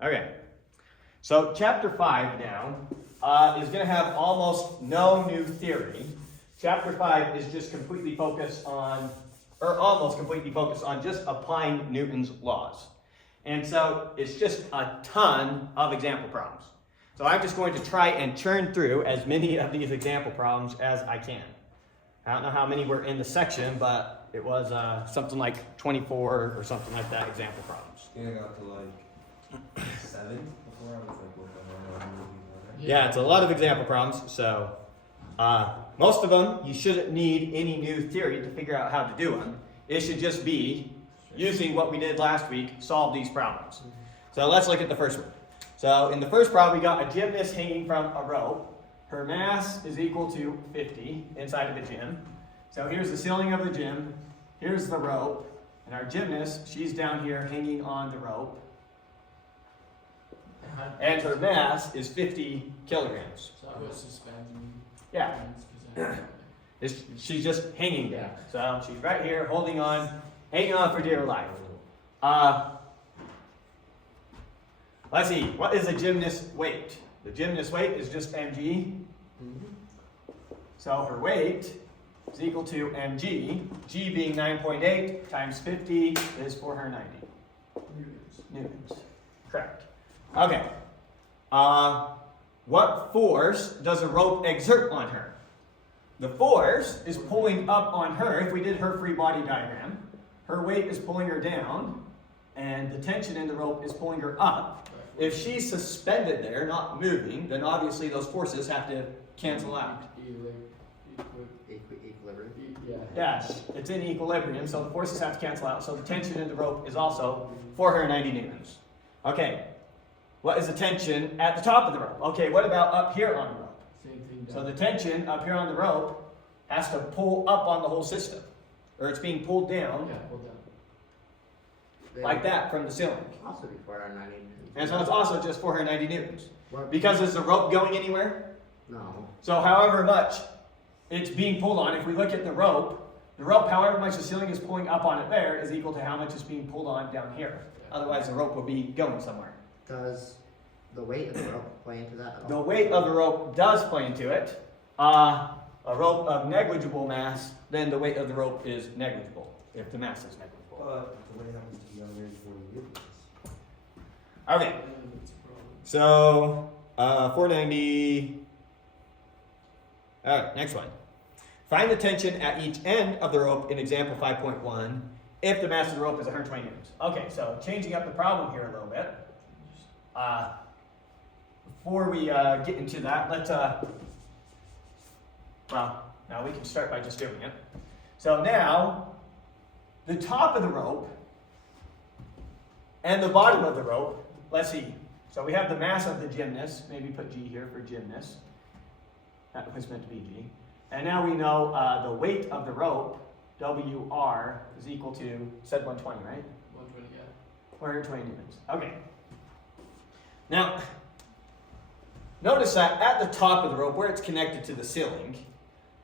Okay, so chapter 5 now is going to have almost no new theory. Chapter 5 is just completely focused on, or almost completely focused on just applying Newton's laws. And so it's just a ton of example problems. So I'm just going to try and churn through as many of these example problems as I can. I don't know how many were in the section, but it was something like 24 or something like that example problems. Yeah, I got to like 7 before I was like, what the hell? Yeah, it's a lot of example problems, so most of them you shouldn't need any new theory to figure out how to do them. It should just be using what we did last week, solve these problems. So let's look at the first one. So in the first problem, we got a gymnast hanging from a rope. Her mass is equal to 50 inside of a gym. So here's the ceiling of the gym, here's the rope, and our gymnast, she's down here hanging on the rope. And her mass is 50 kilograms. So I was suspending. Yeah. She's just hanging there. So she's right here holding on, hanging on for dear life. Let's see, what is the gymnast's weight? The gymnast's weight is just mg. So her weight is equal to mg. G being 9.8 times 50 is 490 newtons. Correct. Okay. What force does a rope exert on her? The force is pulling up on her. If we did her free body diagram, her weight is pulling her down, and the tension in the rope is pulling her up. If she's suspended there, not moving, then obviously those forces have to cancel out. Equilibrium. Yes, it's in equilibrium, so the forces have to cancel out. So the tension in the rope is also 490 newtons. Okay, what is the tension at the top of the rope? Okay, what about up here on the rope? Same thing. So the tension up here on the rope has to pull up on the whole system, or it's being pulled down Yeah, hold on. like that from the ceiling. Also be 490 newtons. And so it's also just 490 newtons. What? Because is the rope going anywhere? No. So however much it's being pulled on, if we look at the rope, however much the ceiling is pulling up on it there, is equal to how much is being pulled on down here. Otherwise the rope will be going somewhere. Does the weight of the rope play into that at all? The weight of the rope does play into it. A rope of negligible mass, then the weight of the rope is negligible, if the mass is negligible. But the weight happens to be on there 40 newtons. Okay, so 490. All right, next one. Find the tension at each end of the rope in example 5.1 if the mass of the rope is 120 newtons. Okay, so changing up the problem here a little bit. Before we get into that, let's, well, now we can start by just doing it. So now, the top of the rope and the bottom of the rope, let's see. So we have the mass of the gymnast, maybe put G here for gymnast. That was meant to be G. And now we know the weight of the rope, WR, is equal to, said 120, right? 120, yeah. 420 newtons. Okay. Now, notice that at the top of the rope, where it's connected to the ceiling,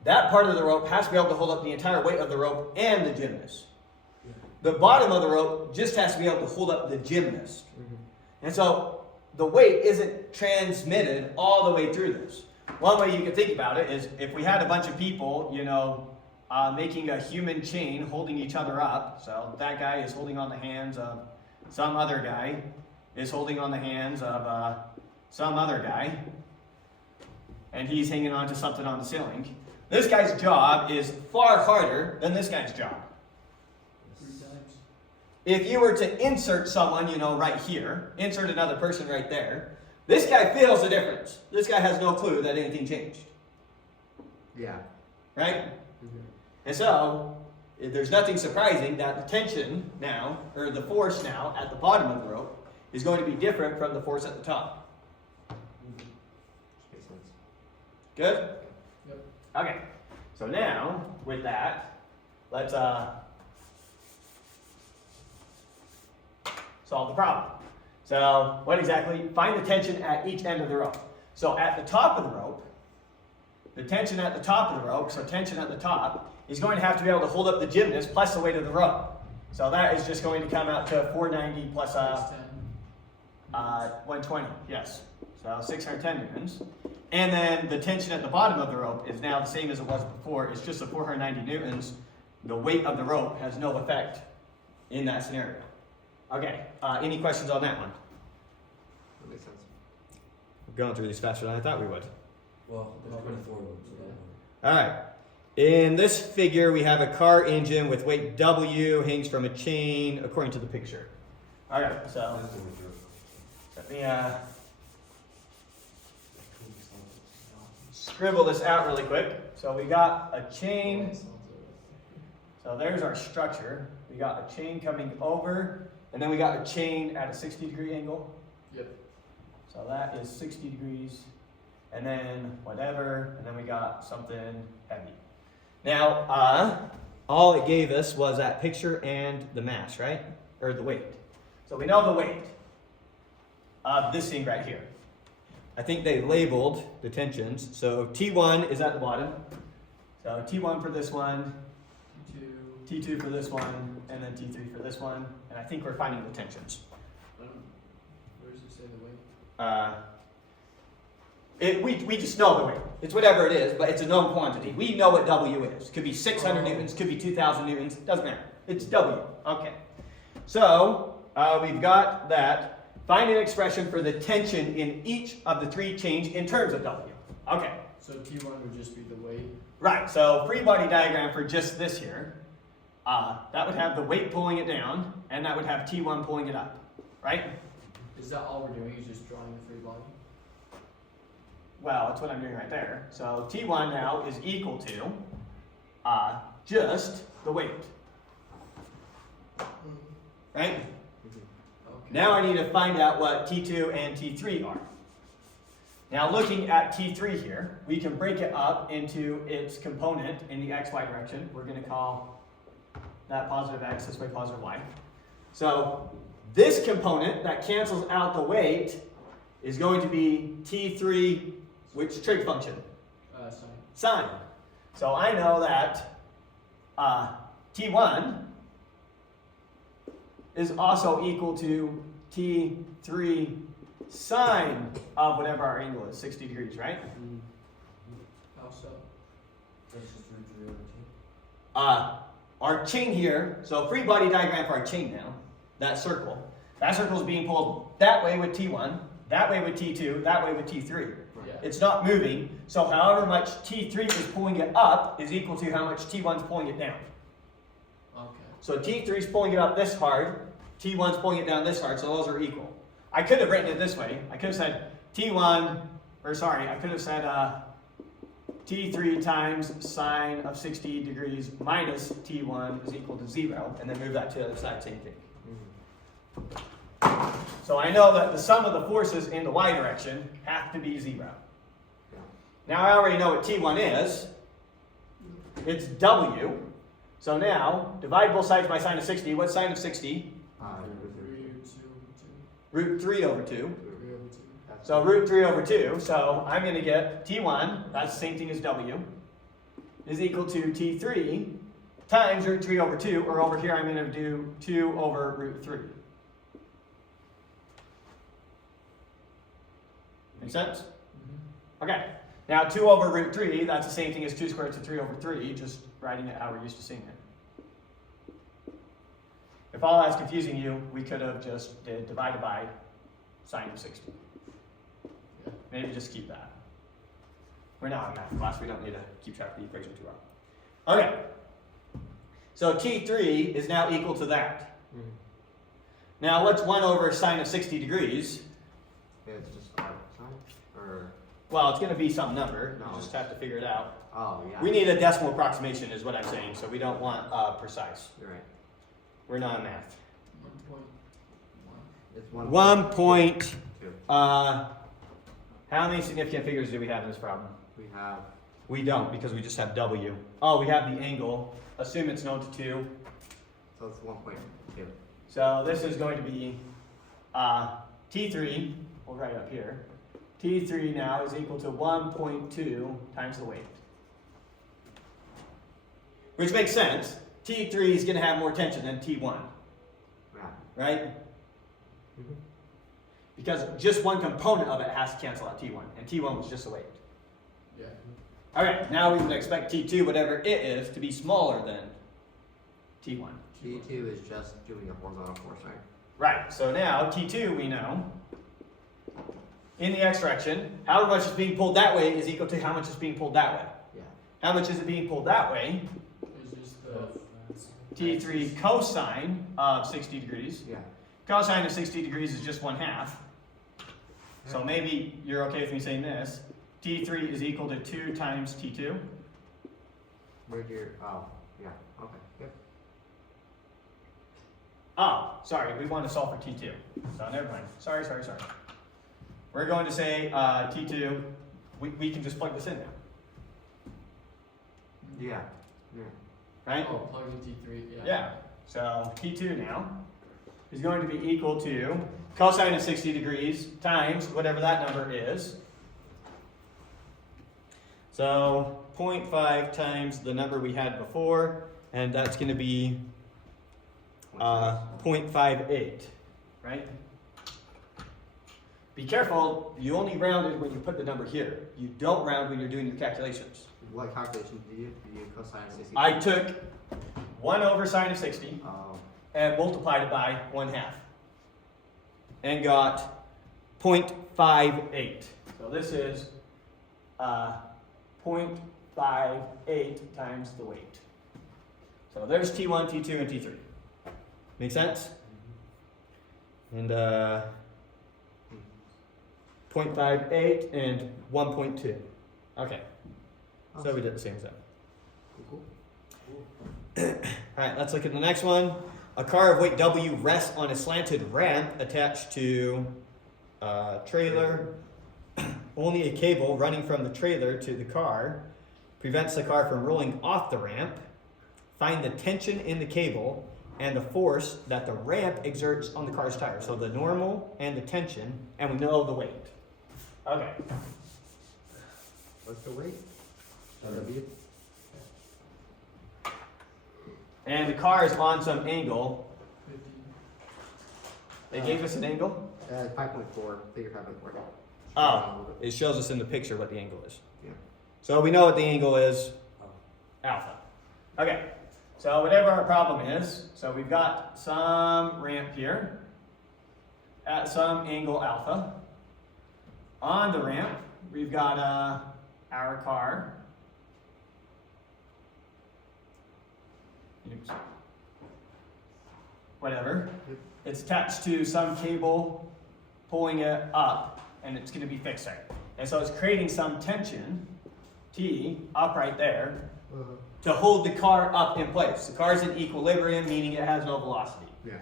that part of the rope has to be able to hold up the entire weight of the rope and the gymnast. The bottom of the rope just has to be able to hold up the gymnast. And so the weight isn't transmitted all the way through this. One way you can think about it is if we had a bunch of people, you know, making a human chain holding each other up. So that guy is holding on the hands of some other guy, is holding on the hands of some other guy, and he's hanging on to something on the ceiling. This guy's job is far harder than this guy's job. 3 times. If you were to insert someone, you know, right here, insert another person right there, this guy feels the difference. This guy has no clue that anything changed. Yeah. Right? And so, there's nothing surprising that the tension now, or the force now, at the bottom of the rope, is going to be different from the force at the top. Makes sense. Good? Yep. Okay. So now, with that, let's solve the problem. So, what exactly? Find the tension at each end of the rope. So at the top of the rope, the tension at the top of the rope, so tension at the top, is going to have to be able to hold up the gymnast plus the weight of the rope. So that is just going to come out to 490 plus 10. 120, yes. So 610 newtons. And then the tension at the bottom of the rope is now the same as it was before. It's just a 490 newtons. The weight of the rope has no effect in that scenario. Okay, any questions on that one? That makes sense. We're going through these faster than I thought we would. Well, there's 24 of them, so that one. All right. In this figure, we have a car engine with weight W, hangs from a chain, according to the picture. All right, so That's what we drew. let me scribble this out really quick. So we got a chain. So there's our structure. We got a chain coming over, and then we got a chain at a 60-degree angle. Yep. So that is 60 degrees, and then whatever, and then we got something heavy. Now, all it gave us was that picture and the mass, right? Or the weight. So we know the weight of this thing right here. I think they labeled the tensions. So T1 is at the bottom. So T1 for this one, T2 for this one, and then T3 for this one. And I think we're finding the tensions. Where does it say the weight? We just know the weight. It's whatever it is, but it's a known quantity. We know what W is. Could be 600 newtons, could be 2,000 newtons, doesn't matter. It's W. Okay. So we've got that. Find an expression for the tension in each of the three chains in terms of W. Okay. So T1 would just be the weight. Right. So free body diagram for just this here. That would have the weight pulling it down, and that would have T1 pulling it up. Right? Is that all we're doing? Is just drawing the free body? Well, that's what I'm doing right there. So T1 now is equal to just the weight. Right? Okay. Now I need to find out what T2 and T3 are. Now looking at T3 here, we can break it up into its component in the XY direction. We're going to call that positive X, this way positive Y. So this component that cancels out the weight is going to be T3, which trig function? Sine. Sine. So I know that T1 is also equal to T3 sine of whatever our angle is, 60 degrees, right? How so? That's just root 3 over 2. Our chain here, so free body diagram for our chain now, that circle is being pulled that way with T1, that way with T2, that way with T3. Yeah. It's not moving, so however much T3 is pulling it up is equal to how much T1 is pulling it down. Okay. So T3 is pulling it up this hard, T1 is pulling it down this hard, so those are equal. I could have written it this way. I could have said I could have said T3 times sine of 60 degrees minus T1 is equal to 0, and then move that to the other side, same thing. So I know that the sum of the forces in the y direction have to be 0. Now I already know what T1 is. It's W. So now, divide both sides by sine of 60. What's sine of 60? Root 3 over 2. 3 over 2. So root 3 over 2. So I'm going to get T1, that's the same thing as W, is equal to T3 times root 3 over 2, or over here I'm going to do 2 over root 3. Make sense? Okay. Now 2 over root 3, that's the same thing as 2 squared to 3 over 3, just writing it how we're used to seeing it. If all that's confusing you, we could have just did divided by sine of 60. Yeah. Maybe just keep that. We're not in math class, we don't need to keep track of the equation too well. Okay. So T3 is now equal to that. Now what's 1 over sine of 60 degrees? Yeah, it's just sine, or Well, it's going to be some number. No. You just have to figure it out. oh yeah. We need a decimal approximation is what I'm saying, so we don't want precise. You're right. We're not in math. 1.1. It's 1 point, 2. how many significant figures do we have in this problem? We have We don't, because we just have W. Oh, we have the angle. Assume it's known to 2. so it's 1.2. So this is going to be T3, we'll write it up here. T3 now is equal to 1.2 times the weight. Which makes sense. T3 is going to have more tension than T1, Yeah. right? because just one component of it has to cancel out T1, and T1 was just the weight. Yeah. Okay, now we would expect T2, whatever it is, to be smaller than T1. T2 is just doing a horizontal force, right? Right, so now T2 we know, in the x direction, however much is being pulled that way is equal to how much is being pulled that way. Yeah. How much is it being pulled that way? It's just the T3 cosine of 60 degrees. Yeah. Cosine of 60 degrees is just 1/2. So maybe you're okay with me saying this. T3 is equal to 2 times T2. Where'd your, oh, yeah, okay, yep. Oh, sorry, we want to solve for T2. So never mind. Sorry. We're going to say T2, we can just plug this in now, Yeah, yeah. right? Oh, plug in T3. Yeah. Yeah, so T2 now is going to be equal to cosine of 60 degrees times whatever that number is. So 0.5 times the number we had before, and that's going to be 0.58, right? Be careful, you only rounded when you put the number here. You don't round when you're doing your calculations. What calculation did you do? You cosine 60? I took 1 over sine of 60 Oh, and multiplied it by 1/2 and got 0.58. So this is 0.58 times the weight. So there's T1, T2, and T3. Make sense? And 0.58 and 1.2. Okay, so we did the same thing. cool. Alright, let's look at the next one. A car of weight W rests on a slanted ramp attached to a trailer. Only a cable running from the trailer to the car prevents the car from rolling off the ramp. Find the tension in the cable and the force that the ramp exerts on the car's tire. So the normal and the tension, and we know the weight. Okay. What's the weight? W? And the car is on some angle. 50. They gave us an angle? 5.4, figure 5.4. Oh, it shows us in the picture what the angle is. Yeah. So we know what the angle is, alpha. Okay, so whatever our problem is, so we've got some ramp here at some angle alpha. On the ramp, we've got our car. Oops. Whatever. It's attached to some cable pulling it up, and it's going to be fixed there. And so it's creating some tension, T, up right there, to hold the car up in place. The car's in equilibrium, meaning it has no velocity. Yeah.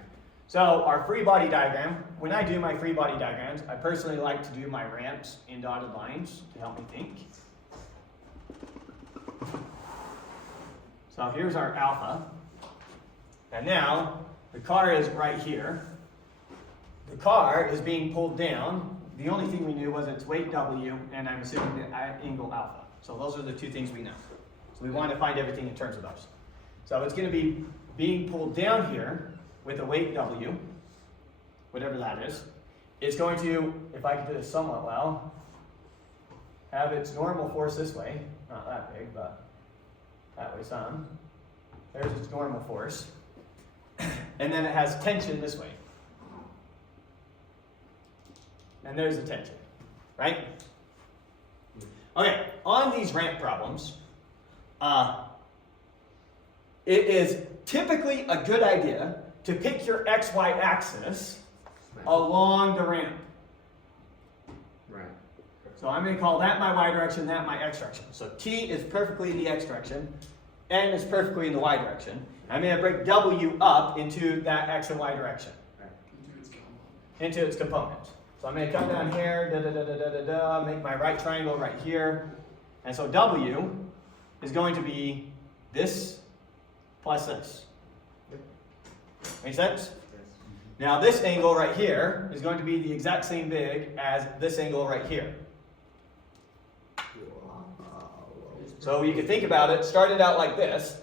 So our free body diagram, when I do my free body diagrams, I personally like to do my ramps in dotted lines to help me think. So here's our alpha. And now the car is right here. The car is being pulled down. The only thing we knew was its weight W, and I'm assuming the angle alpha. So those are the two things we know. So we want to find everything in terms of those. So it's going to be being pulled down here with a weight W, whatever that is. It's going to, if I can do this somewhat well, have its normal force this way. Not that big, but that way some. There's its normal force. And then it has tension this way. And there's the tension, right? Okay, on these ramp problems, it is typically a good idea to pick your XY axis along the ramp. Right. So I'm going to call that my Y direction, that my X direction. So T is perfectly in the X direction, N is perfectly in the Y direction. I'm going to break W up into that X and Y direction, into its components. So I'm going to come down here, make my right triangle right here. And so W is going to be this plus this. Make sense? Now this angle right here is going to be the exact same big as this angle right here. So you can think about it, started out like this.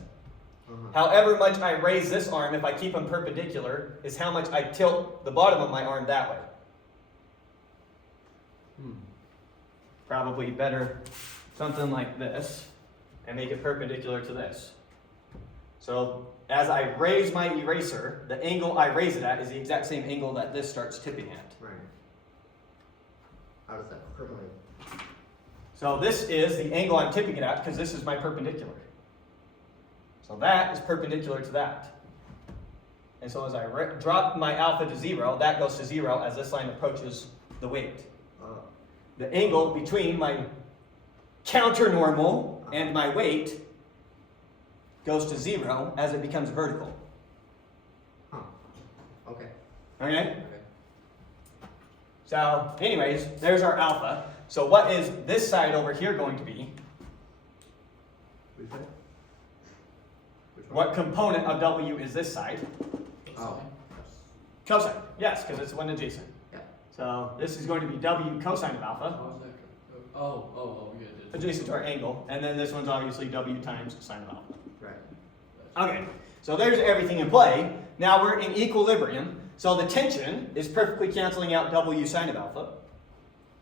However much I raise this arm, if I keep them perpendicular, is how much I tilt the bottom of my arm that way. Probably better something like this and make it perpendicular to this. So as I raise my eraser, the angle I raise it at is the exact same angle that this starts tipping at. Right. How does that correlate? So this is the angle I'm tipping it at because this is my perpendicular. So that is perpendicular to that. And so as I drop my alpha to 0, that goes to 0 as this line approaches the weight. The angle between my counter normal and my weight goes to 0 as it becomes vertical. Huh. Okay. Okay? Okay. So anyways, there's our alpha. So what is this side over here going to be? Which one? What component of W is this side? Oh. Cosine. Yes, because it's one adjacent. Yeah. So this is going to be W cosine of alpha, How is that? We got it. adjacent to our angle. And then this one's obviously W times sine of alpha. Right. Okay, so there's everything in play. Now we're in equilibrium. So the tension is perfectly canceling out W sine of alpha.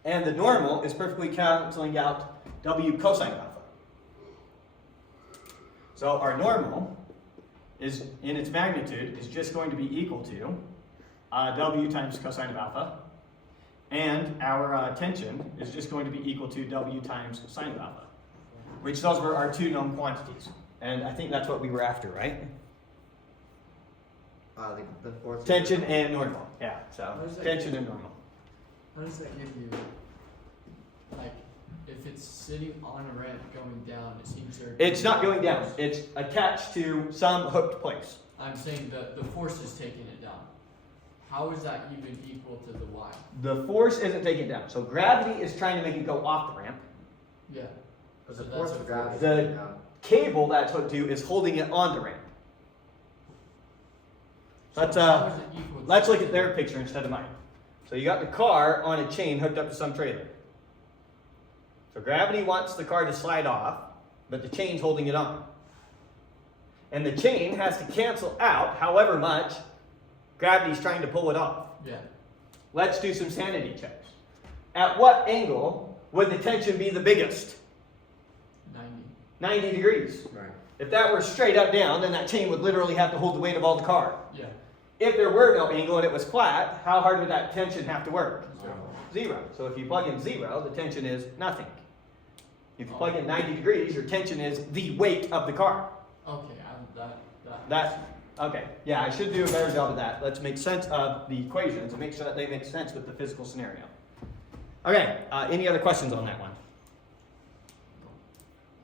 And the normal is perfectly canceling out W cosine of alpha. So our normal is, in its magnitude, is just going to be equal to W times cosine of alpha. And our tension is just going to be equal to W times sine of alpha. Which those were our two known quantities. And I think that's what we were after, right? The force. Tension and normal. Yeah, so What is that? tension and normal. How does that give you, like, if it's sitting on a ramp going down, it seems there. It's not going down. It's attached to some hooked place. I'm saying the force is taking it down. How is that even equal to the Y? The force isn't taking it down. So gravity is trying to make it go off the ramp. Yeah. Because So the that's force a of gravity. The- is down. Cable that's hooked to is holding it on the ramp. Let's How is it equal to let's look at their picture instead of mine. So you got the car on a chain hooked up to some trailer. So gravity wants the car to slide off, but the chain's holding it on. And the chain has to cancel out however much gravity's trying to pull it off. Yeah. Let's do some sanity checks. At what angle would the tension be the biggest? 90. 90 degrees. Right. If that were straight up down, then that chain would literally have to hold the weight of all the car. Yeah. If there were no angle and it was flat, how hard would that tension have to work? Zero. 0. So if you plug in 0, the tension is nothing. If you plug in 90 degrees, your tension is the weight of the car. Okay, That's, okay, yeah, I should do a better job of that. Let's make sense of the equations and make sure that they make sense with the physical scenario. Okay, any other questions on that one?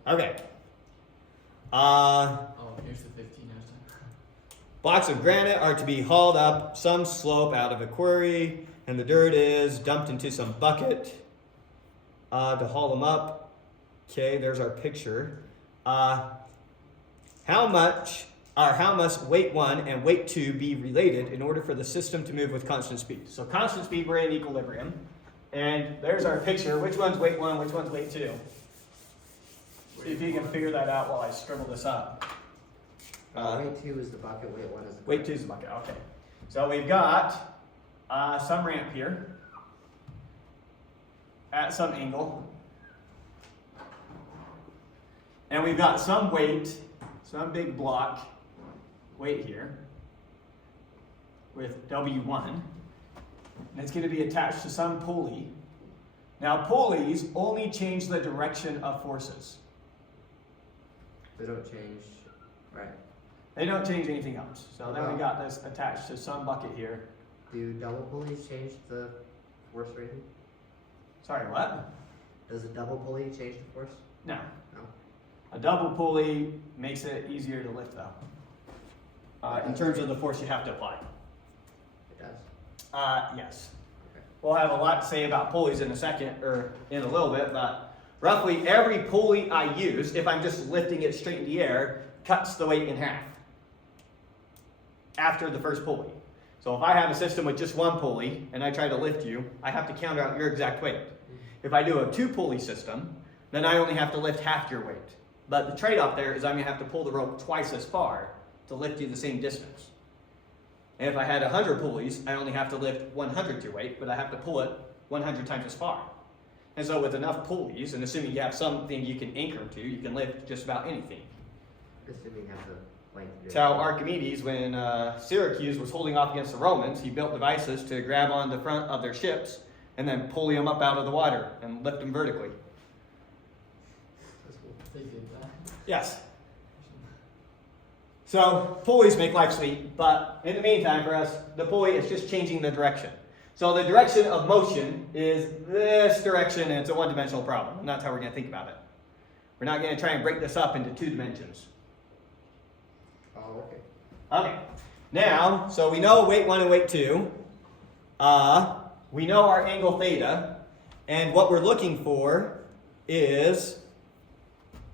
Okay. Oh, here's the 15 next time. Blocks of granite are to be hauled up some slope out of a quarry, and the dirt is dumped into some bucket to haul them up. Okay, there's our picture. How must weight 1 and weight 2 be related in order for the system to move with constant speed? So constant speed, we're in equilibrium. And there's our picture. Which one's weight 1, which one's weight 2? See if you can figure that out while I scribble this up. Weight 2 is the bucket, weight 1 is the Weight 2 is the bucket, okay. So we've got some ramp here at some angle. And we've got some weight, some big block weight here with W1. And it's going to be attached to some pulley. Now pulleys only change the direction of forces. They don't change. Right. They don't change anything else. So then we got this attached to some bucket here. Do double pulleys change the force rating? Sorry, what? Does a double pulley change the force? No. No. A double pulley makes it easier to lift though. In terms of the force you have to apply. It does. Yes. Okay. We'll have a lot to say about pulleys in a second, or in a little bit, but roughly every pulley I use, if I'm just lifting it straight in the air, cuts the weight in half after the first pulley. So if I have a system with just one pulley and I try to lift you, I have to count out your exact weight. If I do a 2-pulley system, then I only have to lift half your weight. But the trade-off there is I'm going to have to pull the rope twice as far to lift you the same distance. And if I had 100 pulleys, I only have to lift 100 your weight, but I have to pull it 100 times as far. And so with enough pulleys, and assuming you have something you can anchor to, you can lift just about anything. Assuming you have the length. That's how Archimedes, when Syracuse was holding off against the Romans, he built devices to grab on the front of their ships and then pulley them up out of the water and lift them vertically. That's cool. They did that. Yes. So pulleys make life sweet, but in the meantime for us, the pulley is just changing the direction. So the direction of motion is this direction, and it's a one-dimensional problem, and that's how we're going to think about it. We're not going to try and break this up into 2 dimensions. Oh, okay. Okay, now, so we know weight 1 and weight 2. We know our angle theta, and what we're looking for is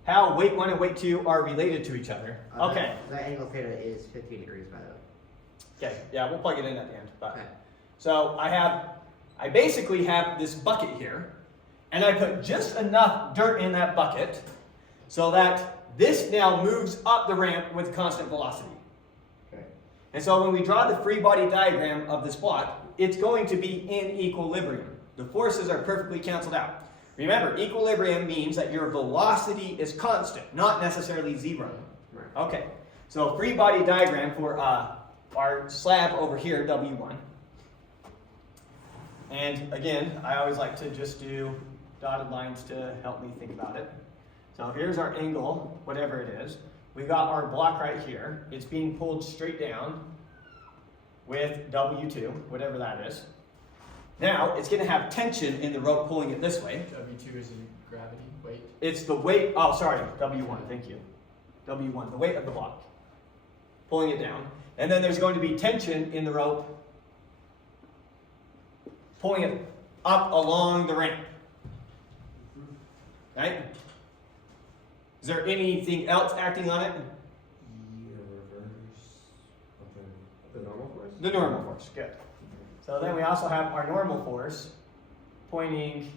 how weight 1 and weight 2 are related to each other. Okay. That angle theta is 15 degrees, by the way. Okay, yeah, we'll plug it in at the end. But. Okay. So I basically have this bucket here, and I put just enough dirt in that bucket so that this now moves up the ramp with constant velocity. Okay. And so when we draw the free body diagram of this block, it's going to be in equilibrium. The forces are perfectly canceled out. Remember, equilibrium means that your velocity is constant, not necessarily zero. Right. Okay, so free body diagram for our slab over here, W1. And again, I always like to just do dotted lines to help me think about it. So here's our angle, whatever it is. We got our block right here. It's being pulled straight down with W2, whatever that is. Now, it's going to have tension in the rope pulling it this way. W2 is in gravity, weight. It's the weight, oh sorry, W1, thank you. W1, the weight of the block. Pulling it down. And then there's going to be tension in the rope pulling it up along the ramp. Right? Is there anything else acting on it? The normal force? The normal force, good. So then we also have our normal force pointing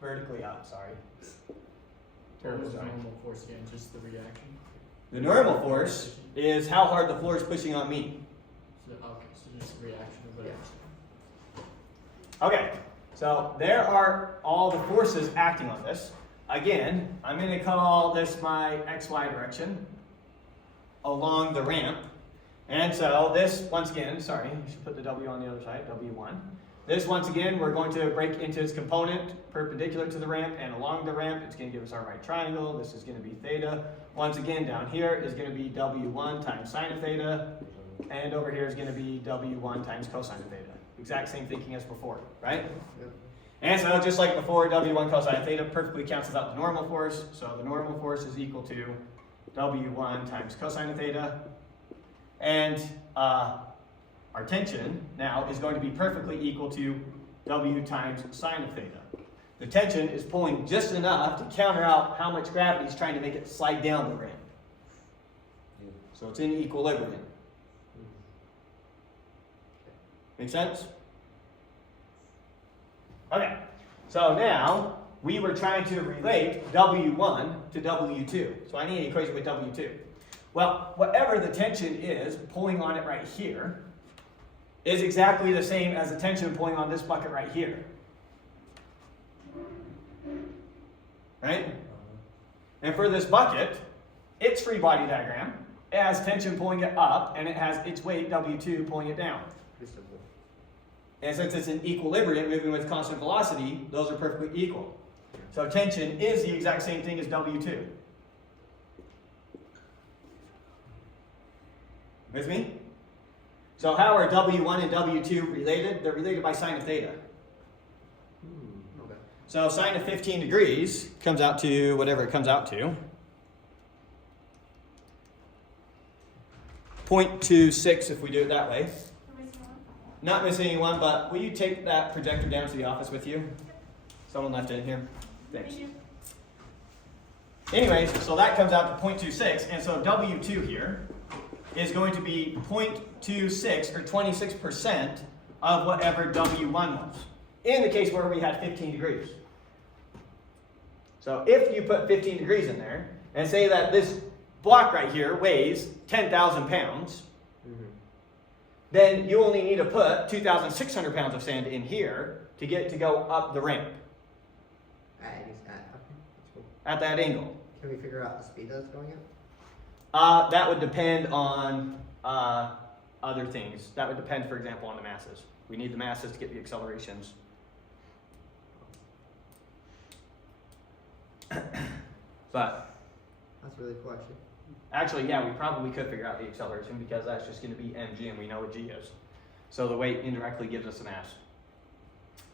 vertically up, sorry. What was the Sorry. normal force again? Just the reaction? The normal force is how hard the floor is pushing on me. So, okay, so just the reaction of whatever. Okay, so there are all the forces acting on this. Again, I'm going to call this my XY direction along the ramp. And so this, once again, sorry, I should put the W on the other side, W1. This, once again, we're going to break into its component perpendicular to the ramp, and along the ramp, it's going to give us our right triangle. This is going to be theta. Once again, down here is going to be W1 times sine of theta, and over here is going to be W1 times cosine of theta. Exact same thinking as before, right? Yep. And so just like before, W1 cosine theta perfectly cancels out the normal force. So the normal force is equal to W1 times cosine of theta. And our tension now is going to be perfectly equal to W times sine of theta. The tension is pulling just enough to counter out how much gravity is trying to make it slide down the ramp. So it's in equilibrium. Make sense? Okay, so now we were trying to relate W1 to W2. So I need an equation with W2. Well, whatever the tension is pulling on it right here is exactly the same as the tension pulling on this bucket right here. Right? And for this bucket, its free body diagram, it has tension pulling it up, and it has its weight, W2, pulling it down. Pretty simple. And since it's in equilibrium, moving with constant velocity, those are perfectly equal. So tension is the exact same thing as W2. With me? So how are W1 and W2 related? They're related by sine of theta. Okay. So sine of 15 degrees comes out to whatever it comes out to. 0.26 if we do it that way. Not missing anyone, but will you take that projector down to the office with you? Someone left it in here. Thanks. Anyways, so that comes out to 0.26, and so W2 here is going to be 0.26 or 26% of whatever W1 was. In the case where we had 15 degrees. So if you put 15 degrees in there and say that this block right here weighs 10,000 pounds, then you only need to put 2,600 pounds of sand in here to get it to go up the ramp. at that angle. Can we figure out the speed that's going at? That would depend on other things. That would depend, for example, on the masses. We need the masses to get the accelerations. But That's really cool, actually, yeah, we probably could figure out the acceleration because that's just going to be mg, and we know what g is. So the weight indirectly gives us a mass.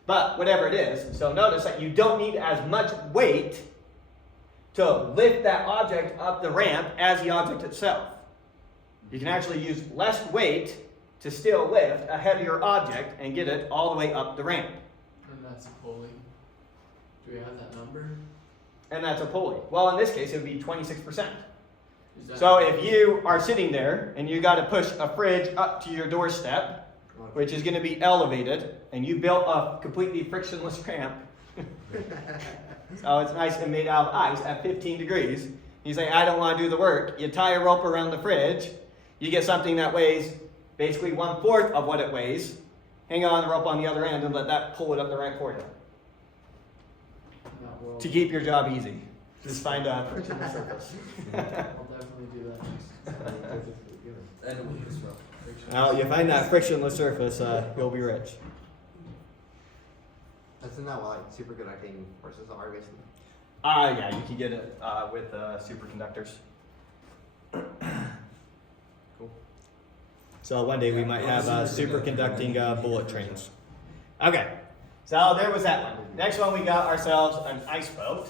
But whatever it is, so notice that you don't need as much weight to lift that object up the ramp as the object itself. You can actually use less weight to still lift a heavier object and get it all the way up the ramp. And that's a pulley. Do we have that number? And that's a pulley. Well, in this case, it would be 26%. Is that So if you are sitting there and you got to push a fridge up to your doorstep, which is going to be elevated, and you built a completely frictionless ramp, so it's nice and made out of ice at 15 degrees. You say, I don't want to do the work. You tie a rope around the fridge. You get something that weighs basically 1/4 of what it weighs. Hang on the rope on the other end and let that pull it up the ramp for you. Not well. To keep your job easy. Just find a frictionless surface. I'll definitely do that next. And we just rough. Well, you find that frictionless surface, you'll be rich. Isn't that why like superconducting forces are basically? Yeah, you can get it with superconductors. Cool. So one day we might have superconducting bullet trains. Okay, so there was that one. Next one, we got ourselves an ice boat.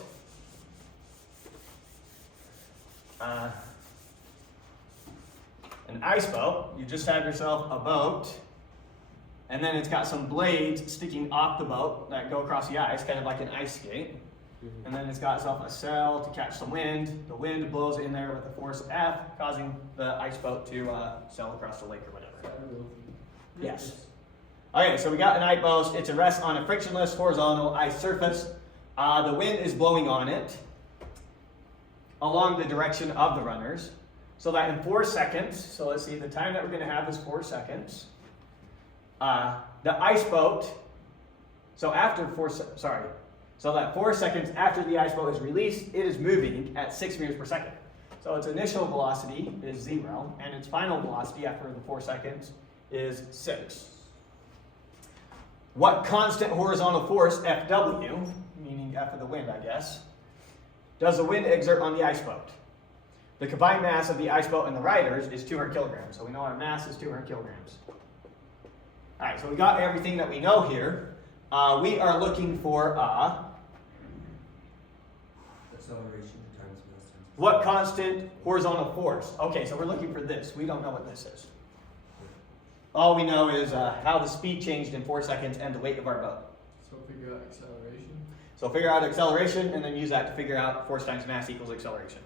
An ice boat, you just have yourself a boat, and then it's got some blades sticking off the boat that go across the ice, kind of like an ice skate. And then it's got itself a sail to catch some wind. The wind blows in there with the force F, causing the ice boat to sail across the lake or whatever. Yes. Okay, so we got an ice boat. It's at rest on a frictionless horizontal ice surface. The wind is blowing on it along the direction of the runners. So that in 4 seconds, so let's see, the time that we're going to have is 4 seconds. The ice boat, so after so that 4 seconds after the ice boat is released, it is moving at 6 meters per second. So its initial velocity is 0, and its final velocity after the 4 seconds is 6. What constant horizontal force, Fw, meaning F of the wind, I guess, does the wind exert on the ice boat? The combined mass of the ice boat and the riders is 200 kilograms. So we know our mass is 200 kilograms. All right, so we got everything that we know here. We are looking for Acceleration times mass times. what constant horizontal force? Okay, so we're looking for this. We don't know what this is. All we know is how the speed changed in 4 seconds and the weight of our boat. So figure out acceleration. So figure out acceleration and then use that to figure out force times mass equals acceleration.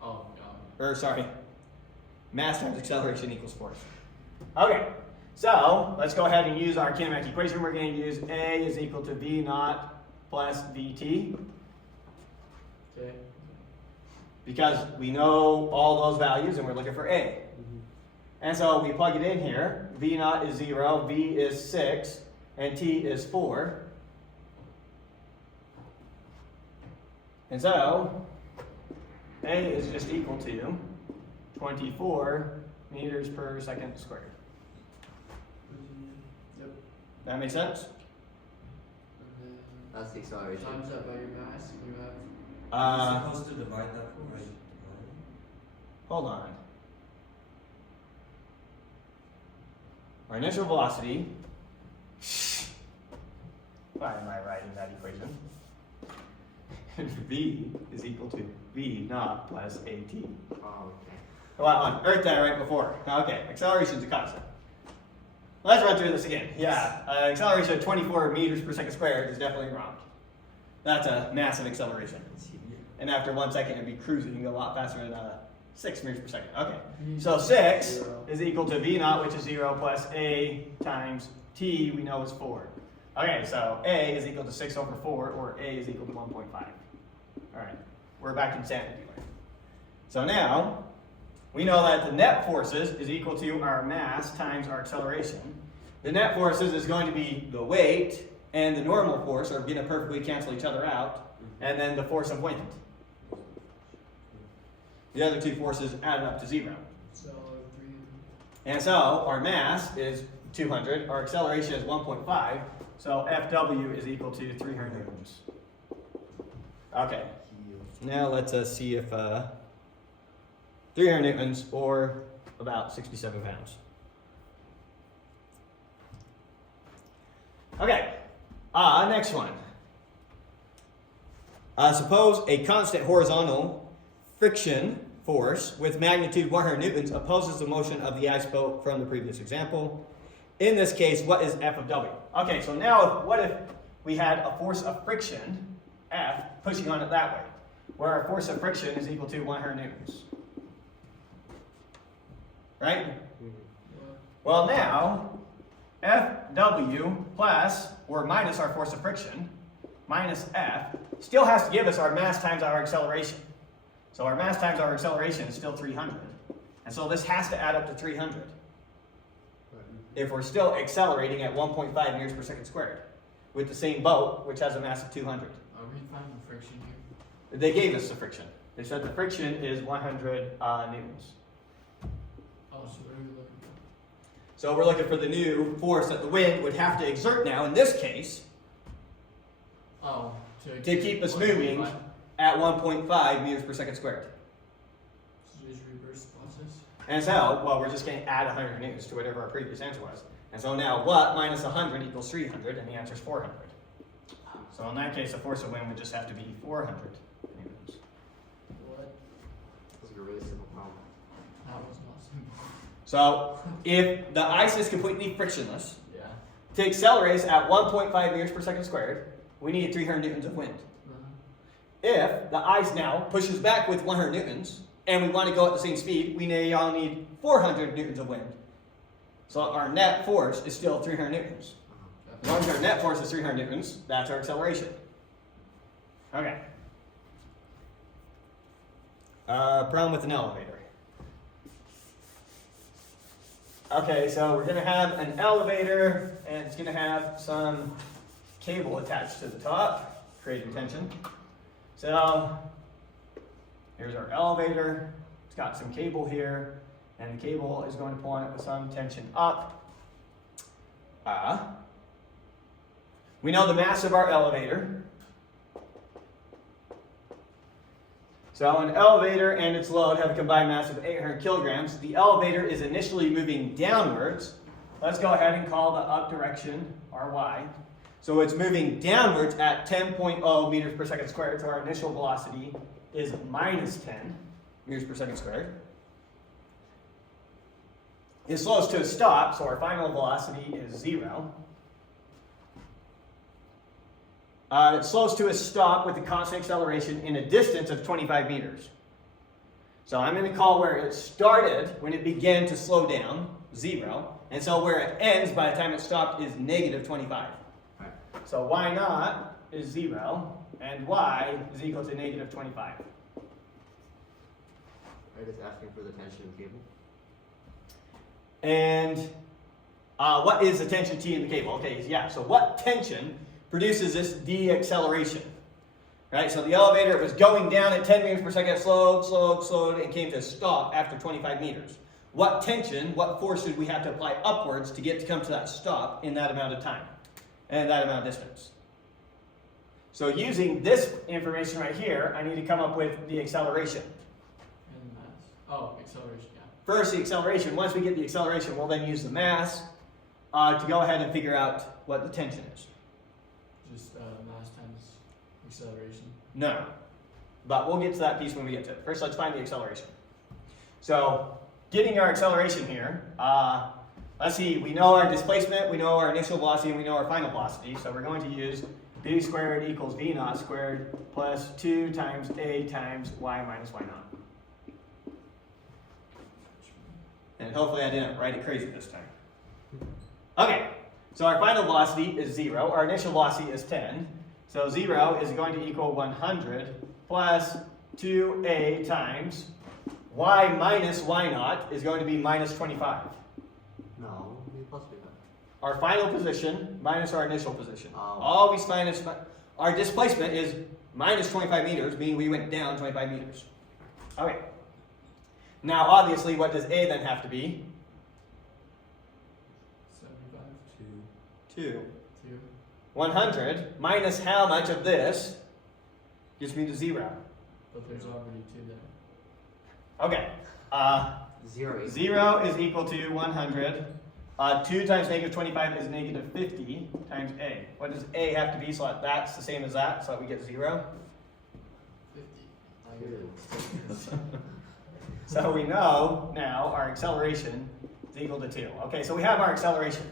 Oh, Or sorry, mass times acceleration equals force. Okay, so let's go ahead and use our kinematic equation. We're going to use A is equal to V naught plus VT. okay. Because we know all those values and we're looking for A. And so we plug it in here. V naught is 0, V is 6, and T is 4. And so A is just equal to 24 meters per second squared. Yep. That make sense? And That's the then acceleration. times that by your mass, and you have You're supposed to divide that for right? Hold on. Our initial velocity. Why am I writing that equation? V is equal to V naught plus AT. Oh, okay. Well, on Earth that right before. Okay, acceleration is a constant. Let's run through this again. Yeah, acceleration of 24 meters per second squared is definitely wrong. That's a massive acceleration. And after 1 second, it'd be cruising a lot faster than 6 meters per second. Okay, so 6 is equal to V naught, which is 0, plus A times T, we know is 4. Okay, so A is equal to 6 over 4, or A is equal to 1.5. All right, we're back in sanity land. So now, we know that the net forces is equal to our mass times our acceleration. The net forces is going to be the weight and the normal force are going to perfectly cancel each other out. and then the force of wind. The other two forces added up to 0. So 300. And so our mass is 200, our acceleration is 1.5, so Fw is equal to 300 newtons. Okay, now let's see if 300 newtons or about 67 pounds. Okay, next one. Suppose a constant horizontal friction force with magnitude 100 newtons opposes the motion of the ice boat from the previous example. In this case, what is F of W? Okay, so now what if we had a force of friction, F, pushing on it that way, where our force of friction is equal to 100 newtons? Right? Well, now, Fw plus or minus our force of friction, minus F, still has to give us our mass times our acceleration. So our mass times our acceleration is still 300. And so this has to add up to 300 if we're still accelerating at 1.5 meters per second squared with the same boat, which has a mass of 200. Are we finding friction here? They gave us the friction. They said the friction is 100 newtons. Oh, so what are we looking for? So we're looking for the new force that the wind would have to exert now, in this case, Oh, to keep us moving 1.5? at 1.5 meters per second squared. So just reverse the process. And so, well, we're just going to add 100 newtons to whatever our previous answer was. And so now what minus 100 equals 300, and the answer is 400. So in that case, the force of wind would just have to be 400 newtons. What? This is a really simple problem. That was not simple. So if the ice is completely frictionless, Yeah. to accelerate at 1.5 meters per second squared, we need 300 newtons of wind. If the ice now pushes back with 100 newtons, and we want to go at the same speed, we now need 400 newtons of wind. So our net force is still 300 newtons. As long as our net force is 300 newtons, that's our acceleration. Okay. Problem with an elevator. Okay, so we're going to have an elevator, and it's going to have some cable attached to the top, creating tension. So here's our elevator. It's got some cable here, and the cable is going to pull on it with some tension up. We know the mass of our elevator. So an elevator and its load have a combined mass of 800 kilograms. The elevator is initially moving downwards. Let's go ahead and call the up direction Ry. So it's moving downwards at 10.0 meters per second squared. So our initial velocity is minus 10 meters per second squared. It slows to a stop, so our final velocity is 0. It slows to a stop with a constant acceleration in a distance of 25 meters. So I'm going to call where it started when it began to slow down, 0. And so where it ends by the time it stopped is negative 25. So y naught is 0, and y is equal to negative 25. Are you just asking for the tension in the cable? And what is the tension T in the cable? Okay, yeah, so what tension produces this deceleration? Right, so the elevator was going down at 10 meters per second, slowed, and came to a stop after 25 meters. What tension, what force should we have to apply upwards to get to come to that stop in that amount of time and that amount of distance? So using this information right here, I need to come up with the acceleration. And mass. Oh, acceleration, yeah. First, the acceleration. Once we get the acceleration, we'll then use the mass to go ahead and figure out what the tension is. Just mass times acceleration. No, but we'll get to that piece when we get to it. First, let's find the acceleration. So, getting our acceleration here, let's see, we know our displacement, we know our initial velocity, and we know our final velocity. So we're going to use v squared equals v naught squared plus 2 times a times y minus y naught. And hopefully I didn't write it crazy this time. Okay, so our final velocity is 0. Our initial velocity is 10. So 0 is going to equal 100 plus 2a times y minus y naught is going to be minus 25. No, we plus do that. Our final position minus our initial position. Oh. Always minus, our displacement is minus 25 meters, meaning we went down 25 meters. Okay. Now, obviously, what does A then have to be? 75. 2. 2. 2. 100 minus how much of this gives me to 0? But there's already 2 there. Okay. 0 equals 0 is equal to 100. 2 times negative 25 is negative 50 times A. What does A have to be so that that's the same as that, so that we get 0? 50. So we know now our acceleration is equal to 2. Okay, so we have our acceleration.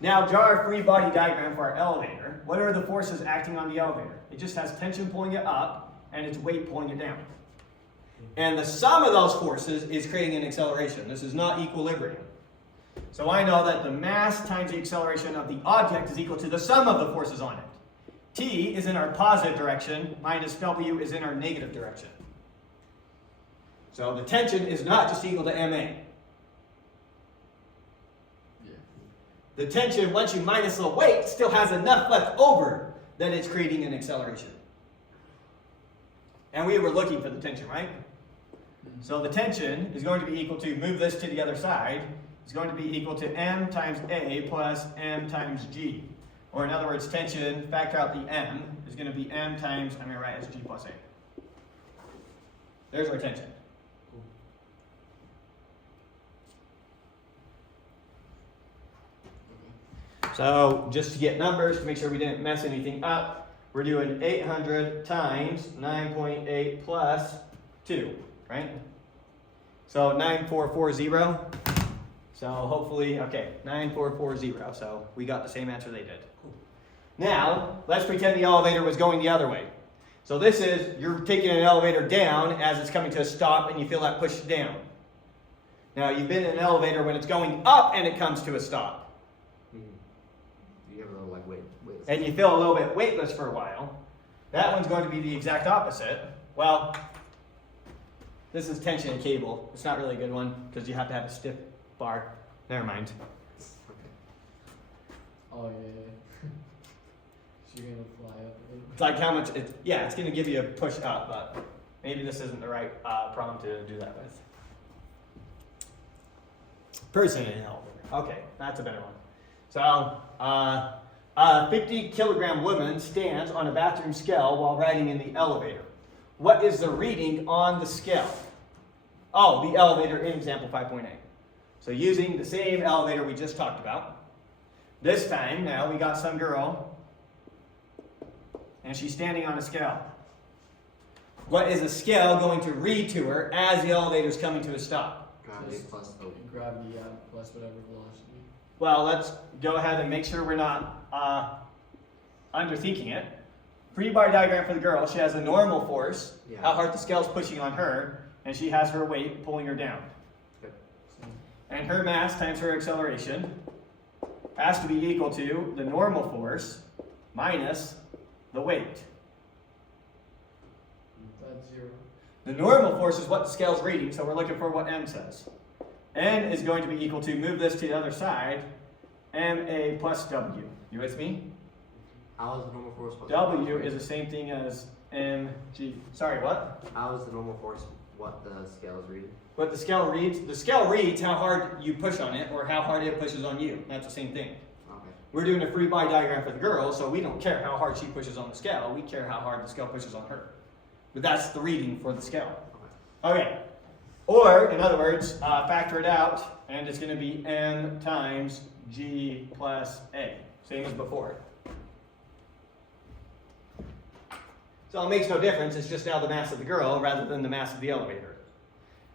Now draw our free body diagram for our elevator. What are the forces acting on the elevator? It just has tension pulling it up and its weight pulling it down. And the sum of those forces is creating an acceleration. This is not equilibrium. So I know that the mass times the acceleration of the object is equal to the sum of the forces on it. T is in our positive direction, minus W is in our negative direction. So the tension is not just equal to MA. Yeah. The tension, once you minus the weight, still has enough left over that it's creating an acceleration. And we were looking for the tension, right? So the tension is going to be equal to, move this to the other side, is going to be equal to M times A plus M times G. Or in other words, tension, factor out the M, is going to be M times, I'm going to write as G plus A. There's our tension. So just to get numbers, to make sure we didn't mess anything up, we're doing 800 times 9.8 plus 2, right? So 9440. So hopefully, okay, 9440. So we got the same answer they did. Now, let's pretend the elevator was going the other way. So this is, you're taking an elevator down as it's coming to a stop and you feel that push down. Now, you've been in an elevator when it's going up and it comes to a stop. you have a little like weight. And you feel a little bit weightless for a while. That one's going to be the exact opposite. Well, this is tension and cable. It's not really a good one because you have to have a stiff bar. Never mind. Oh, yeah. So you're going to fly up a little. It's like how much, it's going to give you a push up, but maybe this isn't the right problem to do that with. Person in an elevator. Okay, that's a better one. So, a 50 kilogram woman stands on a bathroom scale while riding in the elevator. What is the reading on the scale? Oh, the elevator in example 5.8. So using the same elevator we just talked about. This time, now we got some girl, and she's standing on a scale. What is the scale going to read to her as the elevator's coming to a stop? Gravity plus O. Gravity, plus whatever velocity. Well, let's go ahead and make sure we're not underthinking it. Free body diagram for the girl. She has a normal force, how hard the scale's pushing on her, and she has her weight pulling her down. Good. And her mass times her acceleration has to be equal to the normal force minus the weight. That's 0. The normal force is what the scale's reading, so we're looking for what M says. N is going to be equal to, move this to the other side, MA plus W. You with me? How is the normal force? W is the same thing as mg. Sorry, what? How is the normal force what the scale is reading? What the scale reads how hard you push on it or how hard it pushes on you. That's the same thing. Okay. We're doing a free body diagram for the girl, so we don't care how hard she pushes on the scale. We care how hard the scale pushes on her. But that's the reading for the scale. Okay. Or, in other words, factor it out, and it's going to be M times G plus A. Same as before. So it makes no difference. It's just now the mass of the girl rather than the mass of the elevator.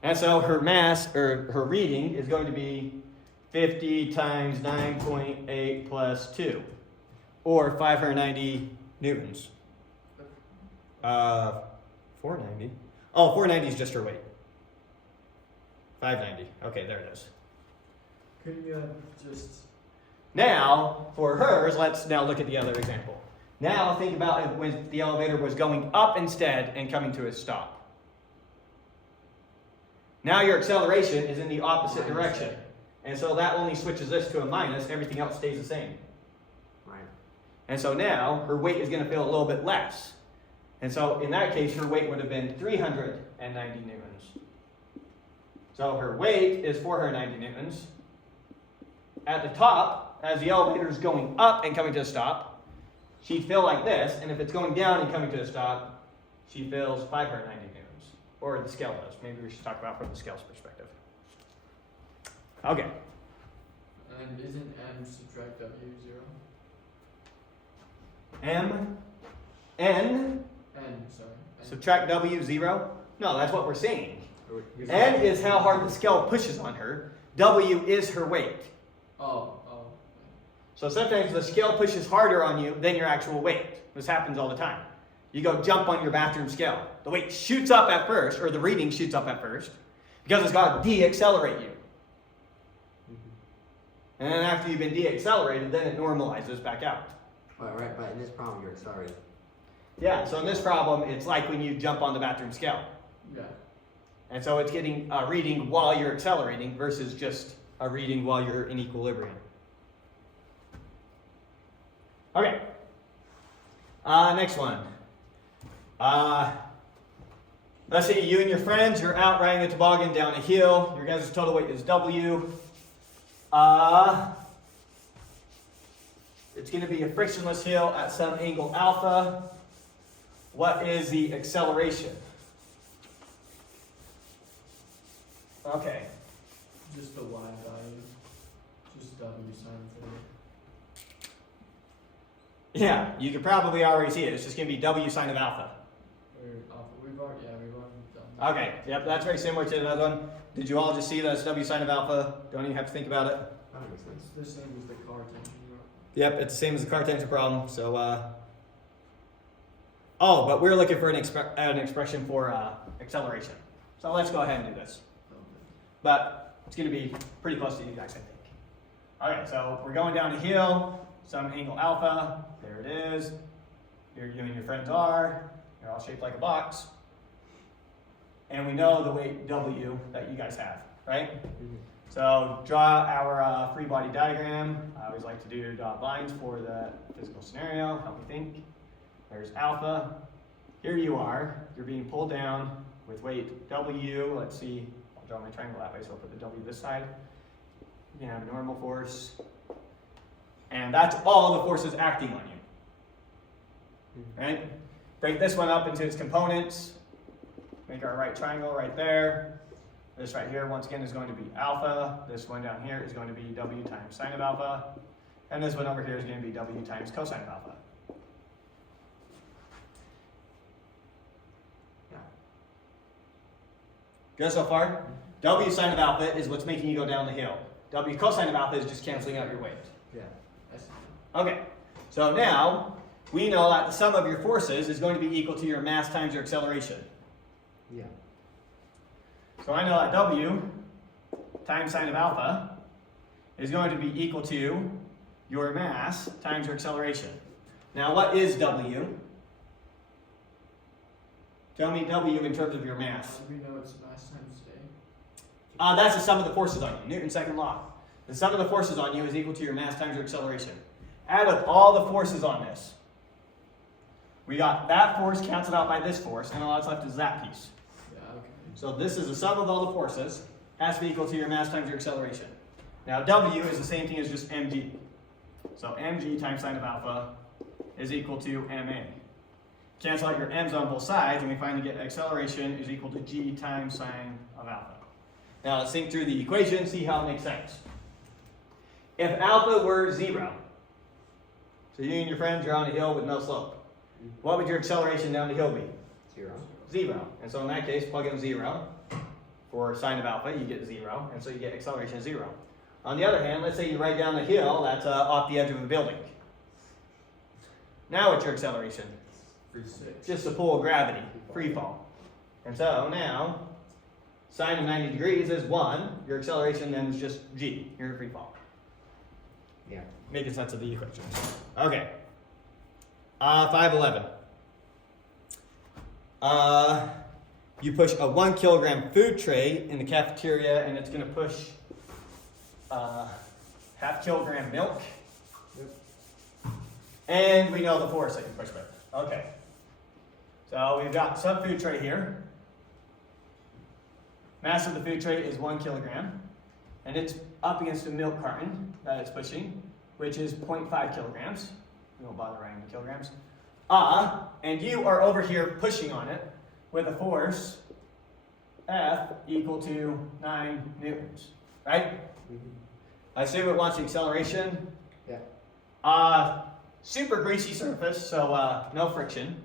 And so her mass, or her reading, is going to be 50 times 9.8 plus 2, or 590 newtons. 490. Oh, 490 is just her weight. 590. Okay, there it is. Couldn't you have just... Now, for hers, let's now look at the other example. Now think about it when the elevator was going up instead and coming to a stop. Now your acceleration is in the opposite direction. And so that only switches this to a minus, everything else stays the same. Right. And so now her weight is going to feel a little bit less. And so in that case, her weight would have been 390 newtons. So her weight is 490 newtons. At the top, as the elevator is going up and coming to a stop, she'd feel like this. And if it's going down and coming to a stop, she feels 590 newtons. Or the scale does. Maybe we should talk about from the scale's perspective. Okay. And isn't M subtract W 0? N, N, sorry. N. subtract W, 0? No, that's what we're saying. You're N saying- is how hard the scale pushes on her. W is her weight. Oh. So sometimes the scale pushes harder on you than your actual weight. This happens all the time. You go jump on your bathroom scale. The weight shoots up at first, or the reading shoots up at first, because it's got to de-accelerate you. And then after you've been de-accelerated, then it normalizes back out. Right, but in this problem, you're accelerating. Yeah, so in this problem, it's like when you jump on the bathroom scale. Yeah. And so it's getting a reading while you're accelerating versus just a reading while you're in equilibrium. Okay. Next one. Let's say you and your friends, you're out riding a toboggan down a hill. Your guys' total weight is W. It's going to be a frictionless hill at some angle alpha. What is the acceleration? Okay. Just the Y value. Just W sine theta. Yeah, you could probably already see it. It's just going to be W sine of alpha. Or alpha. We've already done that. Okay, yep, that's very similar to the other one. Did you all just see that it's W sine of alpha? Don't even have to think about it. That makes sense. It's the same as the car tension. Yep, it's the same as the car tension problem. So, oh, but we're looking for an expression for acceleration. So let's go ahead and do this. But it's going to be pretty close to you guys, I think. Okay, so we're going down a hill, some angle alpha. There it is. Here you and your friends are. You're all shaped like a box. And we know the weight W that you guys have, right? Mm-hmm. So draw our free body diagram. I always like to do dotted lines for the physical scenario. Help me think. There's alpha. Here you are. You're being pulled down with weight W. Let's see. I'll draw my triangle that way, so I'll put the W this side. You can have a normal force. And that's all the forces acting on you. Right? Break this one up into its components. Make our right triangle right there. This right here, once again, is going to be alpha. This one down here is going to be W times sine of alpha. And this one over here is going to be W times cosine of alpha. Yeah. Good so far? W sine of alpha is what's making you go down the hill. W cosine of alpha is just canceling out your weight. Yeah. I see. Okay, so now we know that the sum of your forces is going to be equal to your mass times your acceleration. Yeah. So I know that W times sine of alpha is going to be equal to your mass times your acceleration. Now what is W? Tell me W in terms of your mass. We know it's mass times A. That's the sum of the forces on you, Newton's second law. The sum of the forces on you is equal to your mass times your acceleration. Add up all the forces on this. We got that force canceled out by this force, and all that's left is that piece. Yeah, okay. So this is the sum of all the forces, has to be equal to your mass times your acceleration. Now W is the same thing as just mg. So mg times sine of alpha is equal to ma. Cancel out your m's on both sides, and we finally get acceleration is equal to g times sine of alpha. Now let's think through the equation, see how it makes sense. If alpha were 0, so you and your friends are on a hill with no slope, what would your acceleration down the hill be? 0. 0. And so in that case, plug in 0 for sine of alpha, you get 0, and so you get acceleration 0. On the other hand, let's say you ride down the hill that's off the edge of a building. Now what's your acceleration? 6. Just the pull of gravity, free fall. And so now, sine of 90 degrees is 1. Your acceleration then is just g. You're in free fall. Yeah. Making sense of the equation. Okay. 511. You push a 1 kilogram food tray in the cafeteria, and it's going to push half kilogram milk. And we know the force that you push with. Okay. So we've got some food tray here. Mass of the food tray is 1 kilogram. And it's up against a milk carton that it's pushing, which is 0.5 kilograms. We won't bother writing the kilograms. And you are over here pushing on it with a force F equal to 9 newtons, right? I assume it wants the acceleration. Yeah. Super greasy surface, so no friction.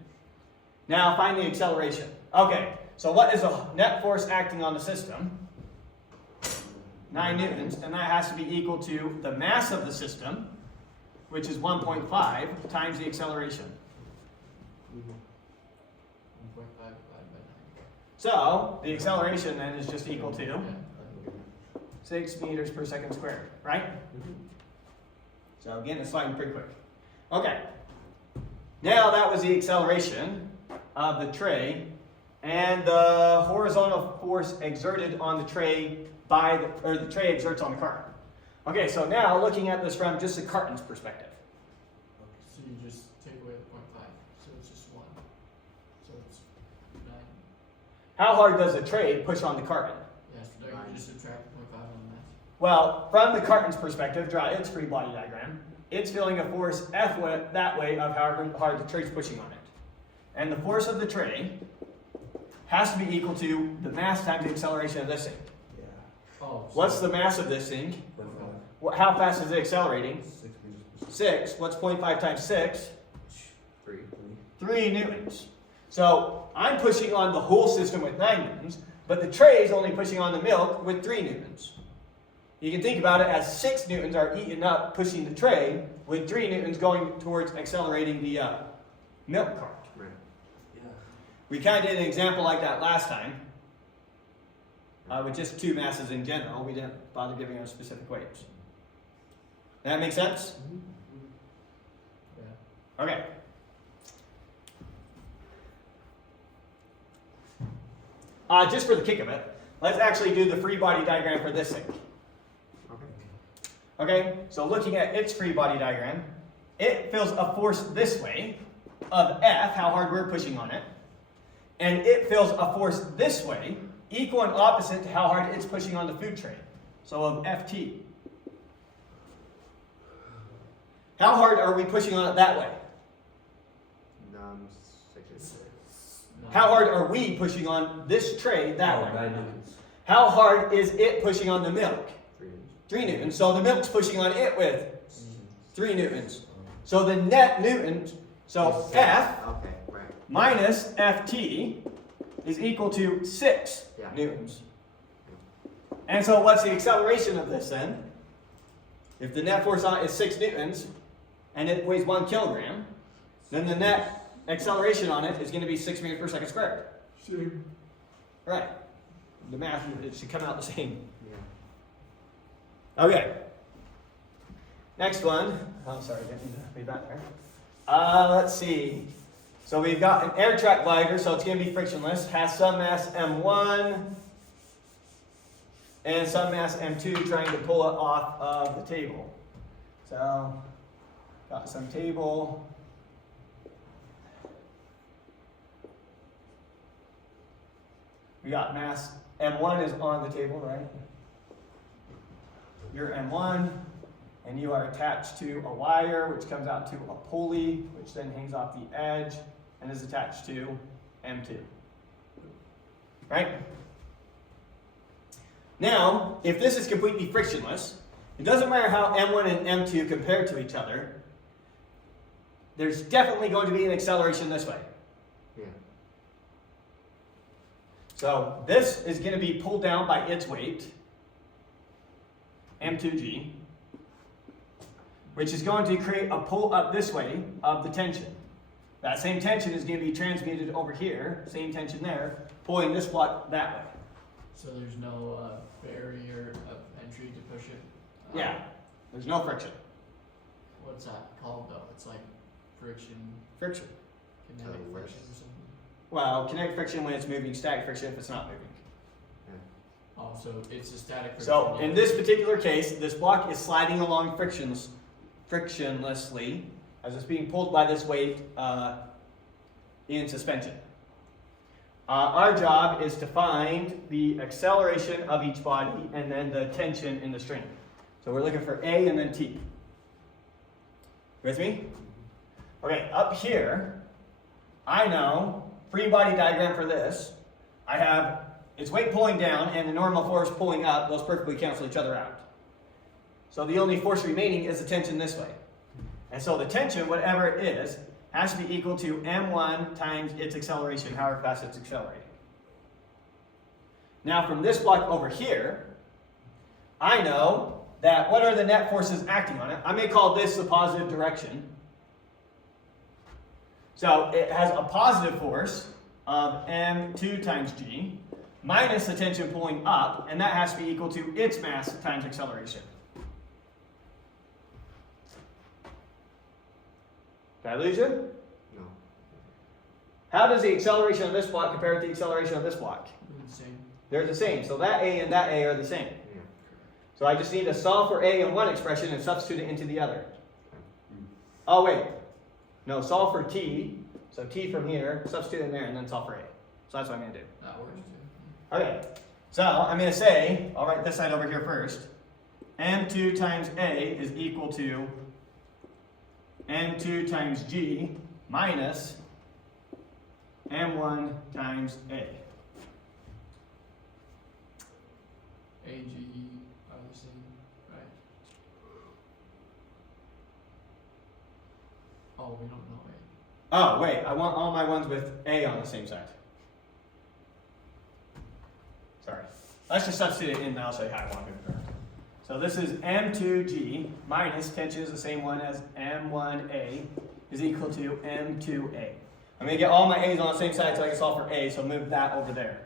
Now find the acceleration. Okay, so what is the net force acting on the system? 9 newtons, and that has to be equal to the mass of the system, which is 1.5 times the acceleration. 1.5 divided by 9. So the acceleration then is just equal to Yeah. 6 meters per second squared, right? So again, it's sliding pretty quick. Okay. Now that was the acceleration of the tray and the horizontal force exerted on the tray the tray exerts on the carton. Okay, so now looking at this from just the carton's perspective. So you just take away the 0.5, so it's just 1. So it's 9. How hard does the tray push on the carton? Yes, so you just subtract 0.5 on the mass. Well, from the carton's perspective, draw its free body diagram. It's feeling a force F that way of however hard the tray's pushing on it. And the force of the tray has to be equal to the mass times the acceleration of this thing. Yeah. Oh, so What's the mass of this thing? 0.5. How fast is it accelerating? 6 meters per second. 6. What's 0.5 times 6? 3. 3 newtons. So I'm pushing on the whole system with 9 newtons, but the tray is only pushing on the milk with 3 newtons. You can think about it as 6 newtons are eaten up pushing the tray, with 3 newtons going towards accelerating the milk cart. Right. Yeah. We kind of did an example like that last time, with just 2 masses in general. We didn't bother giving them specific weights. That make sense? yeah. Okay. Just for the kick of it, let's actually do the free body diagram for this thing. Okay, so looking at its free body diagram, it feels a force this way of F, how hard we're pushing on it, and it feels a force this way, equal and opposite to how hard it's pushing on the food tray, so of Ft. How hard are we pushing on it that way? 6. How hard are we pushing on this tray that way? 9 newtons. How hard is it pushing on the milk? 3 newtons. 3 newtons. So the milk's pushing on it with 3 newtons. So the net newtons, so F Okay, right. minus Ft is equal to 6 Yeah. newtons. And so what's the acceleration of this then? If the net force on it is 6 newtons and it weighs 1 kilogram, then the net acceleration on it is going to be 6 meters per second squared. Sure. Right. The math, it should come out the same. Yeah. Okay. Next one. Oh, sorry, didn't need to read that there. Let's see. So we've got an air track glider, so it's going to be frictionless. Has some mass M1 and some mass M2 trying to pull it off of the table. So, got some table. We got mass M1 is on the table, right? You're M1, and you are attached to a wire, which comes out to a pulley, which then hangs off the edge and is attached to M2. Right? Now, if this is completely frictionless, it doesn't matter how M1 and M2 compare to each other, there's definitely going to be an acceleration this way. Yeah. So this is going to be pulled down by its weight, M2G, which is going to create a pull up this way of the tension. That same tension is going to be transmuted over here, same tension there, pulling this block that way. So there's no barrier of entry to push it? Yeah, there's no friction. What's that called though? It's like friction, Friction. kinetic Oh, friction yes. or something? Well, kinetic friction when it's moving, static friction if it's not moving. Oh, so it's a static friction. So in yeah. this particular case, this block is sliding along frictionlessly, as it's being pulled by this weight in suspension. Our job is to find the acceleration of each body and then the tension in the string. So we're looking for A and then T. With me? Okay, up here, I know, free body diagram for this, I have its weight pulling down and the normal force pulling up. Those perfectly cancel each other out. So the only force remaining is the tension this way. And so the tension, whatever it is, has to be equal to m1 times its acceleration, however fast it's accelerating. Now from this block over here, I know that what are the net forces acting on it? I may call this the positive direction. So it has a positive force of m2 times g minus the tension pulling up, and that has to be equal to its mass times acceleration. Did I lose you? No. How does the acceleration of this block compare with the acceleration of this block? Same. They're the same. So that A and that A are the same. Yeah. So I just need to solve for A in one expression and substitute it into the other. Oh, wait. No, solve for T. So T from here, substitute in there, and then solve for A. So that's what I'm going to do. That works too. Okay. So I'm going to say, I'll write this side over here first. M2 times A is equal to M2 times G minus M1 times A. AGE are the same, right? Oh, we don't know A. Oh, wait, I want all my ones with A on the same side. Sorry. Let's just substitute it in and I'll show you how I want to do it. So this is M2G minus tension is the same one as M1A is equal to M2A. I'm going to get all my A's on the same side so I can solve for A, so move that over there.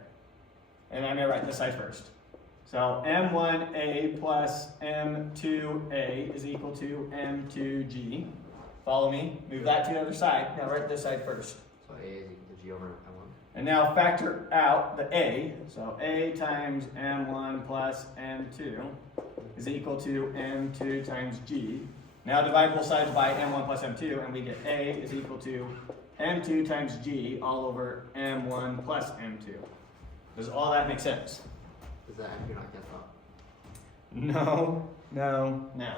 And I'm going to write this side first. So M1A plus M2A is equal to M2G. Follow me? Move that to the other side. Now write this side first. So A is equal to G over M1. And now factor out the A. So A times M1 plus M2 is equal to M2 times G. Now divide both sides by M1 plus M2 and we get A is equal to M2 times G all over M1 plus M2. Does all that make sense? Does that M2 not cancel out? No, no, no.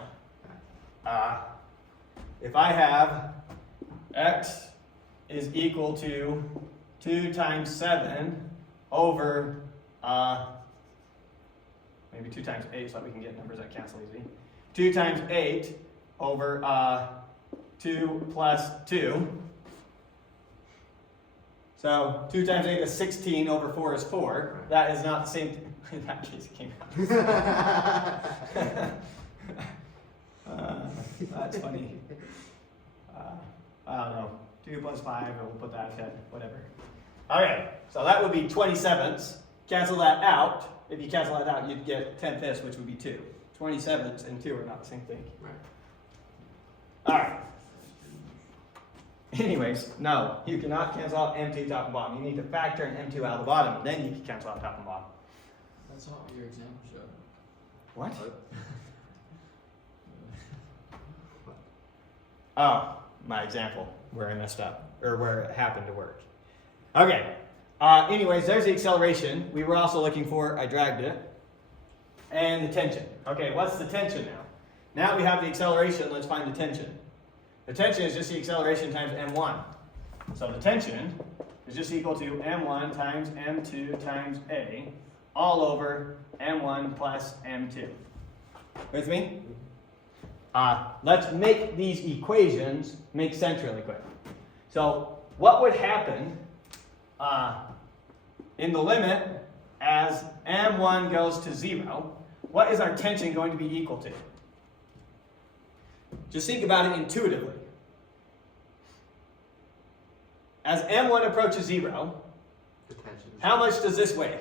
If I have X is equal to 2 times 7 over, maybe 2 times 8 so that we can get numbers that cancel easy. 2 times 8 over 2 plus 2. So 2 times 8 is 16 over 4 is 4. That is not the same thing. In that case it came out. That's funny. I don't know. 2 plus 5, or we'll put that ahead, whatever. Okay, so that would be 27ths. Cancel that out. If you cancel that out, you'd get 10/5, which would be 2. 27ths and 2 are not the same thing. Right. Alright. Anyways, no, you cannot cancel out M2 top and bottom. You need to factor in M2 out of the bottom, then you can cancel out top and bottom. That's not what your example showed. What? Oh, my example, where I messed up, or where it happened to work. Okay, anyways, there's the acceleration. We were also looking for, I dragged it, and the tension. Okay, what's the tension now? Now we have the acceleration, let's find the tension. The tension is just the acceleration times m1. So the tension is just equal to m1 times m2 times a, all over m1 plus m2. With me? Let's make these equations make sense really quick. So what would happen in the limit as m1 goes to 0? What is our tension going to be equal to? Just think about it intuitively. As m1 approaches 0, The tension. how much does this weigh?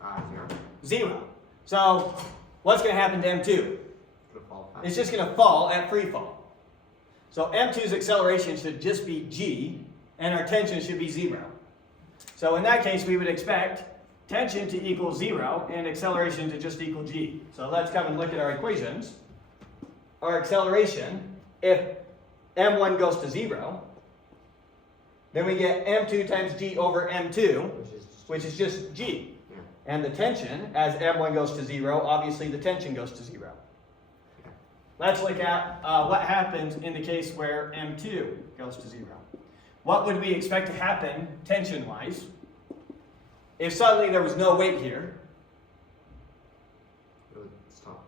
0. 0. So what's going to happen to m2? Gonna fall past. It's just going to fall at free fall. So m2's acceleration should just be g, and our tension should be 0. So in that case, we would expect tension to equal 0 and acceleration to just equal g. So let's come and look at our equations. Our acceleration, if m1 goes to 0, then we get m2 times g over m2, which is just g. Yeah. And the tension, as m1 goes to 0, obviously the tension goes to 0. Let's look at what happens in the case where m2 goes to 0. What would we expect to happen tension-wise if suddenly there was no weight here? It would stop.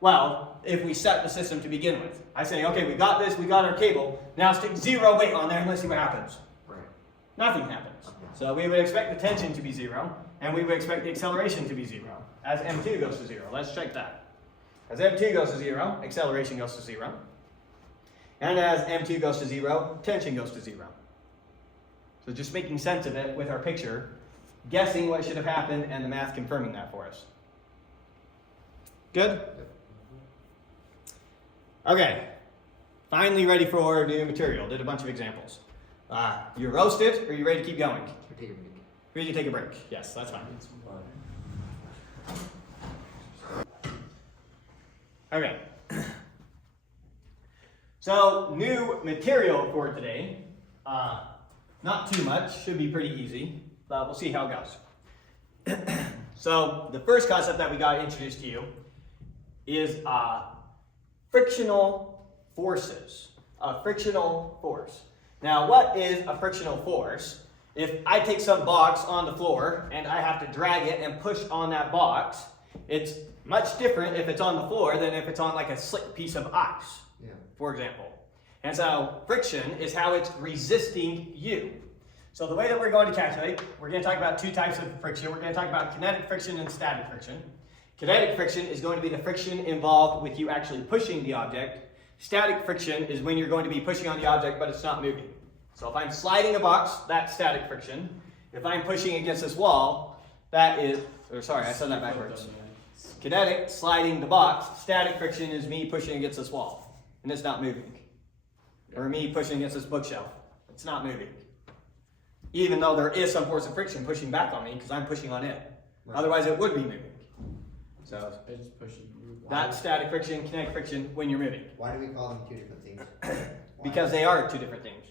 Well, if we set the system to begin with. I say, okay, we got this, we got our cable, now stick 0 weight on there and let's see what happens. Right. Nothing happens. Okay. So we would expect the tension to be 0, and we would expect the acceleration to be 0, as m2 goes to 0. Let's check that. As m2 goes to 0, acceleration goes to 0. And as m2 goes to 0, tension goes to 0. So just making sense of it with our picture, guessing what should have happened, and the math confirming that for us. Good? Okay. Finally ready for new material. Did a bunch of examples. You roasted, or are you ready to keep going? Take a break. Ready to take a break? Yes, that's fine. Need some water. Okay. So, new material for today. Not too much, should be pretty easy, but we'll see how it goes. So, the first concept that we got introduced to you is frictional forces. A frictional force. Now, what is a frictional force? If I take some box on the floor and I have to drag it and push on that box, it's much different if it's on the floor than if it's on like a slick piece of ice, Yeah. for example. And so friction is how it's resisting you. So the way that we're going to calculate, we're going to talk about two types of friction. We're going to talk about kinetic friction and static friction. Kinetic friction is going to be the friction involved with you actually pushing the object. Static friction is when you're going to be pushing on the object but it's not moving. So if I'm sliding a box, that's static friction. If I'm pushing against this wall, that is, or sorry, I said that backwards. Kinetic, sliding the box. Static friction is me pushing against this wall, and it's not moving. Or me pushing against this bookshelf. It's not moving. Even though there is some force of friction pushing back on me, because I'm pushing on it. Right. Otherwise it would be moving. So It's pushing you. that's static friction, kinetic friction when you're moving. Why do we call them two different things? Because they are two different things.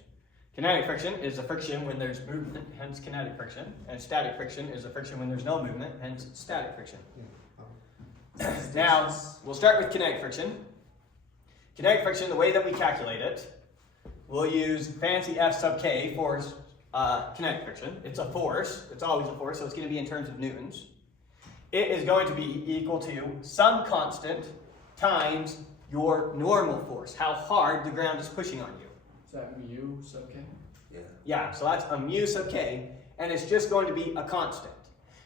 Kinetic friction is the friction when there's movement, hence kinetic friction. And static friction is the friction when there's no movement, hence static friction. Now, we'll start with kinetic friction. Kinetic friction, the way that we calculate it, we'll use fancy F sub k for kinetic friction. It's a force. It's always a force, so it's going to be in terms of newtons. It is going to be equal to some constant times your normal force, how hard the ground is pushing on you. Is that mu sub k? Yeah. Yeah, so that's a mu sub k, and it's just going to be a constant.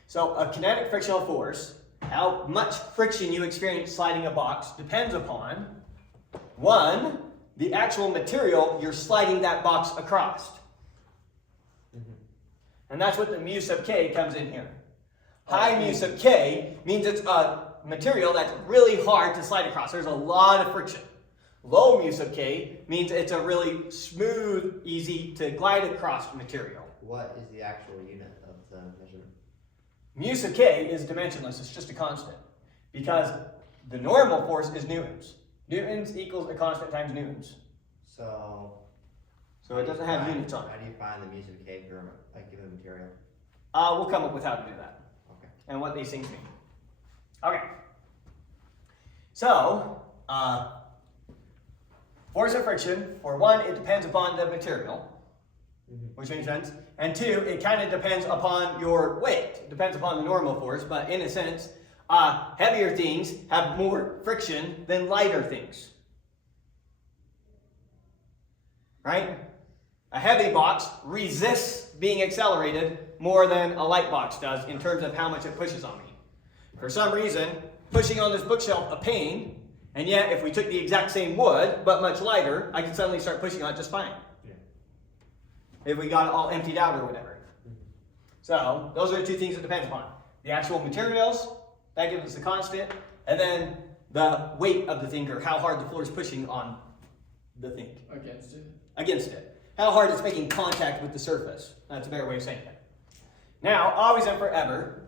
So a kinetic frictional force, how much friction you experience sliding a box, depends upon, one, the actual material you're sliding that box across. And that's what the mu sub k comes in here. High mu sub k means it's a material that's really hard to slide across. There's a lot of friction. Low mu sub k means it's a really smooth, easy to glide across material. What is the actual unit of the measurement? Mu sub k is dimensionless, it's just a constant. Because the normal force is newtons. Newtons equals a constant times newtons. So So it doesn't have units on How it. do you find the mu sub k for a given material? We'll come up with how to do that. Okay. And what these things mean. Okay. So, force of friction, for one, it depends upon the material, which makes sense. And two, it kind of depends upon your weight. It depends upon the normal force, but in a sense, heavier things have more friction than lighter things. Right? A heavy box resists being accelerated more than a light box does in terms of how much it pushes on me. For some reason, pushing on this bookshelf a pain, and yet if we took the exact same wood, but much lighter, I could suddenly start pushing on it just fine. Yeah. If we got it all emptied out or whatever. So, those are the two things it depends upon. The actual materials, that gives us the constant, and then the weight of the thing, or how hard the floor is pushing on the thing. Against it? Against it. How hard it's making contact with the surface. That's a better way of saying it. Now, always and forever,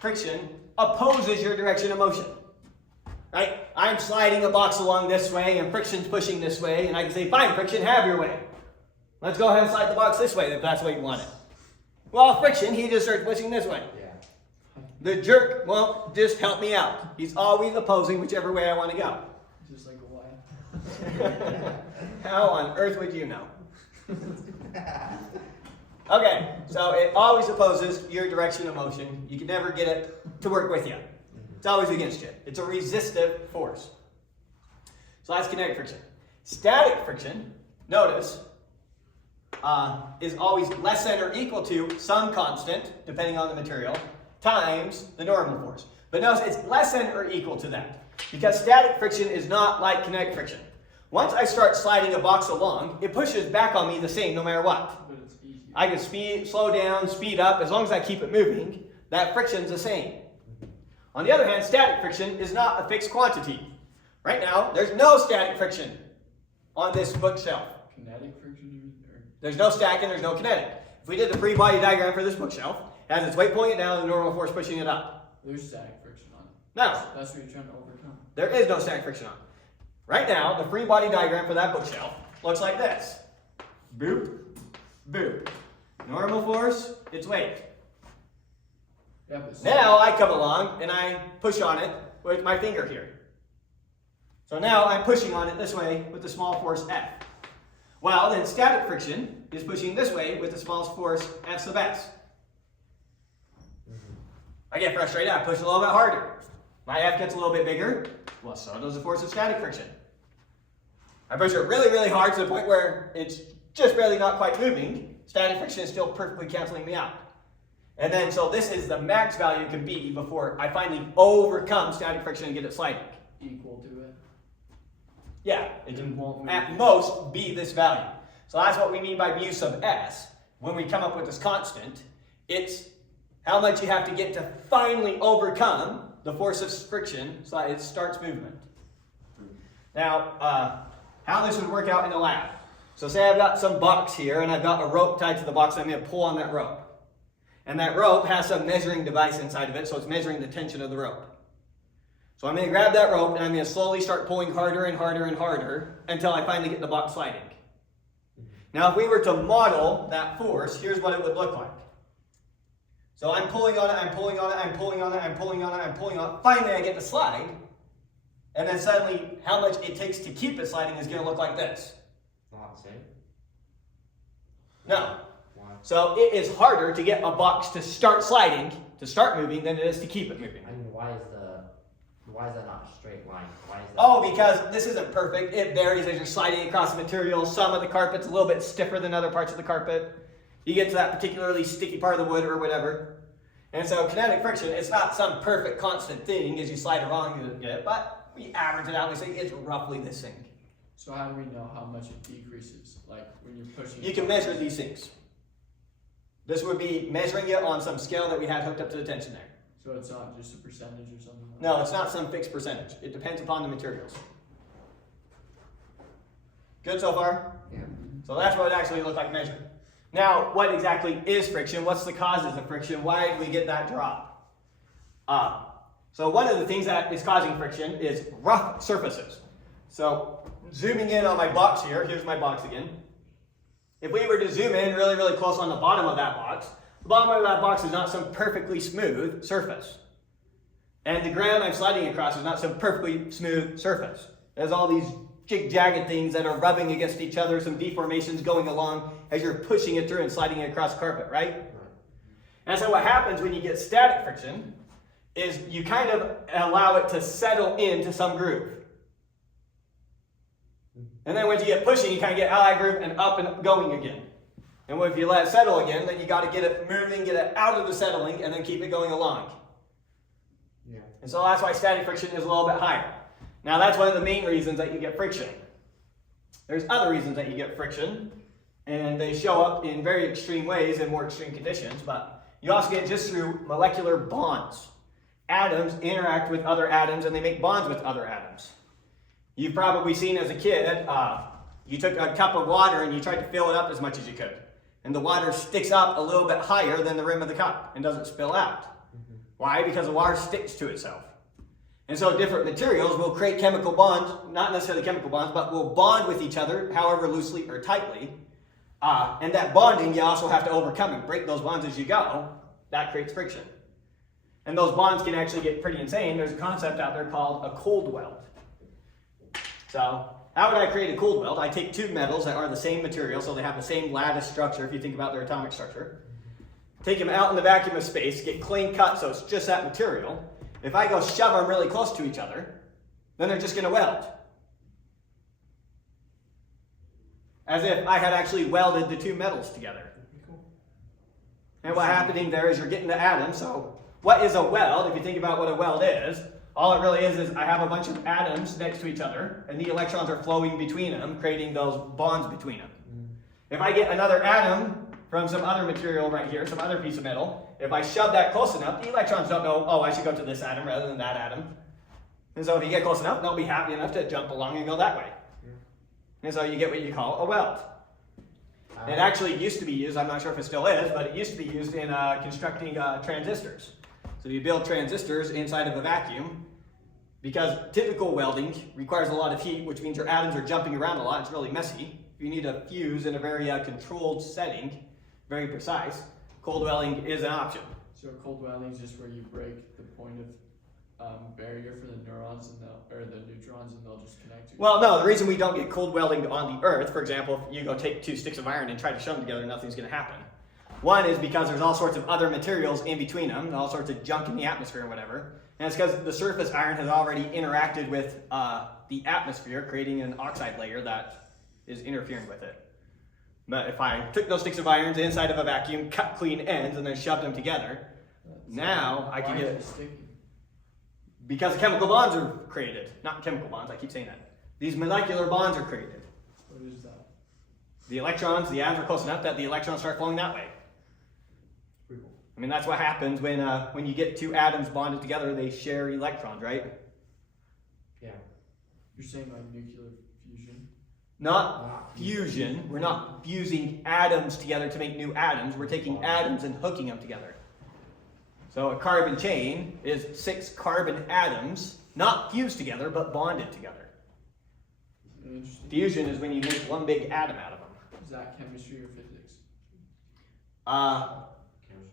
friction opposes your direction of motion. Right? I'm sliding a box along this way and friction's pushing this way, and I can say, fine, friction, have your way. Let's go ahead and slide the box this way if that's the way you want it. Well, friction, he just starts pushing this way. Yeah. The jerk won't just help me out. He's always opposing whichever way I want to go. Just like a Y. How on earth would you know? Okay, so it always opposes your direction of motion. You can never get it to work with you. It's always against you. It's a resistive force. So that's kinetic friction. Static friction, notice, is always less than or equal to some constant, depending on the material, times the normal force. But notice it's less than or equal to that, because static friction is not like kinetic friction. Once I start sliding a box along, it pushes back on me the same no matter what. But it's easier. I can slow down, speed up, as long as I keep it moving, that friction's the same. On the other hand, static friction is not a fixed quantity. Right now, there's no static friction on this bookshelf. Kinetic friction, you mean? Or There's no static and there's no kinetic. If we did the free body diagram for this bookshelf, it has its weight pulling it down and the normal force pushing it up. there's static friction on it. No, That's what you're trying to overcome. there is no static friction on it. Right now, the free body diagram for that bookshelf looks like this. Boop, boop. Normal force, its weight. Yeah, but Now I come along and I push on it with my finger here. So now I'm pushing on it this way with the small force F. Well, then static friction is pushing this way with the smallest force F sub S. I get frustrated, I push a little bit harder. My F gets a little bit bigger. Well, so does the force of static friction. I push it really, really hard to the point where it's just barely not quite moving. Static friction is still perfectly canceling me out. And then, so this is the max value it can be before I finally overcome static friction and get it sliding. equal to it. Yeah, it It won't can move. at most be this value. So that's what we mean by mu sub s. When we come up with this constant, it's how much you have to get to finally overcome the force of friction so that it starts movement. Now, how this would work out in the lab. So say I've got some box here and I've got a rope tied to the box. I'm going to pull on that rope. And that rope has some measuring device inside of it, so it's measuring the tension of the rope. So I'm going to grab that rope and I'm going to slowly start pulling harder and harder and harder until I finally get the box sliding. Now if we were to model that force, here's what it would look like. So I'm pulling on it, I'm pulling on it, I'm pulling on it, I'm pulling on it, I'm pulling on it. Finally I get to slide. And then suddenly how much it takes to keep it sliding is going to look like this. Not the same. No. Why? So it is harder to get a box to start sliding, to start moving, than it is to keep it moving. I mean, why is that not a straight line? Why is that? Oh, because this isn't perfect. It varies as you're sliding across the material. Some of the carpet's a little bit stiffer than other parts of the carpet. You get to that particularly sticky part of the wood or whatever. And so kinetic friction, it's not some perfect constant thing as you slide along, you get it, but we average it out and we say it's roughly this thing. So how do we know how much it decreases? Like when you're pushing. You can measure these things. This would be measuring it on some scale that we had hooked up to the tension there. So it's not just a percentage or something like No, it's not some fixed percentage. It depends upon the materials. Good so far? Yeah. So that's what it actually looked like measured. Now, what exactly is friction? What's the causes of friction? Why do we get that drop? So one of the things that is causing friction is rough surfaces. So zooming in on my box here, here's my box again. If we were to zoom in really, really close on the bottom of that box, the bottom of that box is not some perfectly smooth surface. And the ground I'm sliding across is not some perfectly smooth surface. There's all these jig-jagged things that are rubbing against each other, some deformations going along as you're pushing it through and sliding it across the carpet, right? And so what happens when you get static friction is you kind of allow it to settle into some groove. And then when you get pushing, you kind of get out of that groove and up and going again. And if you let it settle again, then you got to get it moving, get it out of the settling, and then keep it going along. Yeah. And so that's why static friction is a little bit higher. Now that's one of the main reasons that you get friction. There's other reasons that you get friction, and they show up in very extreme ways in more extreme conditions, but you also get just through molecular bonds. Atoms interact with other atoms and they make bonds with other atoms. You've probably seen as a kid, you took a cup of water and you tried to fill it up as much as you could. And the water sticks up a little bit higher than the rim of the cup and doesn't spill out. Why? Because the water sticks to itself. And so different materials will create chemical bonds, not necessarily chemical bonds, but will bond with each other, however loosely or tightly. And that bonding, you also have to overcome and break those bonds as you go. That creates friction. And those bonds can actually get pretty insane. There's a concept out there called a cold weld. So how would I create a cold weld? I take two metals that are the same material, so they have the same lattice structure if you think about their atomic structure. Take them out in the vacuum of space, get clean cut so it's just that material. If I go shove them really close to each other, then they're just going to weld. As if I had actually welded the two metals together. And what's happening there is you're getting the atoms. So what is a weld? If you think about what a weld is, all it really is I have a bunch of atoms next to each other, and the electrons are flowing between them, creating those bonds between them. If I get another atom from some other material right here, some other piece of metal, if I shove that close enough, the electrons don't know, oh, I should go to this atom rather than that atom. And so if you get close enough, they'll be happy enough to jump along and go that way. And so you get what you call a weld. It actually used to be used, I'm not sure if it still is, but it used to be used in constructing transistors. So you build transistors inside of a vacuum, because typical welding requires a lot of heat, which means your atoms are jumping around a lot, it's really messy. You need a fuse in a very controlled setting, very precise. Cold welding is an option. So cold welding is just where you break the point of barrier for the neurons and or the neutrons, and they'll just connect to. Well, no, the reason we don't get cold welding on the Earth, for example, if you go take two sticks of iron and try to shove them together, nothing's going to happen. One is because there's all sorts of other materials in between them, all sorts of junk in the atmosphere and whatever. And it's because the surface iron has already interacted with the atmosphere, creating an oxide layer that is interfering with it. But if I took those sticks of irons inside of a vacuum, cut clean ends, and then shoved them together, now I can get... Because chemical bonds are created. Not chemical bonds, I keep saying that. These molecular bonds are created. What is that? The electrons, the atoms are close enough that the electrons start flowing that way. I mean, that's what happens when you get two atoms bonded together, they share electrons, right? Yeah. You're saying like nuclear fusion? Not fusion. We're not fusing atoms together to make new atoms. We're taking atoms and hooking them together. So a carbon chain is 6 carbon atoms, not fused together, but bonded together. Interesting. Fusion is when you make one big atom out of them. Is that chemistry or physics?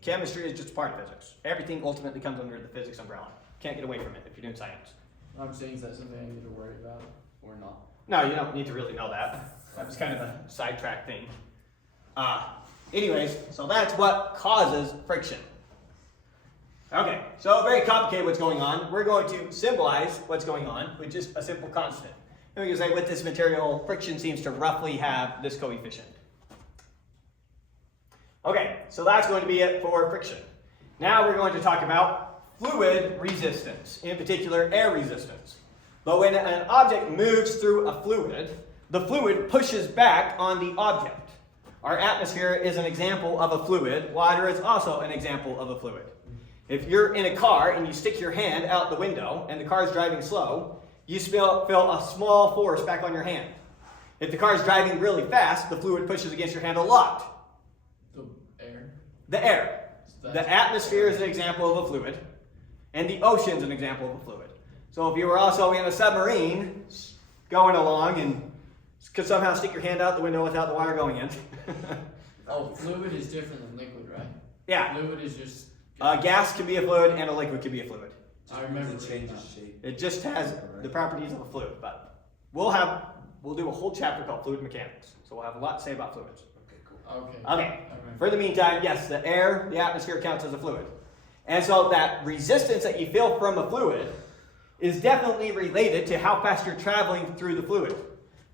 Chemistry is just part of physics. Everything ultimately comes under the physics umbrella. Can't get away from it if you're doing science. I'm saying, is that something I need to worry about or not? No, you don't need to really know that. That was kind of a sidetrack thing. Anyways, so that's what causes friction. Okay, so very complicated what's going on. We're going to symbolize what's going on with just a simple constant. And we can say with this material, friction seems to roughly have this coefficient. Okay, so that's going to be it for friction. Now we're going to talk about fluid resistance, in particular air resistance. But when an object moves through a fluid, the fluid pushes back on the object. Our atmosphere is an example of a fluid. Water is also an example of a fluid. If you're in a car and you stick your hand out the window and the car is driving slow, you feel a small force back on your hand. If the car is driving really fast, the fluid pushes against your hand a lot. The air? The air. The atmosphere is an example of a fluid, and the ocean is an example of a fluid. So if you were also in a submarine going along and could somehow stick your hand out the window without the water going in. Oh, fluid is different than liquid, right? Yeah. Fluid is just... Gas can be a fluid and a liquid can be a fluid. I remember it changes shape. It just has the properties of a fluid, but we'll do a whole chapter called fluid mechanics. So we'll have a lot to say about fluids. Okay, cool. Okay. Okay. For the meantime, yes, the air, the atmosphere counts as a fluid. And so that resistance that you feel from a fluid is definitely related to how fast you're traveling through the fluid.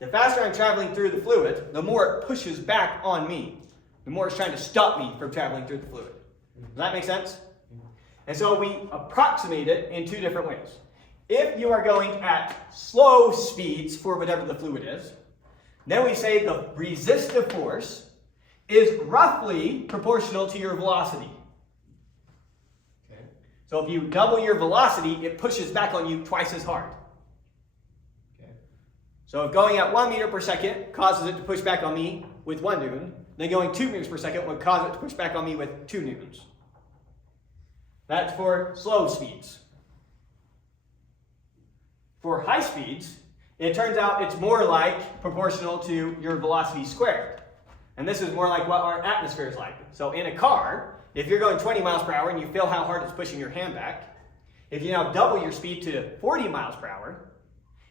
The faster I'm traveling through the fluid, the more it pushes back on me. The more it's trying to stop me from traveling through the fluid. Does that make sense? And so we approximate it in 2 different ways. If you are going at slow speeds for whatever the fluid is, then we say the resistive force is roughly proportional to your velocity. Okay. So if you double your velocity, it pushes back on you twice as hard. Okay. So if going at 1 meter per second causes it to push back on me with 1 Newton, then going 2 meters per second would cause it to push back on me with 2 Newtons. That's for slow speeds. For high speeds, it turns out it's more like proportional to your velocity squared. And this is more like what our atmosphere is like. So in a car, if you're going 20 miles per hour and you feel how hard it's pushing your hand back, if you now double your speed to 40 miles per hour,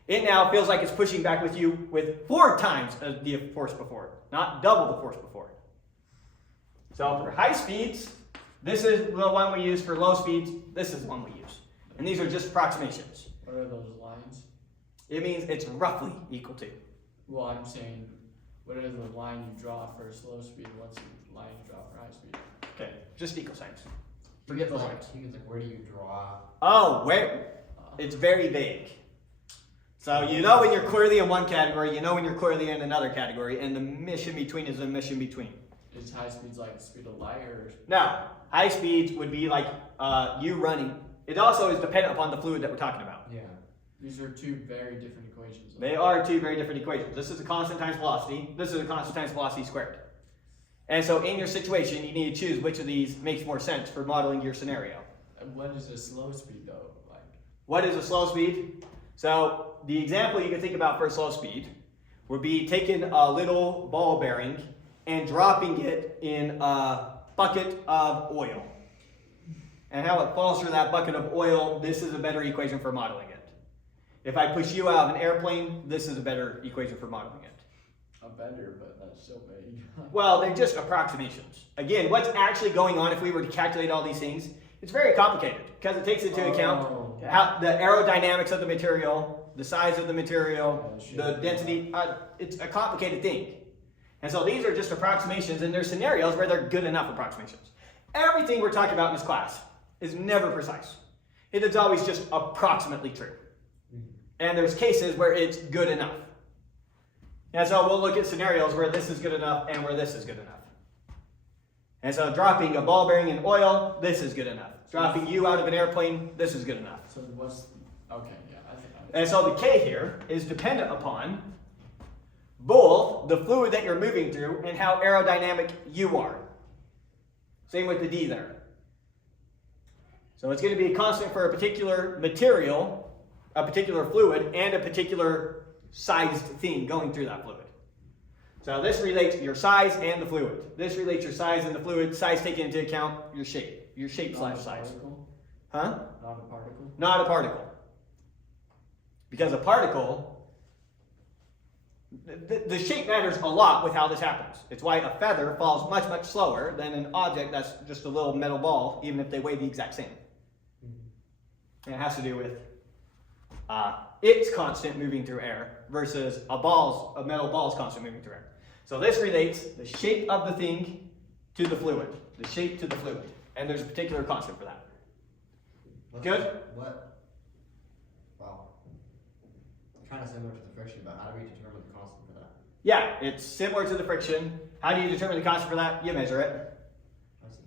it now feels like it's pushing back with you with 4 times the force before, not double the force before. So for high speeds, this is the one we use. For low speeds, this is the one we use. And these are just approximations. What are those lines? It means it's roughly equal to. Well, I'm saying, what is the line you draw for slow speed? What's the line you draw for high speed? Okay, just equal signs. Forget those lines. He was like, where do you draw? Oh, where? It's very vague. So you know when you're clearly in one category, you know when you're clearly in another category, and the mission between is a mission between. Is high speeds like the speed of light, or? Now, high speeds would be like you running. It also is dependent upon the fluid that we're talking about. Yeah. These are two very different equations. They are two very different equations. This is a constant times velocity. This is a constant times velocity squared. And so in your situation, you need to choose which of these makes more sense for modeling your scenario. And what is a slow speed though? Like, What is a slow speed? So the example you can think about for a slow speed would be taking a little ball bearing and dropping it in a bucket of oil. And how it falls through that bucket of oil, this is a better equation for modeling it. If I push you out of an airplane, this is a better equation for modeling it. a better, but that's so vague. Well, they're just approximations. Again, what's actually going on if we were to calculate all these things, it's very complicated because it takes into account how the aerodynamics of the material, the size of the material, the density. It's a complicated thing. And so these are just approximations, and there's scenarios where they're good enough approximations. Everything we're talking about in this class is never precise. It is always just approximately true. And there's cases where it's good enough. And so we'll look at scenarios where this is good enough and where this is good enough. And so dropping a ball bearing in oil, this is good enough. Dropping you out of an airplane, this is good enough. So what's, okay, yeah, I think And so the K here is dependent upon both the fluid that you're moving through and how aerodynamic you are. Same with the D there. So it's going to be a constant for a particular material, a particular fluid, and a particular sized thing going through that fluid. So this relates your size and the fluid. This relates your size and the fluid, size taking into account your shape slash size. Huh? Not a particle? Not a particle. Because a particle, the shape matters a lot with how this happens. It's why a feather falls much, much slower than an object that's just a little metal ball, even if they weigh the exact same. And it has to do with its constant moving through air versus a metal ball's constant moving through air. So this relates the shape of the thing to the fluid, the shape to the fluid, and there's a particular constant for that. Good? Well, kind of similar to the friction, but how do we determine the constant for that? Yeah, it's similar to the friction. How do you determine the constant for that? You measure it.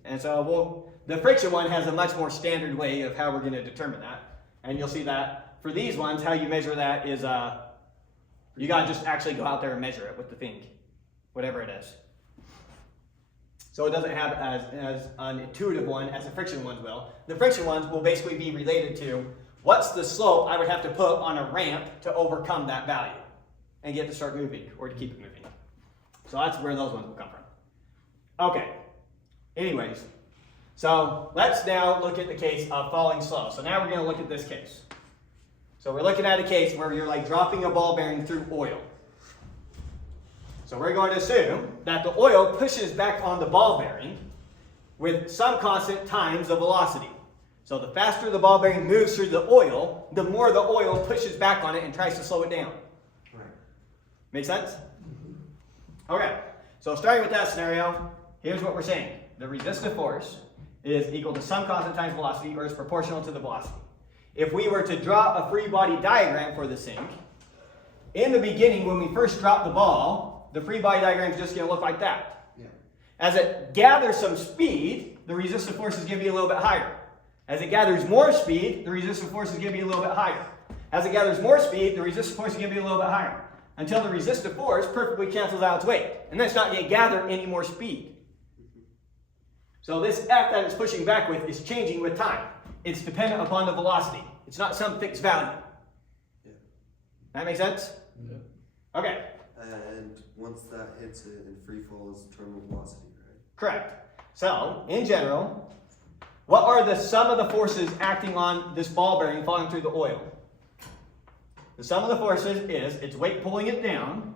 And so the friction one has a much more standard way of how we're going to determine that. And you'll see that for these ones, how you measure that is you got to just actually go out there and measure it with the thing, whatever it is. So it doesn't have as an intuitive one as the friction ones will. The friction ones will basically be related to what's the slope I would have to put on a ramp to overcome that value and get to start moving or to keep it moving. So that's where those ones will come from. Okay. Anyways, so let's now look at the case of falling slow. So now we're going to look at this case. So we're looking at a case where you're like dropping a ball bearing through oil. So we're going to assume that the oil pushes back on the ball bearing with some constant times the velocity. So the faster the ball bearing moves through the oil, the more the oil pushes back on it and tries to slow it down. Right. Make sense? Okay, so starting with that scenario, here's what we're saying. The resistive force is equal to some constant times velocity, or is proportional to the velocity. If we were to draw a free body diagram for this thing, in the beginning when we first drop the ball, the free body diagram is just going to look like that. Yeah. As it gathers some speed, the resistive force is going to be a little bit higher. As it gathers more speed, the resistive force is going to be a little bit higher. As it gathers more speed, the resistive force is going to be a little bit higher. Until the resistive force perfectly cancels out its weight. And then it's not going to gather any more speed. So this F that it's pushing back with is changing with time. It's dependent upon the velocity. It's not some fixed value. That make sense? Yeah. Okay, And once that hits it in free fall is terminal velocity, right? correct. So, in general, what are the sum of the forces acting on this ball bearing falling through the oil? The sum of the forces is its weight pulling it down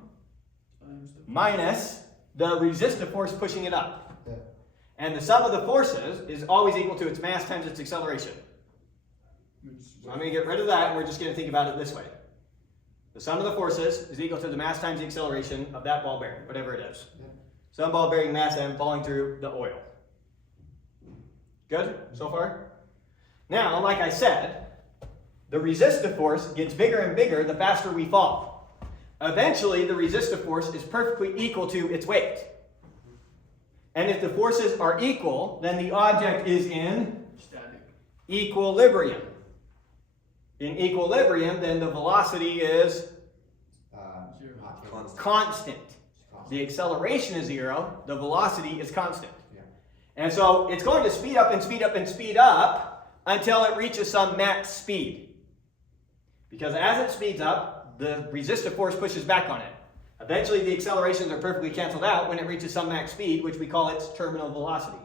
minus the resistive force pushing it up. Yeah. And the sum of the forces is always equal to its mass times its acceleration. So I'm going to get rid of that, and we're just going to think about it this way. The sum of the forces is equal to the mass times the acceleration of that ball bearing, whatever it is. Yeah. Some ball bearing mass m falling through the oil. Good so far? Now, like I said, the resistive force gets bigger and bigger the faster we fall. Eventually, the resistive force is perfectly equal to its weight. And if the forces are equal, then the object is in Static. equilibrium. In equilibrium, then the velocity is Zero. Not Constant. constant. constant. The acceleration is 0, the velocity is constant. Yeah. And so it's going to speed up and speed up and speed up until it reaches some max speed. Because as it speeds up, the resistive force pushes back on it. Eventually the accelerations are perfectly canceled out when it reaches some max speed, which we call its terminal velocity.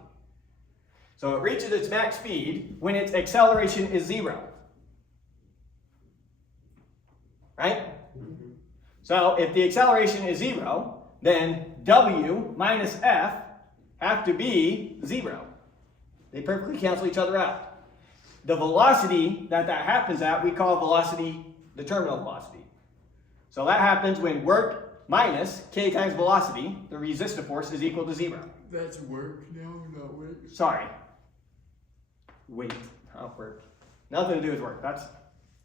So it reaches its max speed when its acceleration is 0. Right? Mm-hmm. So if the acceleration is 0, then W minus F have to be 0. They perfectly cancel each other out. The velocity that happens at, we call velocity the terminal velocity. So that happens when work minus k times velocity, the resistive force, is equal to 0. That's work now, not weight. Sorry. Weight, not work. Nothing to do with work. That's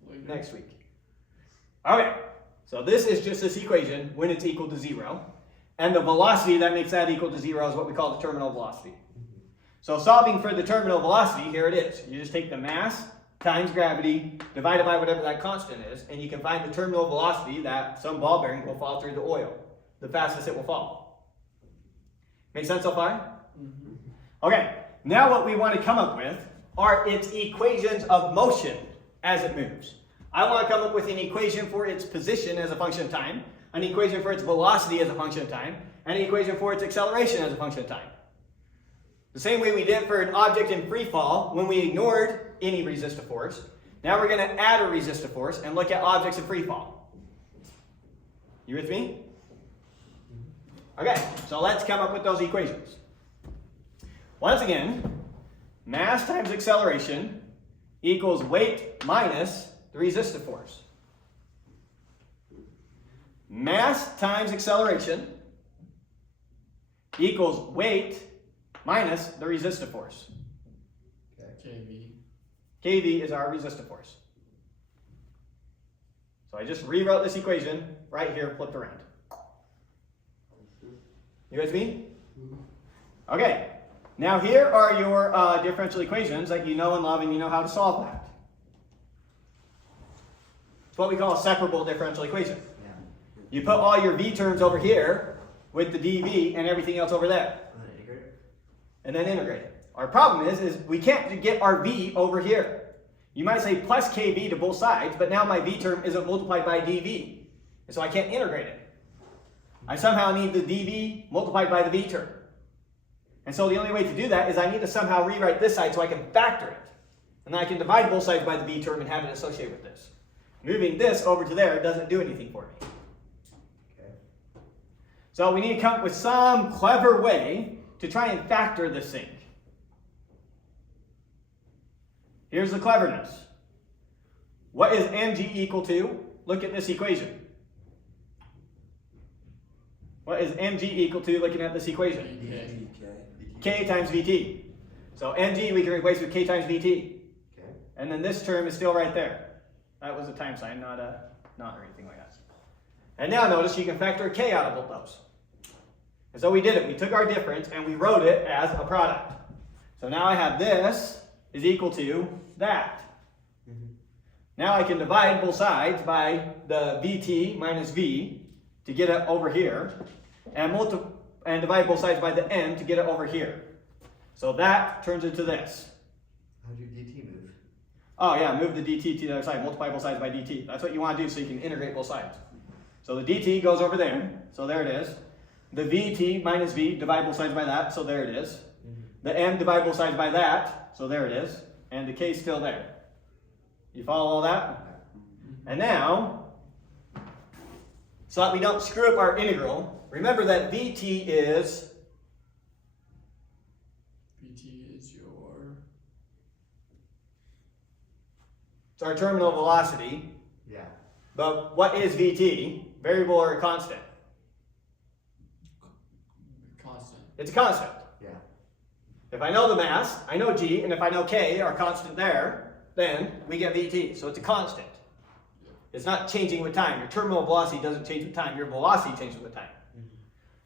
Later. next week. Okay, so this is just this equation when it's equal to 0. And the velocity that makes that equal to 0 is what we call the terminal velocity. So solving for the terminal velocity, here it is. You just take the mass times gravity divided by whatever that constant is, and you can find the terminal velocity that some ball bearing will fall through the oil, the fastest it will fall. Make sense so far? Mm-hmm. Okay, now what we want to come up with are its equations of motion as it moves. I want to come up with an equation for its position as a function of time, an equation for its velocity as a function of time, and an equation for its acceleration as a function of time. The same way we did for an object in free fall when we ignored any resistive force. Now we're going to add a resistive force and look at objects in free fall. You with me? Okay, so let's come up with those equations. Once again, mass times acceleration equals weight minus the resistive force. Mass times acceleration equals weight minus the resistive force. KV. KV is our resistive force. So I just rewrote this equation right here, flipped around. You with me? Okay, now here are your differential equations that you know and love, and you know how to solve that. It's what we call a separable differential equation. Yeah. You put all your v terms over here with the dv and everything else over there, And then integrate it. and then integrate it. Our problem is we can't get our v over here. You might say plus kv to both sides, but now my v term isn't multiplied by dv, and so I can't integrate it. I somehow need the dv multiplied by the v term. And so the only way to do that is I need to somehow rewrite this side so I can factor it. And then I can divide both sides by the v term and have it associated with this. Moving this over to there doesn't do anything for me. Okay. So we need to come up with some clever way to try and factor this thing. Here's the cleverness. What is mg equal to? Look at this equation. What is mg equal to looking at this equation? VK. K times Vt. So mg we can replace with K times Vt. Okay. And then this term is still right there. That was a time sign, not or anything like that. And now notice you can factor K out of both those. And so we did it. We took our difference and we wrote it as a product. So now I have this is equal to that. Now I can divide both sides by the Vt minus V to get it over here, and divide both sides by the M to get it over here. So that turns into this. How'd your dt move? Oh yeah, move the dt to the other side, multiply both sides by dt. That's what you want to do so you can integrate both sides. So the dt goes over there, so there it is. The vt minus v, divide both sides by that, so there it is. The m, divide both sides by that, so there it is. And the k is still there. You follow all that? And now, so that we don't screw up our integral, remember that vt is, VT is your it's our terminal velocity. Yeah. But what is vt? Variable or a constant? constant. It's a constant. Yeah. If I know the mass, I know g, and if I know k, our constant there, then we get vt. So it's a constant. It's not changing with time. Your terminal velocity doesn't change with time. Your velocity changes with time.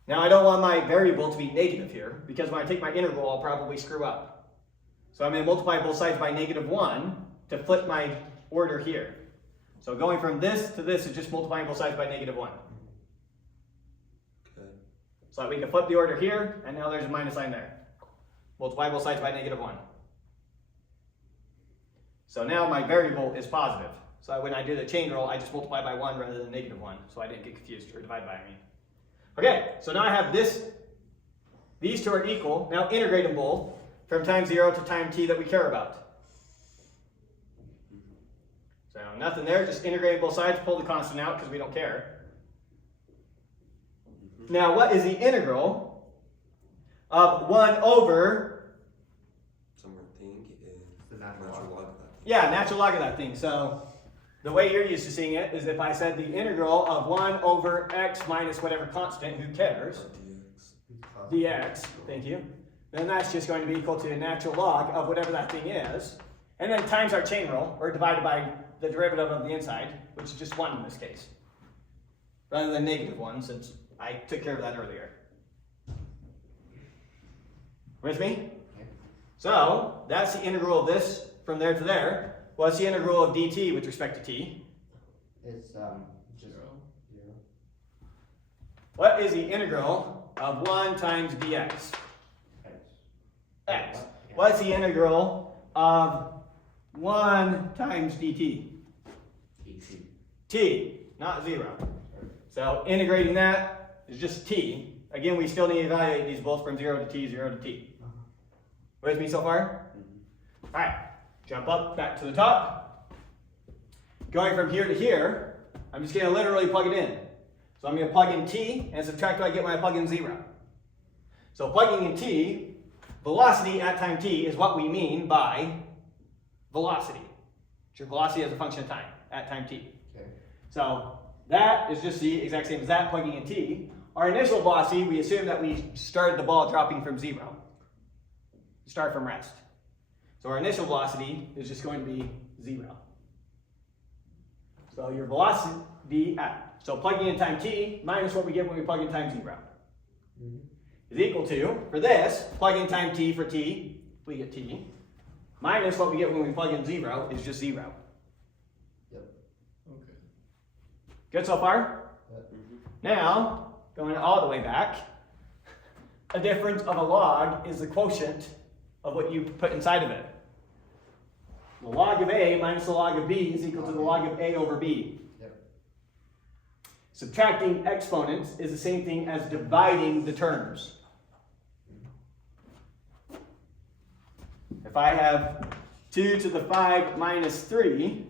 Now I don't want my variable to be negative here, because when I take my integral, I'll probably screw up. So I'm going to multiply both sides by -1 to flip my order here. So going from this to this is just multiplying both sides by -1. Okay. So that we can flip the order here, and now there's a minus sign there. Multiply both sides by -1. So now my variable is positive. So when I do the chain rule, I just multiply by 1 rather than -1, so I didn't get confused, or divide by, I mean. Okay, so now I have this, these two are equal. Now integrate them both from time 0 to time t that we care about. So nothing there, just integrate both sides, pull the constant out because we don't care. Now what is the integral of 1 over, Someone think is The natural natural log. log of that. yeah, natural log of that thing. So the way you're used to seeing it is if I said the integral of 1 over x minus whatever constant, who cares, Or dx. dx, thank you, then that's just going to be equal to the natural log of whatever that thing is, and then times our chain rule, or divided by the derivative of the inside, which is just 1 in this case, rather than -1, since I took care of that earlier. With me? Okay. So, that's the integral of this from there to there. What's the integral of dt with respect to t? It's just 0. 0. What is the integral of 1 times dx? X. X. Yeah. What's the integral of 1 times dt? EC. T, not 0. So integrating that is just t. Again, we still need to evaluate these both from 0 to t, 0 to t. With me so far? All right, jump up, back to the top. Going from here to here, I'm just going to literally plug it in. So I'm going to plug in t and subtract what I get when I plug in 0. So plugging in t, velocity at time t is what we mean by velocity. It's your velocity as a function of time at time t. Okay. So that is just the exact same as that, plugging in t. Our initial velocity, we assume that we started the ball dropping from 0. Start from rest. So our initial velocity is just going to be 0. So your velocity at, so plugging in time t minus what we get when we plug in time 0 is equal to, for this, plug in time t for t, we get t, minus what we get when we plug in 0 is just 0. Yep. Okay. Good so far? Now, going all the way back, a difference of a log is the quotient of what you put inside of it. The log of a minus the log of b is equal to the log of a over b. Yep. Subtracting exponents is the same thing as dividing the terms. If I have 2 to the 5 minus 3,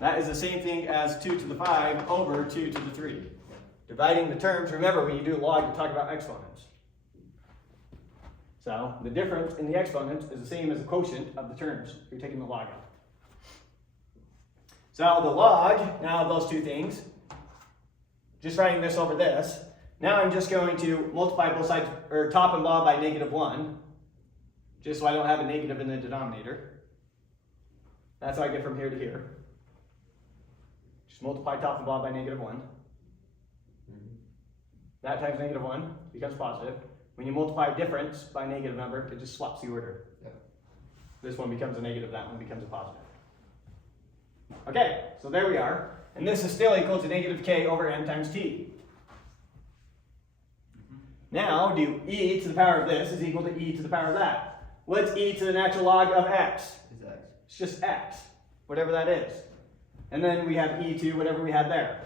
that is the same thing as 2 to the 5 over 2 to the 3. Dividing the terms, remember when you do a log, you talk about exponents. So the difference in the exponents is the same as the quotient of the terms. You're taking the log out. So the log, now of those two things, just writing this over this, now I'm just going to multiply both sides, or top and bottom by -1, just so I don't have a negative in the denominator. That's how I get from here to here. Just multiply top and bottom by -1. That times -1 becomes positive. When you multiply a difference by a negative number, it just swaps the order. Yep. This one becomes a negative, that one becomes a positive. Okay, so there we are. And this is still equal to -k over m times t. Now, do e to the power of this is equal to e to the power of that. What's e to the natural log of x? Is X. It's just x. whatever that is. And then we have E2, whatever we had there.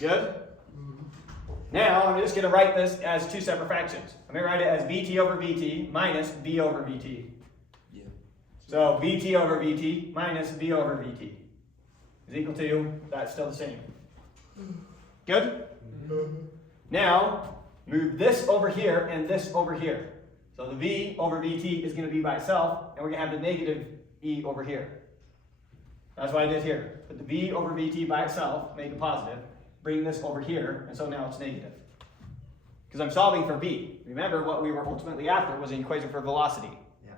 Good? Now, I'm just going to write this as two separate fractions. I'm going to write it as VT over VT minus V over VT. Yeah. So VT over VT minus V over VT is equal to, that's still the same. Good? Now, move this over here and this over here. So the V over VT is going to be by itself, and we're going to have the negative E over here. That's what I did here. Put the V over VT by itself, make it positive, bring this over here, and so now it's negative. Because I'm solving for V. Remember, what we were ultimately after was an equation for velocity. Yeah.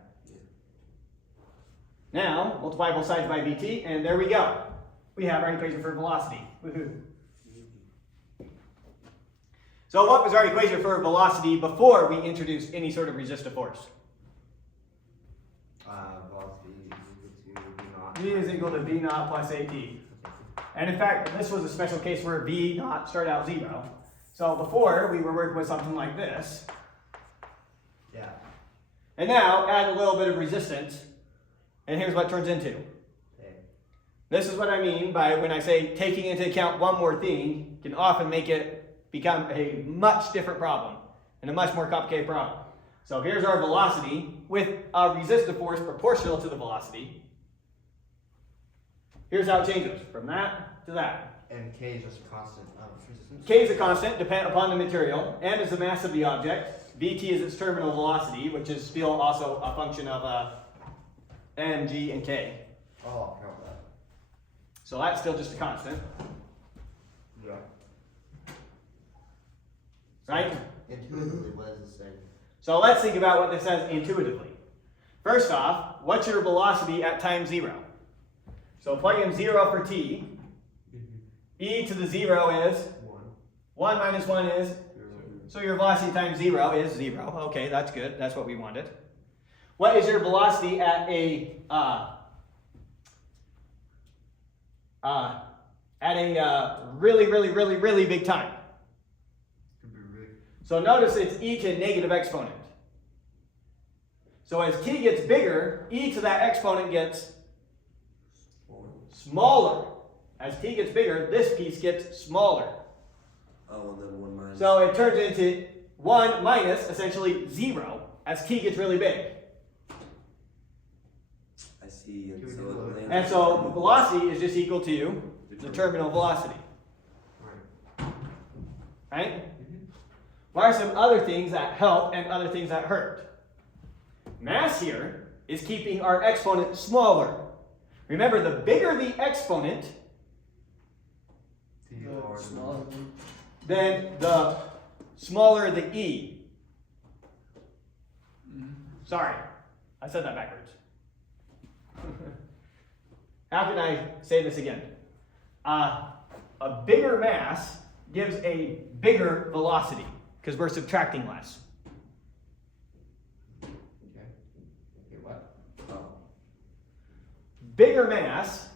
Now, multiply both sides by VT, and there we go. We have our equation for velocity. Woohoo. So what was our equation for velocity before we introduced any sort of resistive force? Velocity V is equal to V naught plus AT. And in fact, this was a special case where V naught started out 0. So before, we were working with something like this. Yeah. And now, add a little bit of resistance, and here's what it turns into. Okay. This is what I mean by when I say taking into account one more thing can often make it become a much different problem and a much more complicated problem. So here's our velocity with a resistive force proportional to the velocity. Here's how it changes from that to that. And K is just a constant resistance. K is a constant dependent upon the material. M is the mass of the object. Vt is its terminal velocity, which is still also a function of M, G, and K. Oh, I forgot that. So that's still just a constant, Yeah. right? Intuitively, what does it say? So let's think about what this says intuitively. First off, what's your velocity at time 0? So plug in 0 for t. E to the 0 is 1. 1 minus 1 is, so your velocity times 0 is 0. Okay, that's good. That's what we wanted. What is your velocity at a really big time? Could be really. So notice it's e to negative exponent. So as t gets bigger, e to that exponent gets smaller. As t gets bigger, this piece gets smaller. Oh, and then 1 minus. So it turns into 1 minus, essentially 0, as t gets really big. I see. And Can we so do it a- lands And so the velocity is just equal to the terminal velocity. Right. Right? What are some other things that help and other things that hurt? Mass here is keeping our exponent smaller. Remember, the bigger the exponent, The smaller then the smaller the e. Sorry, I said that backwards. How can I say this again? A bigger mass gives a bigger velocity because we're subtracting less. Okay. Okay, what? Oh. Bigger mass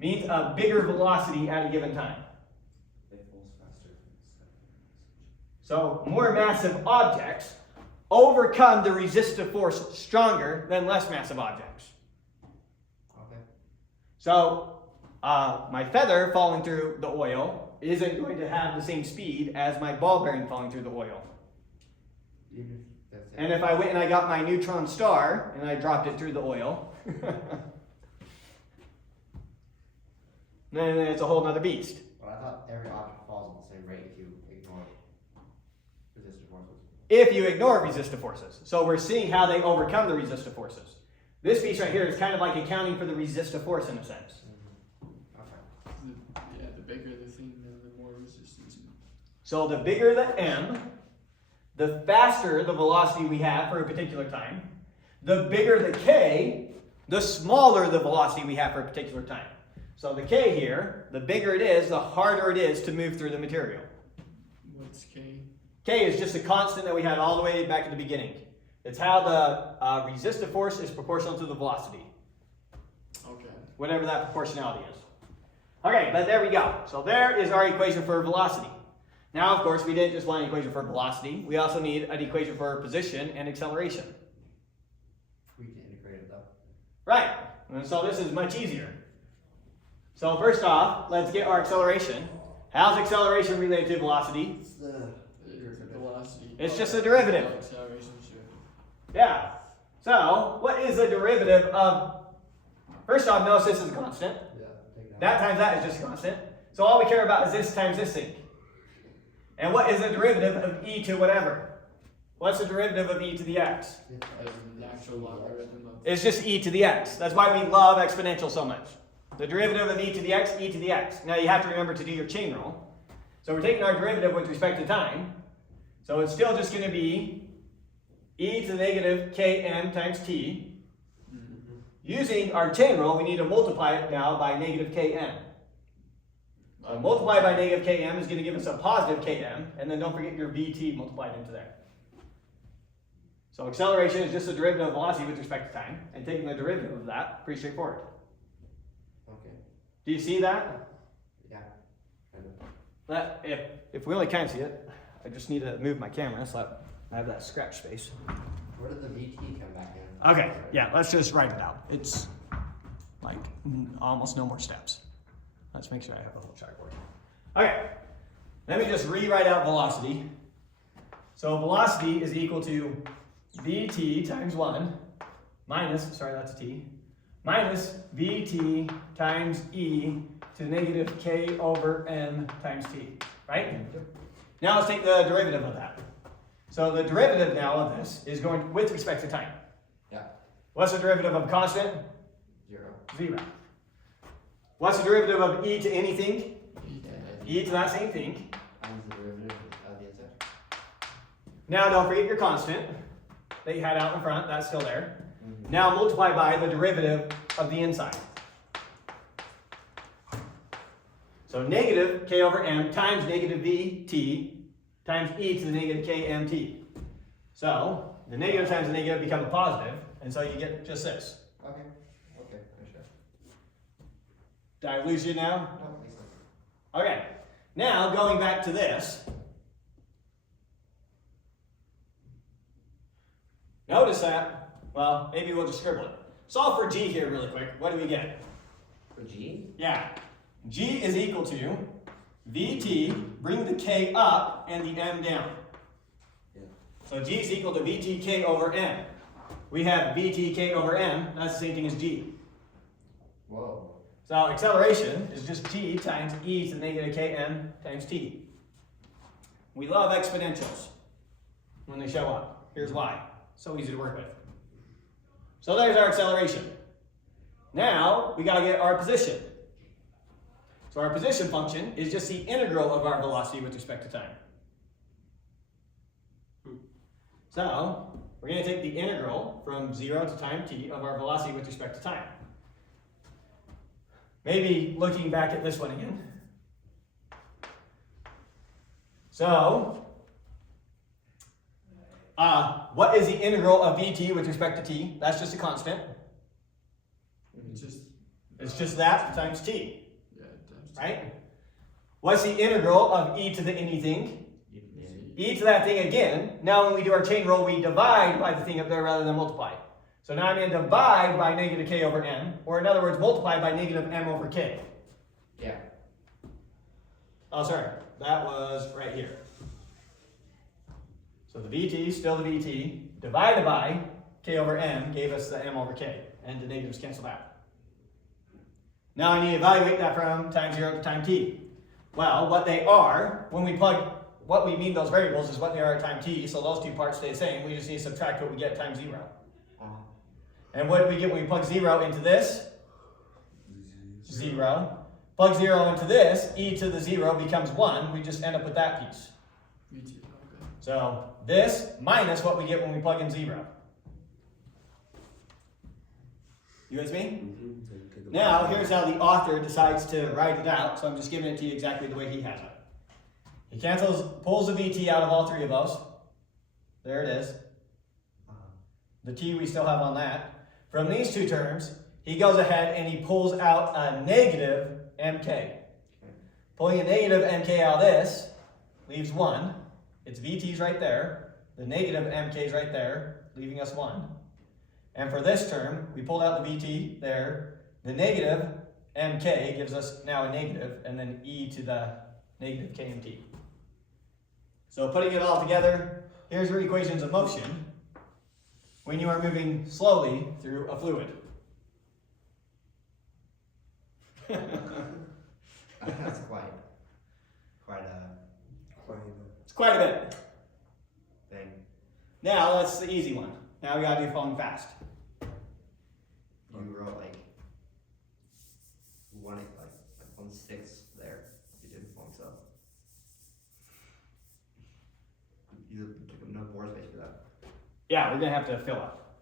means a bigger velocity at a given time. It falls faster. So more massive objects overcome the resistive force stronger than less massive objects. Okay. So my feather falling through the oil isn't going to have the same speed as my ball bearing falling through the oil. Even if that's it. And if I went and I got my neutron star and I dropped it through the oil, then it's a whole nother beast. Well, I thought every object falls at the same rate if you ignore resistive forces. If you ignore resistive forces. So we're seeing how they overcome the resistive forces. This piece right here is kind of like accounting for the resistive force in a sense. Okay. the bigger the thing, then the more resistance. So the bigger the m, the faster the velocity we have for a particular time. The bigger the k, the smaller the velocity we have for a particular time. So the k here, the bigger it is, the harder it is to move through the material. What's K? K is just a constant that we had all the way back at the beginning. It's how the resistive force is proportional to the velocity, Okay. whatever that proportionality is. Okay, but there we go. So there is our equation for velocity. Now, of course, we didn't just want an equation for velocity. We also need an equation for position and acceleration. We can integrate it though. Right. And so this is much easier. So first off, let's get our acceleration. How's acceleration related to velocity? It's the Velocity. It's just a derivative. Acceleration, sure. Yeah. So what is the derivative of, first off, notice this is a constant. yeah. Take That times that is just a constant. So all we care about is this times this thing. And what is the derivative of e to whatever? What's the derivative of e to the x? As a natural logarithm of. It's just e to the x. That's why we love exponential so much. The derivative of e to the x, e to the x. Now you have to remember to do your chain rule. So we're taking our derivative with respect to time. So it's still just going to be e to the negative km times t. Using our chain rule, we need to multiply it now by negative km. So multiply by negative km is going to give us a positive km, and then don't forget your vt multiplied into there. So acceleration is just the derivative of velocity with respect to time, and taking the derivative of that, pretty straightforward. Okay. Do you see that? Yeah. Kind of. That if we only can't see it, I just need to move my camera so that I have that scratch space. Where did the VT come back in? Okay, yeah, let's just write it out. It's like almost no more steps. Let's make sure I have a whole chalkboard. Okay, let me just rewrite out velocity. So velocity is equal to vt times 1 minus, sorry, that's a t, minus vt times e to negative k over m times t, right? Now let's take the derivative of that. So the derivative now of this is going with respect to time. Yeah. What's the derivative of a constant? 0. 0. What's the derivative of e to anything? E to that same thing. Times the derivative of the inside. Now don't forget your constant that you had out in front, that's still there. Now multiply by the derivative of the inside. So negative k over m times negative vt times e to the negative kmt. So the negative times the negative become a positive, and so you get just this. Okay. Okay. For sure. Did I lose you now? No, makes sense. Okay. Now going back to this. Notice that, well, maybe we'll just scribble it. Solve for g here really quick. What do we get? For G? Yeah. G is equal to Vt, bring the k up and the m down. Yeah. So G is equal to Vtk over m. We have Vtk over m, that's the same thing as G. Whoa. So acceleration is just G times e to the negative km times t. We love exponentials when they show up. Here's why. So easy to work with. So there's our acceleration. Now we gotta get our position. So our position function is just the integral of our velocity with respect to time. So we're going to take the integral from 0 to time t of our velocity with respect to time. Maybe looking back at this one again. So what is the integral of vt with respect to t? That's just a constant. It's just that times t. Right? What's the integral of e to the anything? E to that thing again. Now when we do our chain rule, we divide by the thing up there rather than multiply. So now I'm going to divide by negative k over m, or in other words, multiply by negative m over k. Yeah. Oh, sorry. That was right here. So the vt, still the vt, divided by k over m gave us the m over k, and the negatives cancel out. Now I need to evaluate that from time 0 to time t. Well, what they are, when we plug, what we mean those variables is what they are at time t, so those two parts stay the same. We just need to subtract what we get at time 0. And what do we get when we plug 0 into this? 0. Plug 0 into this, e to the 0 becomes 1. We just end up with that piece. So this minus what we get when we plug in 0. You guys me? Now, here's how the author decides to write it out, so I'm just giving it to you exactly the way he has it. He pulls the VT out of all three of those. There it is. The T we still have on that. From these two terms, he goes ahead and he pulls out a negative MK. Pulling a negative MK out of this leaves 1. Its VT's right there. The negative MK's right there, leaving us 1. And for this term, we pulled out the VT there. The negative mk gives us now a negative, and then e to the negative kmt. So putting it all together, here's your equations of motion when you are moving slowly through a fluid. That's quite It's quite a bit. thing. Now that's the easy one. Now we gotta do falling fast. You wrote like 1/6 there. You didn't falling so. You took enough board space for that. Yeah, we're gonna have to fill up.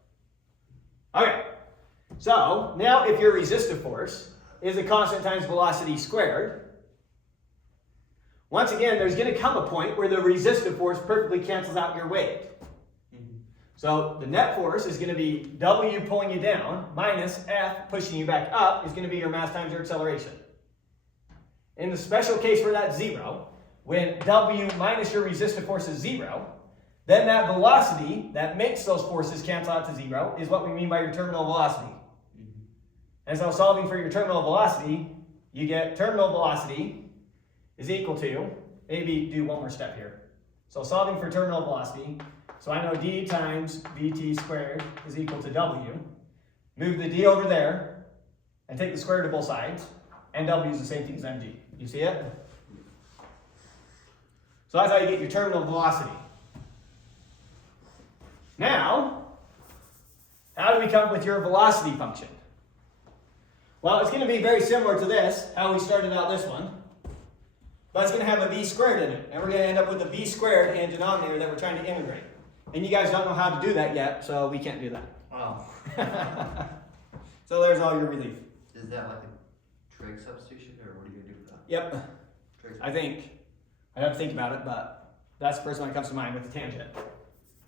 Okay, so now if your resistive force is a constant times velocity squared, once again, there's gonna come a point where the resistive force perfectly cancels out your weight. So the net force is gonna be W pulling you down minus F pushing you back up is gonna be your mass times your acceleration. In the special case where that's 0, when W minus your resistive force is 0, then that velocity that makes those forces cancel out to 0 is what we mean by your terminal velocity. And so solving for your terminal velocity, you get terminal velocity is equal to, maybe do one more step here. So solving for terminal velocity, so I know d times vt squared is equal to w. Move the d over there, and take the square root of both sides, and w is the same thing as mg. You see it? So that's how you get your terminal velocity. Now, how do we come up with your velocity function? Well, it's going to be very similar to this, how we started out this one. But it's going to have a v squared in it. And we're going to end up with a v squared in denominator that we're trying to integrate. And you guys don't know how to do that yet, so we can't do that. Oh. So there's all your relief. Is that like a trig substitution, or what are you gonna do for that? Yep. Trig I think. I'd have to think about it, but that's the first one that comes to mind with the tangent.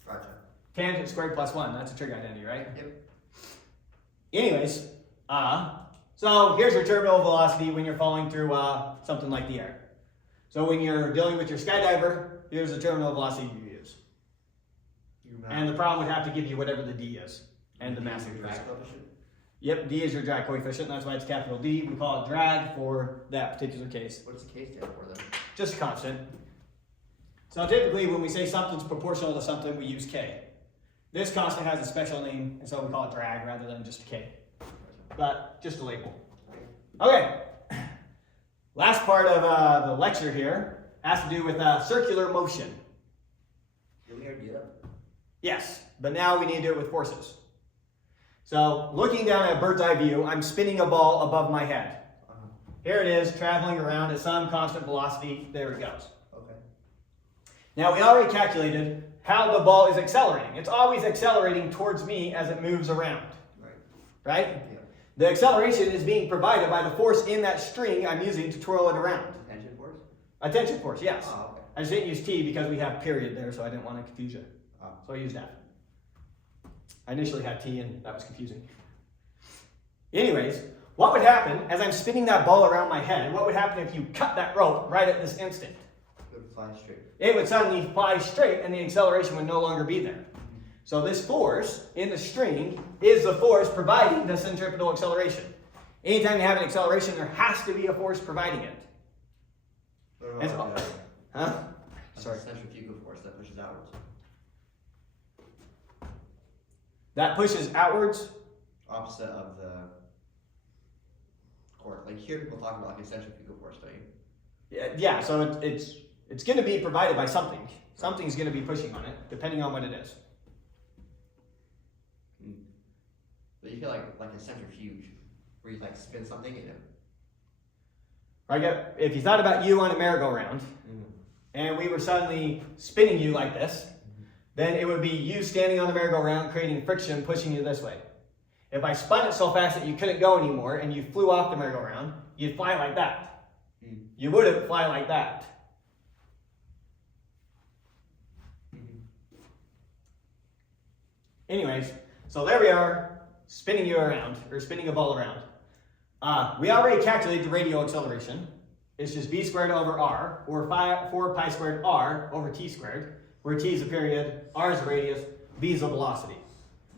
Gotcha. Tangent squared plus 1, that's a trig identity, right? Yep. Anyways, so here's your terminal velocity when you're falling through something like the air. So when you're dealing with your skydiver, here's the terminal velocity you use. And the problem would have to give you whatever the d is, and the mass of your drag coefficient. Yep, d is your drag coefficient, that's why it's capital D. We call it drag for that particular case. What's the case stand for then? Just a constant. So typically when we say something's proportional to something, we use k. This constant has a special name, and so we call it drag rather than just k. But just a label. Okay. Last part of the lecture here has to do with circular motion. Did we already do that? Yes, but now we need to do it with forces. So looking down at a bird's eye view, I'm spinning a ball above my head. Here it is, traveling around at some constant velocity. There it goes. Okay. Now we already calculated how the ball is accelerating. It's always accelerating towards me as it moves around. Right. Right? Yeah. The acceleration is being provided by the force in that string I'm using to twirl it around. Tension force? A tension force, yes. Oh, okay. I just didn't use T because we have period there, so I didn't want to confuse you. Oh. So I used F. I initially had T and that was confusing. Anyways, what would happen as I'm spinning that ball around my head? What would happen if you cut that rope right at this instant? It would fly straight. It would suddenly fly straight and the acceleration would no longer be there. So this force in the string is the force providing the centripetal acceleration. Anytime you have an acceleration, there has to be a force providing it. And so- Huh? Sorry. Centrifugal force that pushes outwards. That pushes outwards. Opposite of the core. Like here people talk about like a centrifugal force, don't you? Yeah, so it's going to be provided by something. Something's going to be pushing on it, depending on what it is. But you feel like a centrifuge, where you like spin something in it. Right? If you thought about you on a merry-go-round, and we were suddenly spinning you like this, then it would be you standing on the merry-go-round, creating friction, pushing you this way. If I spun it so fast that you couldn't go anymore, and you flew off the merry-go-round, you'd fly like that. You wouldn't fly like that. Anyways, so there we are, spinning you around, or spinning a ball around. We already calculated the radial acceleration. It's just v squared over r, or 4 pi squared r over t squared, where t is a period, r is a radius, v is a velocity.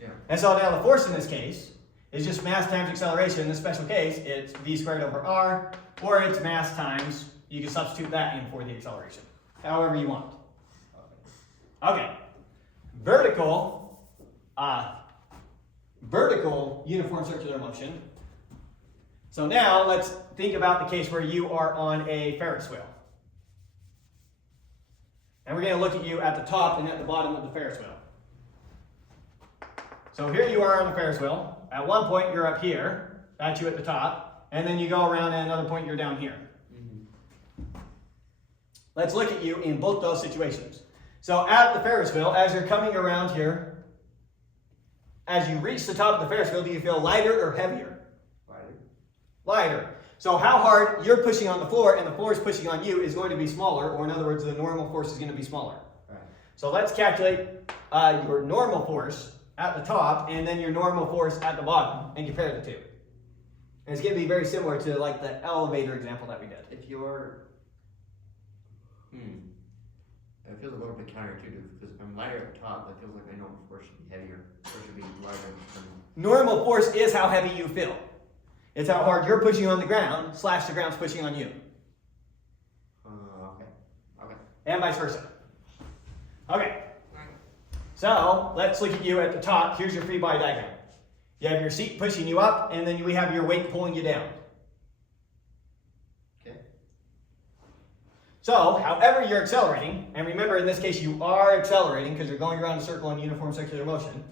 Yeah. And so now the force in this case is just mass times acceleration. In this special case, it's v squared over r, or it's mass times, you can substitute that in for the acceleration, however you want. Okay, vertical uniform circular motion. So now let's think about the case where you are on a Ferris wheel. And we're going to look at you at the top and at the bottom of the Ferris wheel. So here you are on the Ferris wheel. At one point you're up here, that's you at the top, and then you go around at another point you're down here. Let's look at you in both those situations. So at the Ferris wheel, as you're coming around here, as you reach the top of the Ferris wheel, do you feel lighter or heavier? Lighter. Lighter. So how hard you're pushing on the floor and the floor is pushing on you is going to be smaller, or in other words, the normal force is going to be smaller. Right. So let's calculate your normal force at the top and then your normal force at the bottom and compare the two. And it's going to be very similar to like the elevator example that we did. If you're, it feels a little bit counterintuitive because if I'm lighter at the top, that feels like my normal force should be heavier, or should be lighter. Normal force is how heavy you feel. It's how hard you're pushing on the ground / the ground's pushing on you. Okay. And vice versa. Okay. So let's look at you at the top. Here's your free body diagram. You have your seat pushing you up, and then we have your weight pulling you down. Okay. So, however you're accelerating, and remember in this case you are accelerating because you're going around a circle in uniform circular motion,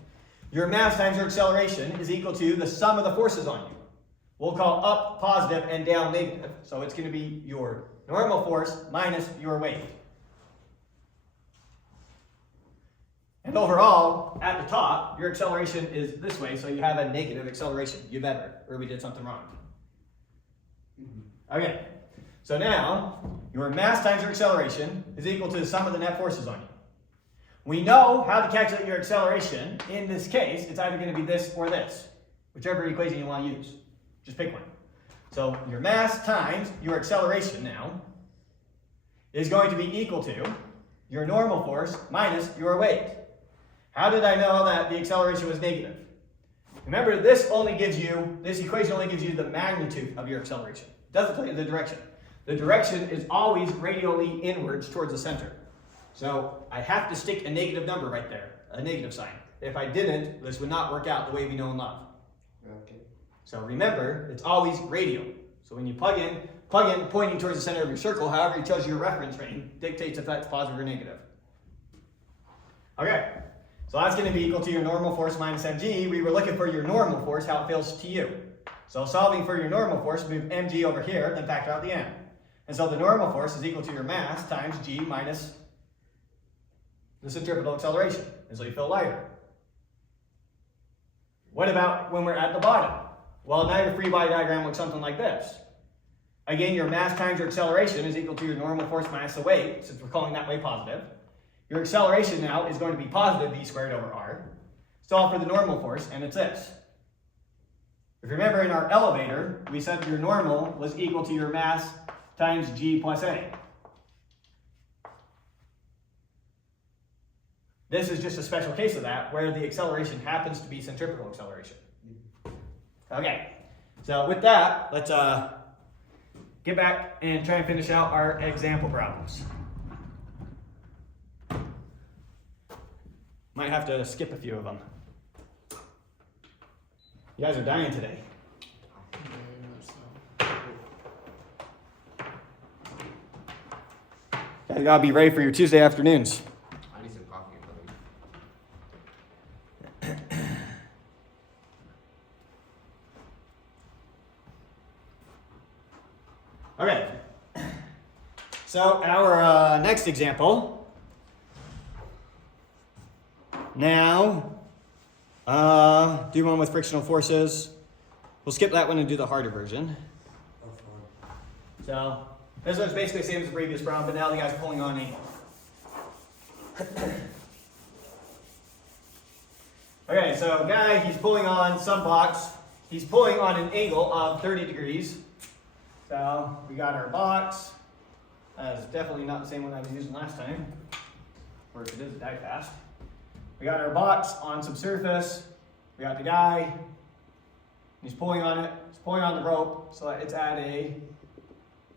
your mass times your acceleration is equal to the sum of the forces on you. We'll call up positive and down negative. So it's going to be your normal force minus your weight. And overall, at the top, your acceleration is this way, so you have a negative acceleration. You better, or we did something wrong. Okay, so now, your mass times your acceleration is equal to the sum of the net forces on you. We know how to calculate your acceleration. In this case, it's either going to be this or this, whichever equation you want to use. Just pick one. So your mass times your acceleration now is going to be equal to your normal force minus your weight. How did I know that the acceleration was negative? Remember, this equation only gives you the magnitude of your acceleration. It doesn't tell you the direction. The direction is always radially inwards towards the center. So I have to stick a negative number right there, a negative sign. If I didn't, this would not work out the way we know and love. Okay. So remember, it's always radial. So when you plug in pointing towards the center of your circle, however you chose your reference frame, dictates if that's positive or negative. Okay, so that's going to be equal to your normal force minus mg. We were looking for your normal force, how it feels to you. So solving for your normal force, move mg over here, then factor out the m. And so the normal force is equal to your mass times g minus the centripetal acceleration. And so you feel lighter. What about when we're at the bottom? Well, now your free body diagram looks something like this. Again, your mass times your acceleration is equal to your normal force minus the weight, since we're calling that weight positive. Your acceleration now is going to be positive v squared over r. Solve for the normal force, and it's this. If you remember in our elevator, we said your normal was equal to your mass times g plus a. This is just a special case of that, where the acceleration happens to be centripetal acceleration. Okay, so with that, let's get back and try and finish out our example problems. Might have to skip a few of them. You guys are dying today. You gotta be ready for your Tuesday afternoons. I need some coffee and pudding. Okay, so our next example. Now, do one with frictional forces. We'll skip that one and do the harder version. So, this one's basically the same as the previous problem, but now the guy's pulling on an angle. Okay, so guy, he's pulling on some box. He's pulling on an angle of 30 degrees. So, we got our box. That is definitely not the same one I was using last time. Or if it is, it died fast. We got our box on some surface. We got the guy, he's pulling on it, he's pulling on the rope, so it's at a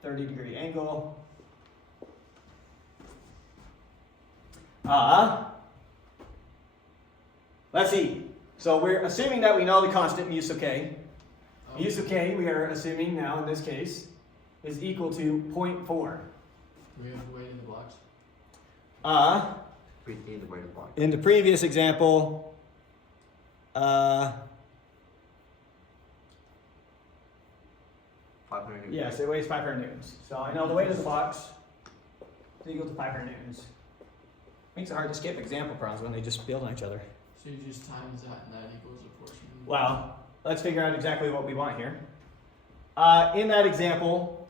30-degree angle. Let's see. So we're assuming that we know the constant mu sub k. Mu sub k, we are assuming now in this case, is equal to 0.4. Do we have weight in the blocks? We need the weight of block. In the previous example, 500 newtons. yes, it weighs 500 newtons. So I know the weight of the box is equal to 500 newtons. Makes it hard to skip example problems when they just build on each other. So you just times that and that equals a portion. Well, let's figure out exactly what we want here. In that example,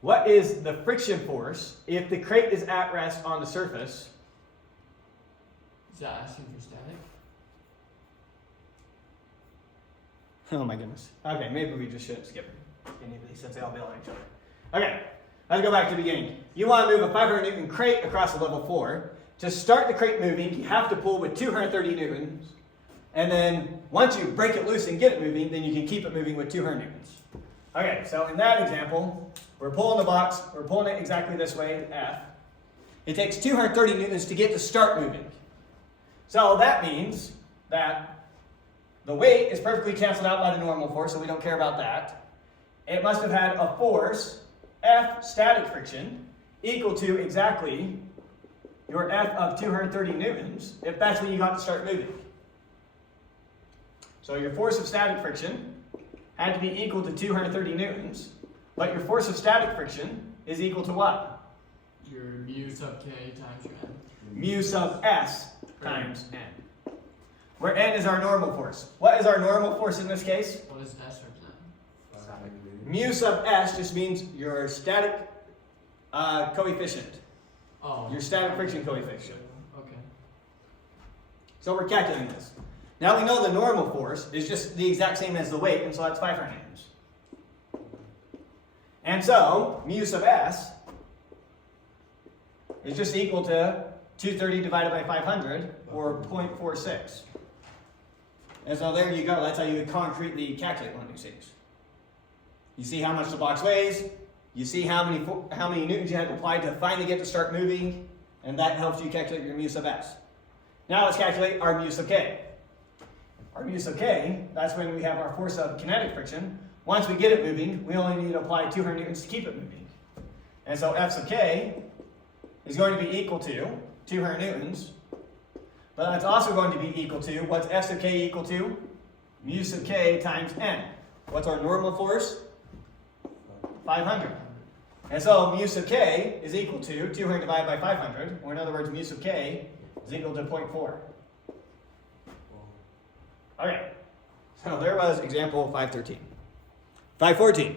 what is the friction force if the crate is at rest on the surface? Is that asking for static? Oh my goodness. Okay, maybe we just shouldn't skip any of these since they all build on each other. Okay, let's go back to the beginning. You want to move a 500 Newton crate across the level 4. To start the crate moving, you have to pull with 230 newtons. And then once you break it loose and get it moving, then you can keep it moving with 200 newtons. Okay, so in that example, we're pulling the box, we're pulling it exactly this way, F. It takes 230 newtons to get to start moving. So that means that the weight is perfectly canceled out by the normal force, so we don't care about that. It must have had a force, F static friction, equal to exactly your F of 230 newtons, if that's when you got to start moving. So your force of static friction had to be equal to 230 newtons, but your force of static friction is equal to what? Your mu sub k times your n. Mu sub S times N, where N is our normal force. What is our normal force in this case? What does S represent? Mu sub S just means your static coefficient, Oh. your static friction coefficient. Okay. So we're calculating this. Now we know the normal force is just the exact same as the weight, and so that's 500 newtons. And so, mu sub S is just equal to 230 divided by 500, or 0.46. And so there you go, that's how you would concretely calculate one of these things. You see how much the box weighs, you see how many newtons you had to apply to finally get to start moving, and that helps you calculate your mu sub S. Now let's calculate our mu sub K. Our mu sub K, that's when we have our force of kinetic friction. Once we get it moving, we only need to apply 200 newtons to keep it moving. And so F sub K is going to be equal to 200 newtons, but that's also going to be equal to, what's F sub K equal to? Mu sub K times N. What's our normal force? 500. And so mu sub K is equal to 200 divided by 500, or in other words, mu sub K is equal to 0.4. Okay, so there was example 513. 514.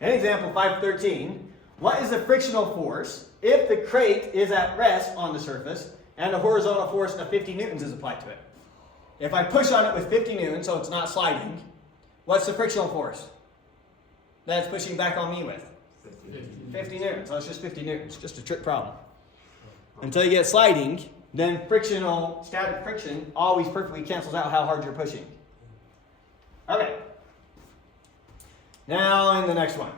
In example 513, what is the frictional force if the crate is at rest on the surface and a horizontal force of 50 newtons is applied to it? If I push on it with 50 newtons, so it's not sliding, what's the frictional force that's pushing back on me with? 50 newtons. So it's just 50 newtons, just a trick problem. Until you get sliding, then frictional, static friction always perfectly cancels out how hard you're pushing. Okay. Now in the next one.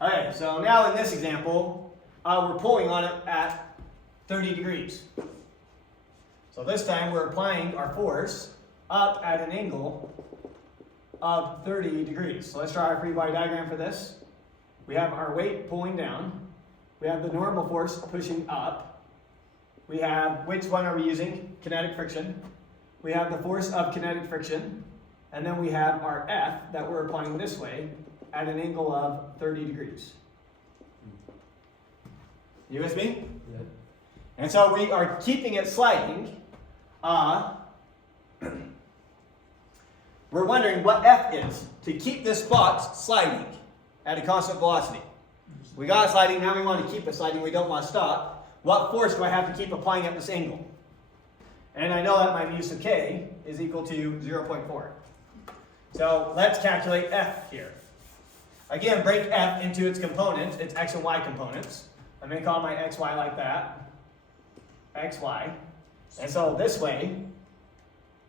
Okay, so now in this example, we're pulling on it at 30 degrees. So this time we're applying our force up at an angle of 30 degrees. So let's draw our free body diagram for this. We have our weight pulling down. We have the normal force pushing up. We have, which one are we using? Kinetic friction. We have the force of kinetic friction. And then we have our F that we're applying this way at an angle of 30 degrees. You with me? Yeah. And so we are keeping it sliding. We're wondering what F is to keep this box sliding at a constant velocity. We got it sliding, now we want to keep it sliding, we don't want to stop. What force do I have to keep applying at this angle? And I know that my mu sub K is equal to 0.4. So let's calculate F here. Again, break F into its components, its X and Y components. I'm going to call my XY like that. XY. And so this way,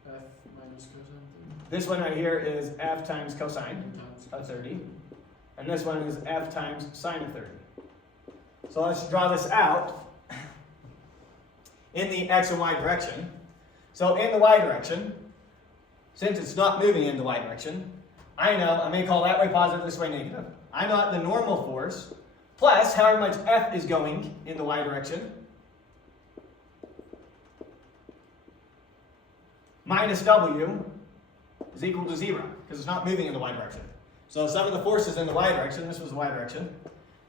F minus cosine This one right here is F times 30 cosine times of 30. And this one is F times sine of 30. So let's draw this out in the x and y direction. So in the y direction, since it's not moving in the y direction, I know, I'm going to call that way positive, this way negative. I know the normal force plus however much F is going in the y direction minus W is equal to 0 because it's not moving in the y direction. So some of the forces in the y direction, this was the y direction,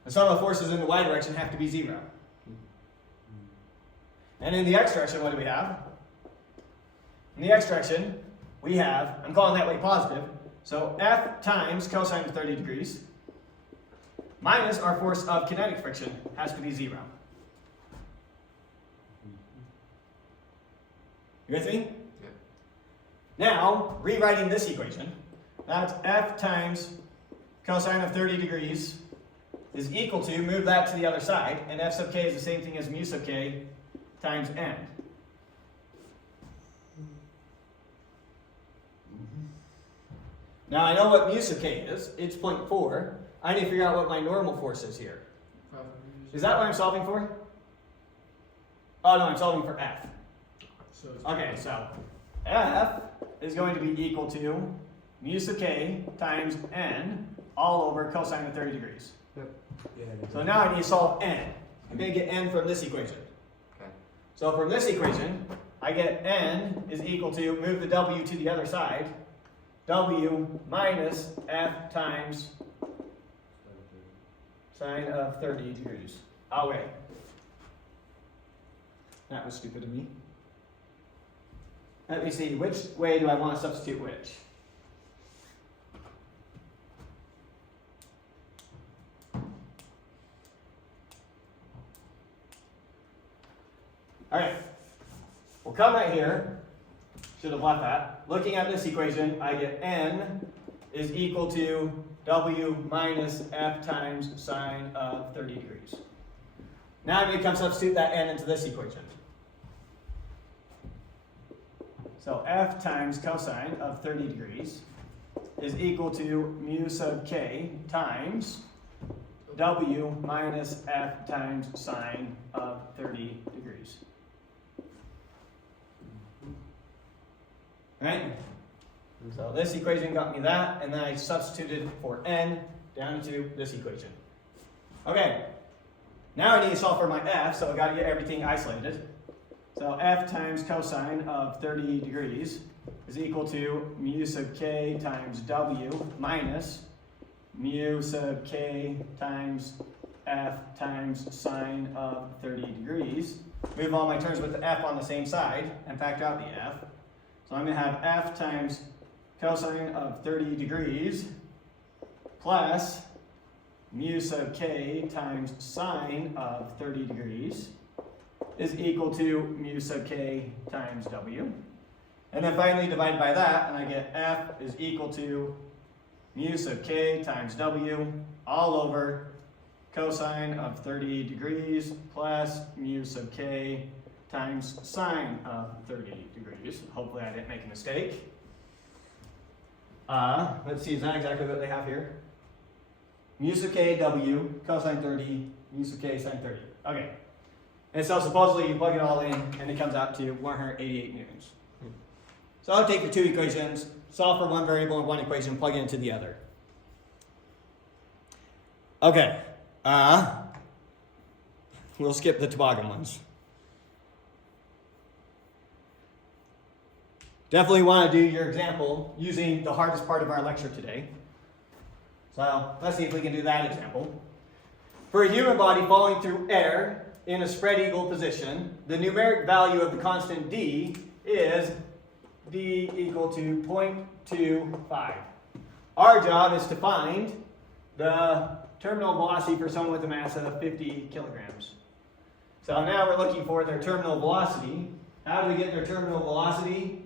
and some of the forces in the y direction have to be 0. And in the x direction, what do we have? In the x direction, we have, I'm calling that way positive, so F times cosine of 30 degrees minus our force of kinetic friction has to be 0. You with me? Yeah. Now, rewriting this equation, that's F times cosine of 30 degrees is equal to, move that to the other side, and F sub k is the same thing as mu sub k times n. Now I know what mu sub k is, it's 0.4. I need to figure out what my normal force is here. Is that what I'm solving for? Oh no, I'm solving for F. So it's Okay, so F is going to be equal to mu sub k times n all over cosine of 30 degrees. Yeah. So now I need to solve n. I'm going to get n from this equation. Okay. So from this equation, I get n is equal to, move the w to the other side, w minus f times sine of 30 degrees. Oh wait. That was stupid of me. Let me see, which way do I want to substitute which? Alright, we'll come right here. Should have left that. Looking at this equation, I get n is equal to w minus f times sine of 30 degrees. Now I'm going to come substitute that n into this equation. So f times cosine of 30 degrees is equal to mu sub k times w minus f times sine of 30 degrees. Right? So this equation got me that, and then I substituted for n down into this equation. Okay, now I need to solve for my f, so I got to get everything isolated. So f times cosine of 30 degrees is equal to mu sub k times w minus mu sub k times f times sine of 30 degrees. Move all my terms with the f on the same side and factor out the f. So I'm going to have f times cosine of 30 degrees plus mu sub k times sine of 30 degrees is equal to mu sub k times w. And then finally divide by that, and I get f is equal to mu sub k times w all over cosine of 30 degrees plus mu sub k times sine of 30 degrees. Hopefully I didn't make a mistake. Let's see, is that exactly what they have here? Mu sub k w cosine 30, mu sub k sine 30. Okay. And so supposedly you plug it all in and it comes out to 188 newtons. So I'll take the two equations, solve for one variable in one equation, plug it into the other. Okay. We'll skip the toboggan ones. Definitely want to do your example using the hardest part of our lecture today. So let's see if we can do that example. For a human body falling through air in a spread eagle position, the numeric value of the constant d is d equal to 0.25. Our job is to find the terminal velocity for someone with a mass of 50 kilograms. So now we're looking for their terminal velocity. How do we get their terminal velocity?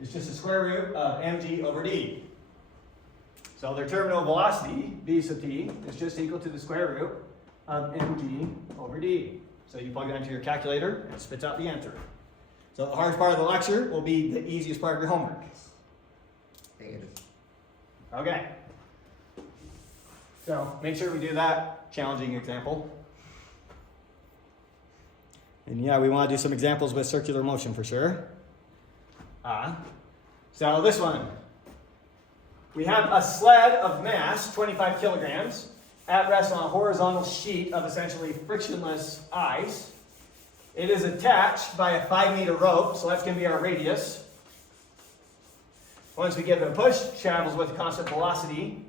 It's just the square root of mg over d. So their terminal velocity, v sub t, is just equal to the square root of mg over d. So you plug it into your calculator and it spits out the answer. So the hardest part of the lecture will be the easiest part of your homework. Negative. Okay. So make sure we do that challenging example. And yeah, we want to do some examples with circular motion for sure. So this one. We have a sled of mass, 25 kilograms, at rest on a horizontal sheet of essentially frictionless ice. It is attached by a 5-meter rope, so that's going to be our radius. Once we give it a push, it travels with a constant velocity.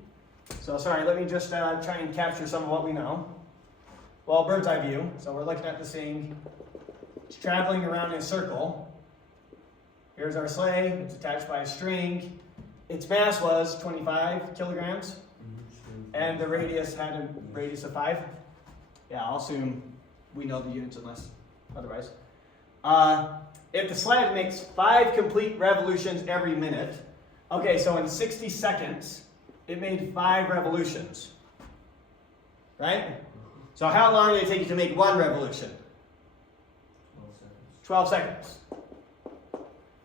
So sorry, let me just try and capture some of what we know. Well, bird's eye view. So we're looking at this thing. It's traveling around in a circle. Here's our sleigh. It's attached by a string. Its mass was 25 kilograms. And the radius had a radius of 5. Yeah, I'll assume we know the units unless otherwise. If the sled makes 5 complete revolutions every minute, okay, so in 60 seconds, it made 5 revolutions. Right? So how long did it take you to make 1 revolution? 12 seconds.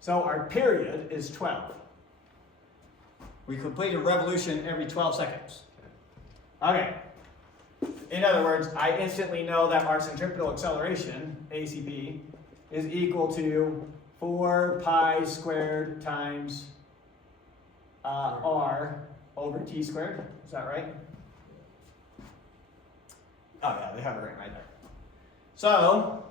So our period is 12. We complete a revolution every 12 seconds. Okay. In other words, I instantly know that our centripetal acceleration, ACP, is equal to 4 pi squared times r over t squared. Is that right? Oh yeah, they have it right there. So,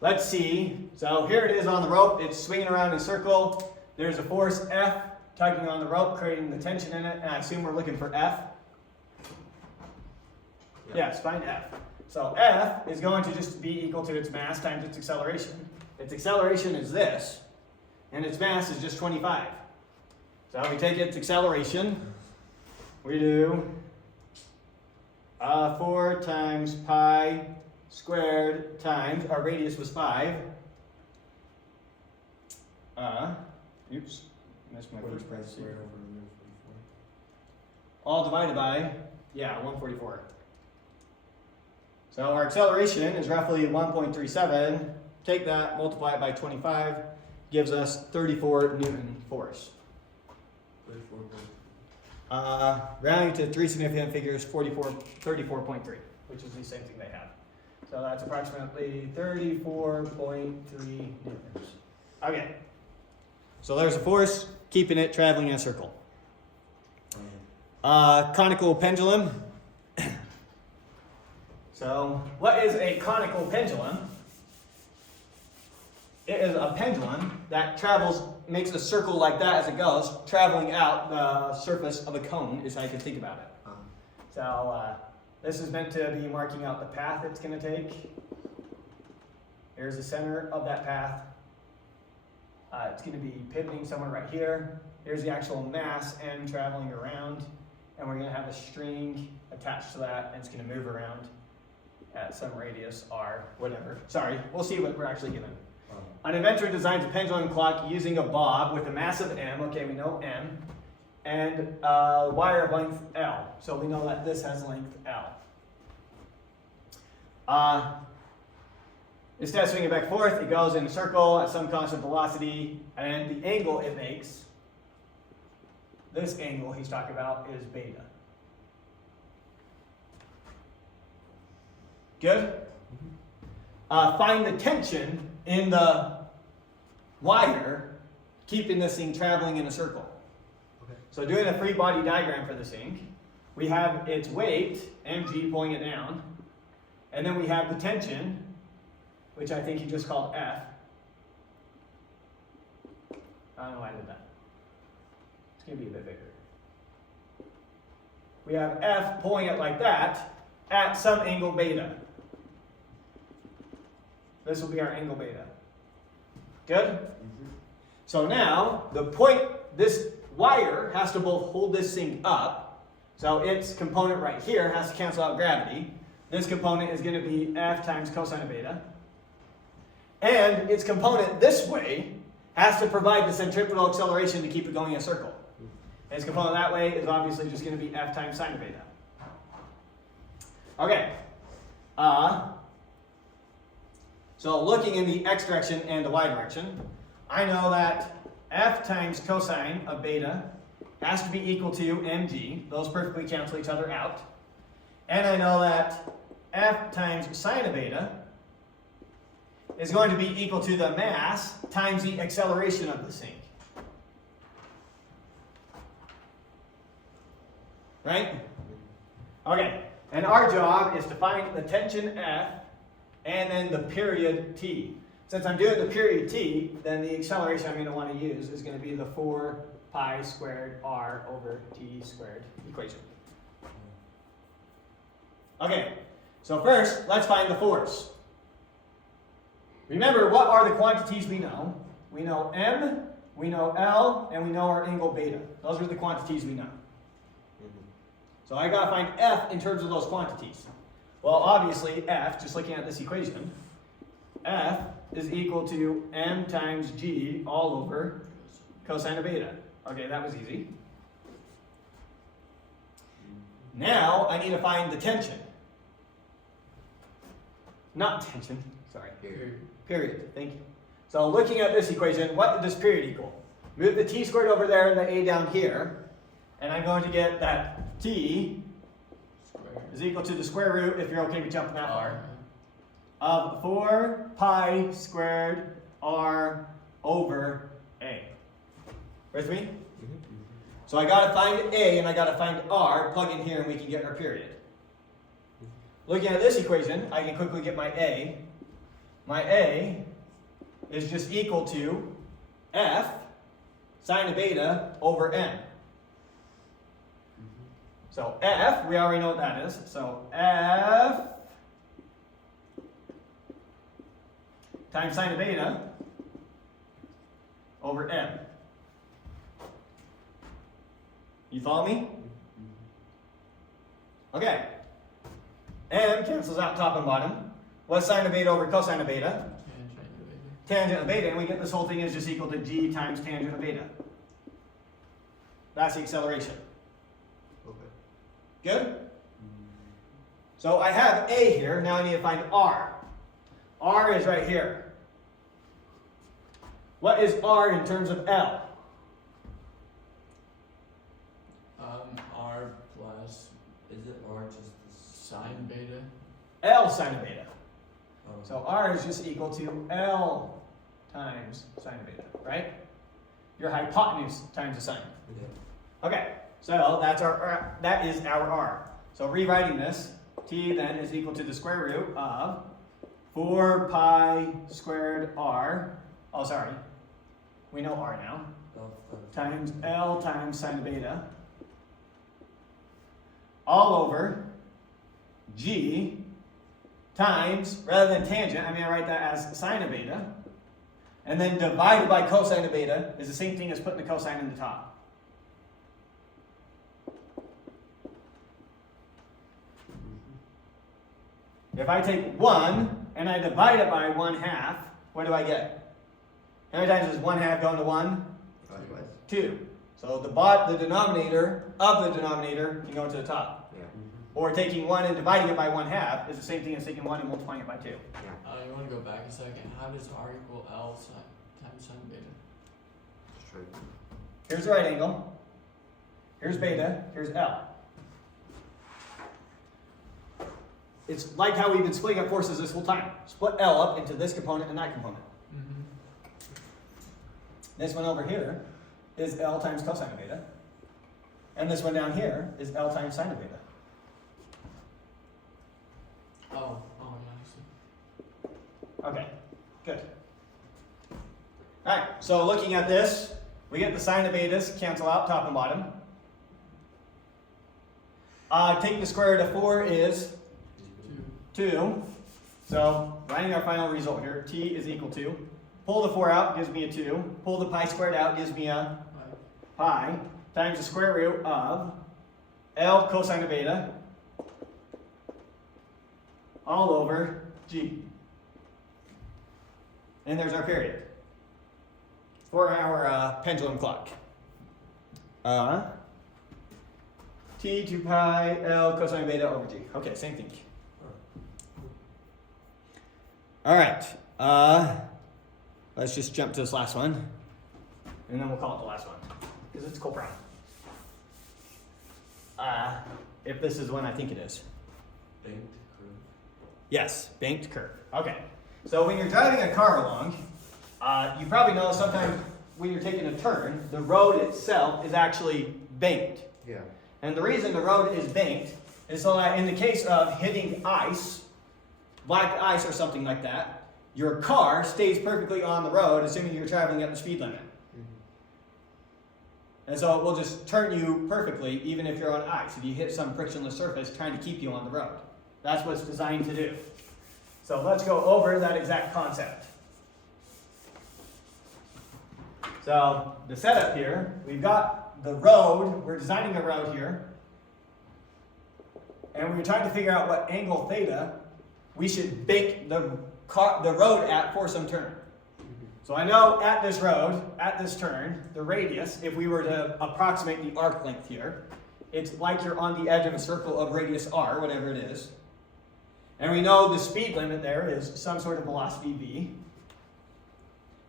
let's see. So here it is on the rope. It's swinging around in a circle. There's a force F tugging on the rope, creating the tension in it. And I assume we're looking for F. Yes, find F. So F is going to just be equal to its mass times its acceleration. Its acceleration is this, and its mass is just 25. So we take its acceleration. We do 4 times pi squared times, our radius was 5. Oops, missed my first parenthesis. All divided by, 144. So our acceleration is roughly 1.37. Take that, multiply it by 25, gives us 34 Newton force. 34. Rounding to 3 significant figures, 34.3, which is the same thing they have. So that's approximately 34.3 newtons. Okay. So there's a force keeping it traveling in a circle. Conical pendulum. So what is a conical pendulum? It is a pendulum that makes a circle like that as it goes, traveling out the surface of a cone is how you can think about it. So this is meant to be marking out the path it's going to take. Here's the center of that path. It's going to be pivoting somewhere right here. Here's the actual mass M traveling around, and we're going to have a string attached to that, and it's going to move around at some radius r, whatever. Sorry, we'll see what we're actually given. An inventor designs a pendulum clock using a bob with a mass of M, okay, we know M, and a wire of length L. So we know that this has length L. Instead of swinging back and forth, it goes in a circle at some constant velocity, and the angle it makes, this angle he's talking about, is beta. Good? Find the tension in the wire keeping this thing traveling in a circle. Okay. So doing a free body diagram for this thing, we have its weight, mg, pulling it down, and then we have the tension, which I think you just called F. I don't know why I did that. It's going to be a bit bigger. We have F pulling it like that at some angle beta. This will be our angle beta. Good? Mm-hmm. So now, this wire has to both hold this thing up. So its component right here has to cancel out gravity. This component is going to be F times cosine of beta. And its component this way has to provide the centripetal acceleration to keep it going in a circle. And its component that way is obviously just going to be F times sine of beta. So So looking in the x direction and the y direction, I know that f times cosine of beta has to be equal to mg. Those perfectly cancel each other out. And I know that f times sine of beta is going to be equal to the mass times the acceleration of the thing. Right? Okay, and our job is to find the tension F and then the period T. Since I'm doing the period T, then the acceleration I'm going to want to use is going to be the 4 pi squared r over t squared equation. Okay, so first, let's find the force. Remember, what are the quantities we know? We know m, we know L, and we know our angle beta. Those are the quantities we know. So I gotta find F in terms of those quantities. Well, obviously, F, just looking at this equation, F is equal to m times g all over cosine of beta. Okay, that was easy. Now, I need to find the tension. Not tension, sorry. Period, thank you. So looking at this equation, what does period equal? Move the t squared over there and the a down here, and I'm going to get that t is equal to the square root, if you're okay with jumping that far, of 4 pi squared r over a. With me? So I gotta find a and I gotta find r, plug in here and we can get our period. Looking at this equation, I can quickly get my a. My a is just equal to f sine of beta over n. So f, we already know what that is. So f times sine of beta over n. You follow me? Okay. M cancels out top and bottom. What's sine of beta over cosine of beta? Tangent of beta, and we get this whole thing is just equal to g times tangent of beta. That's the acceleration. Okay. Good? So I have A here, now I need to find R. R is right here. What is R in terms of L? R plus, Is it R just the sine beta? L sine of beta. Oh. So R is just equal to L times sine of beta, right? Your hypotenuse times the sine. Yeah. Okay, so that is our R. So rewriting this, T then is equal to the square root of 4 pi squared R, oh sorry, we know R now, times L times sine of beta, all over G times, rather than tangent, I'm going to write that as sine of beta, and then divided by cosine of beta is the same thing as putting the cosine in the top. If I take 1 and I divide it by 1/2, what do I get? How many times does 1/2 go into 1? 2. So the denominator of the denominator can go into the top. Yeah. Or taking 1 and dividing it by 1/2 is the same thing as taking 1 and multiplying it by 2. Yeah. You want to go back a second. How does R equal L times sine beta? Straight. Here's the right angle. Here's beta. Here's L. It's like how we've been splitting up forces this whole time. Split L up into this component and that component. Mm-hmm. This one over here is L times cosine of beta. And this one down here is L times sine of beta. Oh, yeah, I see. Okay, good. Alright, so looking at this, we get the sine of betas cancel out top and bottom. Taking the square root of 4 is 2. So, writing our final result here, t is equal to, pull the 4 out, gives me a 2. Pull the pi squared out, gives me a pi, times the square root of L cosine of beta, all over g. And there's our period for our pendulum clock. T 2 pi L cosine beta over g. Okay, same thing. All right. Let's just jump to this last one, and then we'll call it the last one, because it's a cool problem. If this is the one I think it is. Banked curve. Yes, banked curve. Okay. So when you're driving a car along, you probably know sometimes when you're taking a turn, the road itself is actually banked. Yeah. And the reason the road is banked is so that in the case of hitting ice, black ice or something like that, your car stays perfectly on the road, assuming you're traveling at the speed limit. And so it will just turn you perfectly, even if you're on ice, if you hit some frictionless surface trying to keep you on the road. That's what it's designed to do. So let's go over that exact concept. So the setup here, we've got the road, we're designing a road here, and we were trying to figure out what angle theta we should bank the road at for some turn. So I know at this road, at this turn, the radius, if we were to approximate the arc length here, it's like you're on the edge of a circle of radius r, whatever it is. And we know the speed limit there is some sort of velocity v.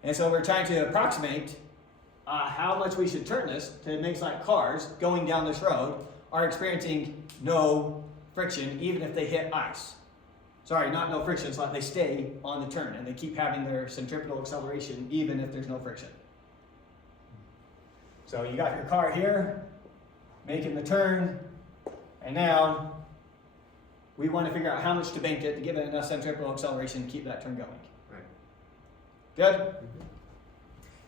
And so we're trying to approximate how much we should turn this to make like cars going down this road are experiencing no friction even if they hit ice. Sorry, not no friction, so that they stay on the turn and they keep having their centripetal acceleration even if there's no friction. So you got your car here, making the turn, and now we want to figure out how much to bank it to give it enough centripetal acceleration to keep that turn going. Right. Good?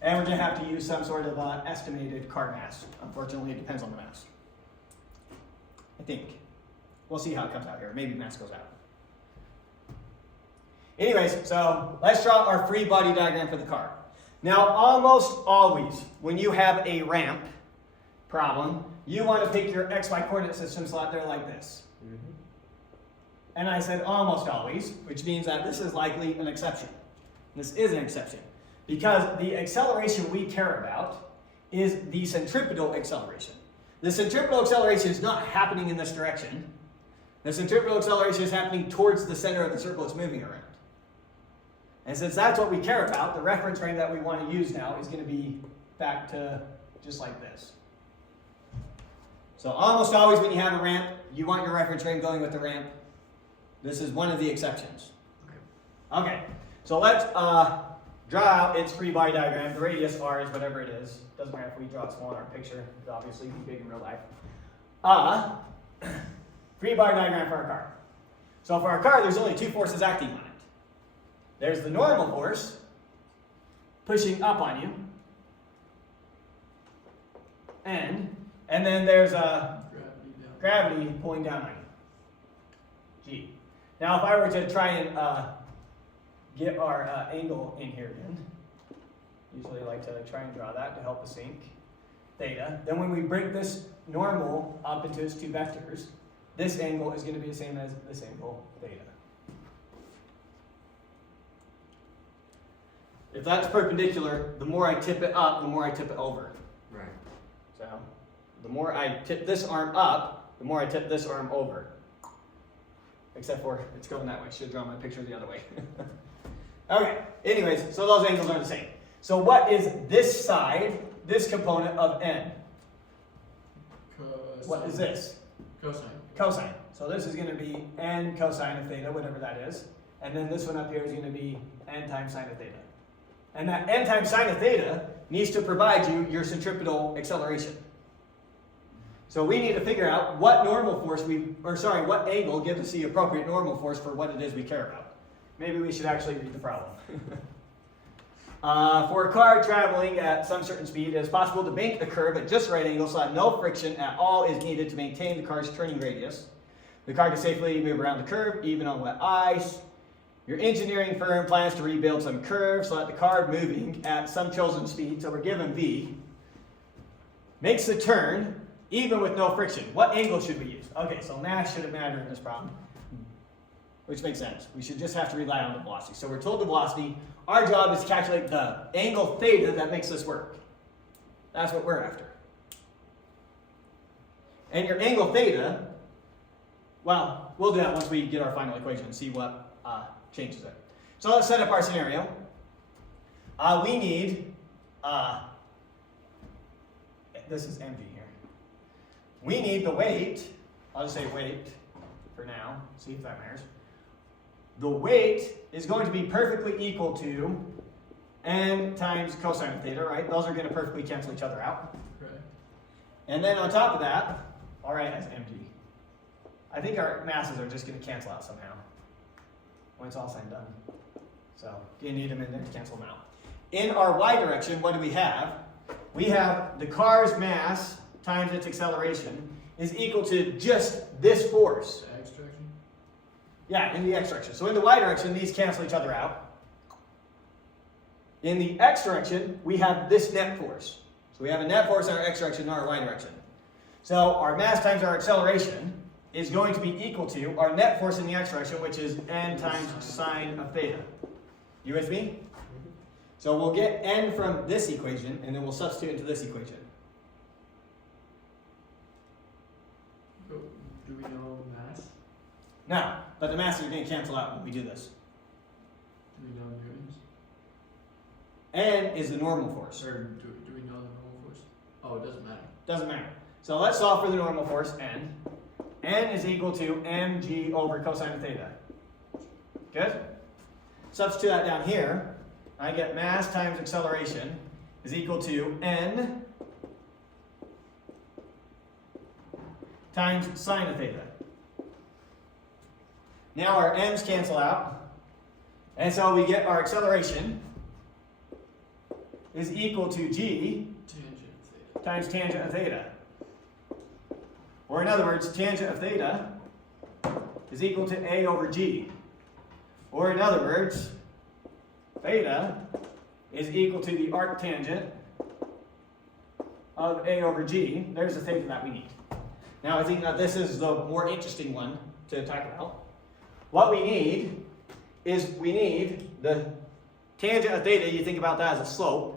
And we're going to have to use some sort of estimated car mass. Unfortunately, it depends on the mass. I think. We'll see how it comes out here. Maybe mass goes out. Anyways, so let's draw our free body diagram for the car. Now, almost always, when you have a ramp problem, you want to pick your XY coordinate system slot there like this. And I said almost always, which means that this is likely an exception. This is an exception. Because the acceleration we care about is the centripetal acceleration. The centripetal acceleration is not happening in this direction. The centripetal acceleration is happening towards the center of the circle it's moving around. And since that's what we care about, the reference frame that we want to use now is going to be back to just like this. So almost always when you have a ramp, you want your reference frame going with the ramp. This is one of the exceptions. Okay, so let's draw out its free body diagram. The radius r is whatever it is. Doesn't matter if we draw it small in our picture. It'll obviously be big in real life. Free body diagram for our car. So for our car, there's only two forces acting on it. There's the normal force pushing up on you, and then there's a gravity pulling down on you, G. Now if I were to try and get our angle in here again, usually I like to try and draw that to help the sync, theta. Then when we break this normal up into its two vectors, this angle is going to be the same as this angle, theta. If that's perpendicular, the more I tip it up, the more I tip it over. Right. So, the more I tip this arm up, the more I tip this arm over. Except for it's going that way. Should have drawn my picture the other way. Okay, anyways, so those angles are the same. So what is this side, this component of n? What is this? Cosine. Cosine. So this is going to be n cosine of theta, whatever that is. And then this one up here is going to be n times sine of theta. And that n times sine of theta needs to provide you your centripetal acceleration. So we need to figure out what normal force what angle gives us the appropriate normal force for what it is we care about. Maybe we should actually read the problem. For a car traveling at some certain speed, it is possible to bank the curve at just right angles so that no friction at all is needed to maintain the car's turning radius. The car can safely move around the curve, even on wet ice. Your engineering firm plans to rebuild some curves so that the car moving at some chosen speed, so we're given v, makes the turn even with no friction. What angle should we use? Okay, so mass shouldn't matter in this problem, which makes sense. We should just have to rely on the velocity. So we're told the velocity. Our job is to calculate the angle theta that makes this work. That's what we're after. And your angle theta, well, we'll do that once we get our final equation and see what changes it. So let's set up our scenario. We need, this is empty here. We need the weight, I'll just say weight for now, see if that matters. The weight is going to be perfectly equal to n times cosine of theta, right? Those are going to perfectly cancel each other out. Correct. And then on top of that, I'll write as empty. I think our masses are just going to cancel out somehow when it's all said and done. So you need them in there to cancel them out. In our y direction, what do we have? We have the car's mass times its acceleration is equal to just this force. The x direction? Yeah, in the x direction. So in the y direction, these cancel each other out. In the x direction, we have this net force. So we have a net force in our x direction and our y direction. So our mass times our acceleration is going to be equal to our net force in the x direction, which is n times sine of theta. You with me? So we'll get n from this equation, and then we'll substitute into this equation. Do we know mass? No, but the masses are going to cancel out when we do this. Do we know newtons? N is the normal force. Or do we know the normal force? Oh, it doesn't matter. Doesn't matter. So let's solve for the normal force, n. N is equal to mg over cosine of theta. Good? Substitute that down here. I get mass times acceleration is equal to n times sine of theta. Now our m's cancel out. And so we get our acceleration is equal to g Tangent of theta. times tangent of theta. Or in other words, tangent of theta is equal to a over g. Or in other words, theta is equal to the arctangent of a over g. There's the theta that we need. Now I think that this is the more interesting one to talk about. What we need is we need the tangent of theta, you think about that as a slope.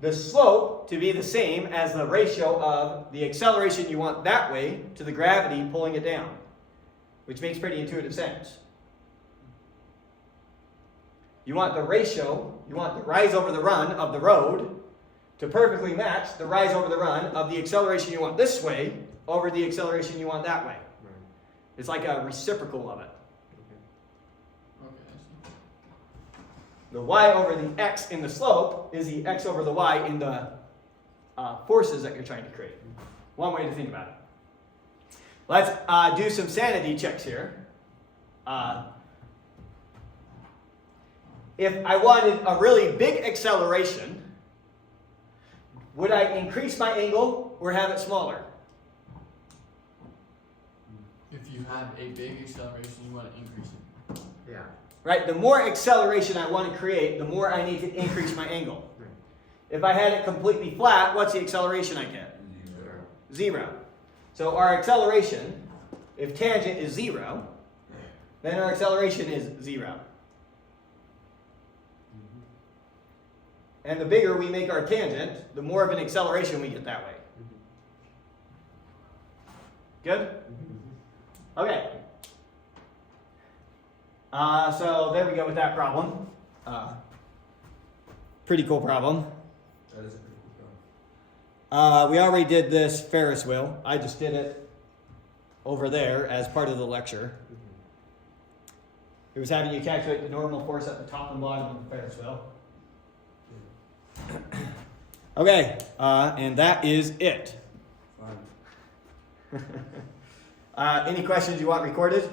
The slope to be the same as the ratio of the acceleration you want that way to the gravity pulling it down, which makes pretty intuitive sense. You want the ratio, you want the rise over the run of the road to perfectly match the rise over the run of the acceleration you want this way over the acceleration you want that way. Right. It's like a reciprocal of it. Okay, I see. The y over the x in the slope is the x over the y in the forces that you're trying to create. One way to think about it. Let's do some sanity checks here. If I wanted a really big acceleration, would I increase my angle or have it smaller? If you have a big acceleration, you want to increase it. Yeah. Right? The more acceleration I want to create, the more I need to increase my angle. Right. If I had it completely flat, what's the acceleration I get? 0. So our acceleration, if tangent is 0, then our acceleration is 0. And the bigger we make our tangent, the more of an acceleration we get that way. Good? Okay. So there we go with that problem. Pretty cool problem. That is a pretty cool problem. We already did this Ferris wheel. I just did it over there as part of the lecture. It was having you calculate the normal force at the top and bottom of the Ferris wheel. Okay, and that is it. Fine. Any questions you want recorded?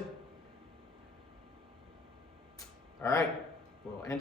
All right, we'll end.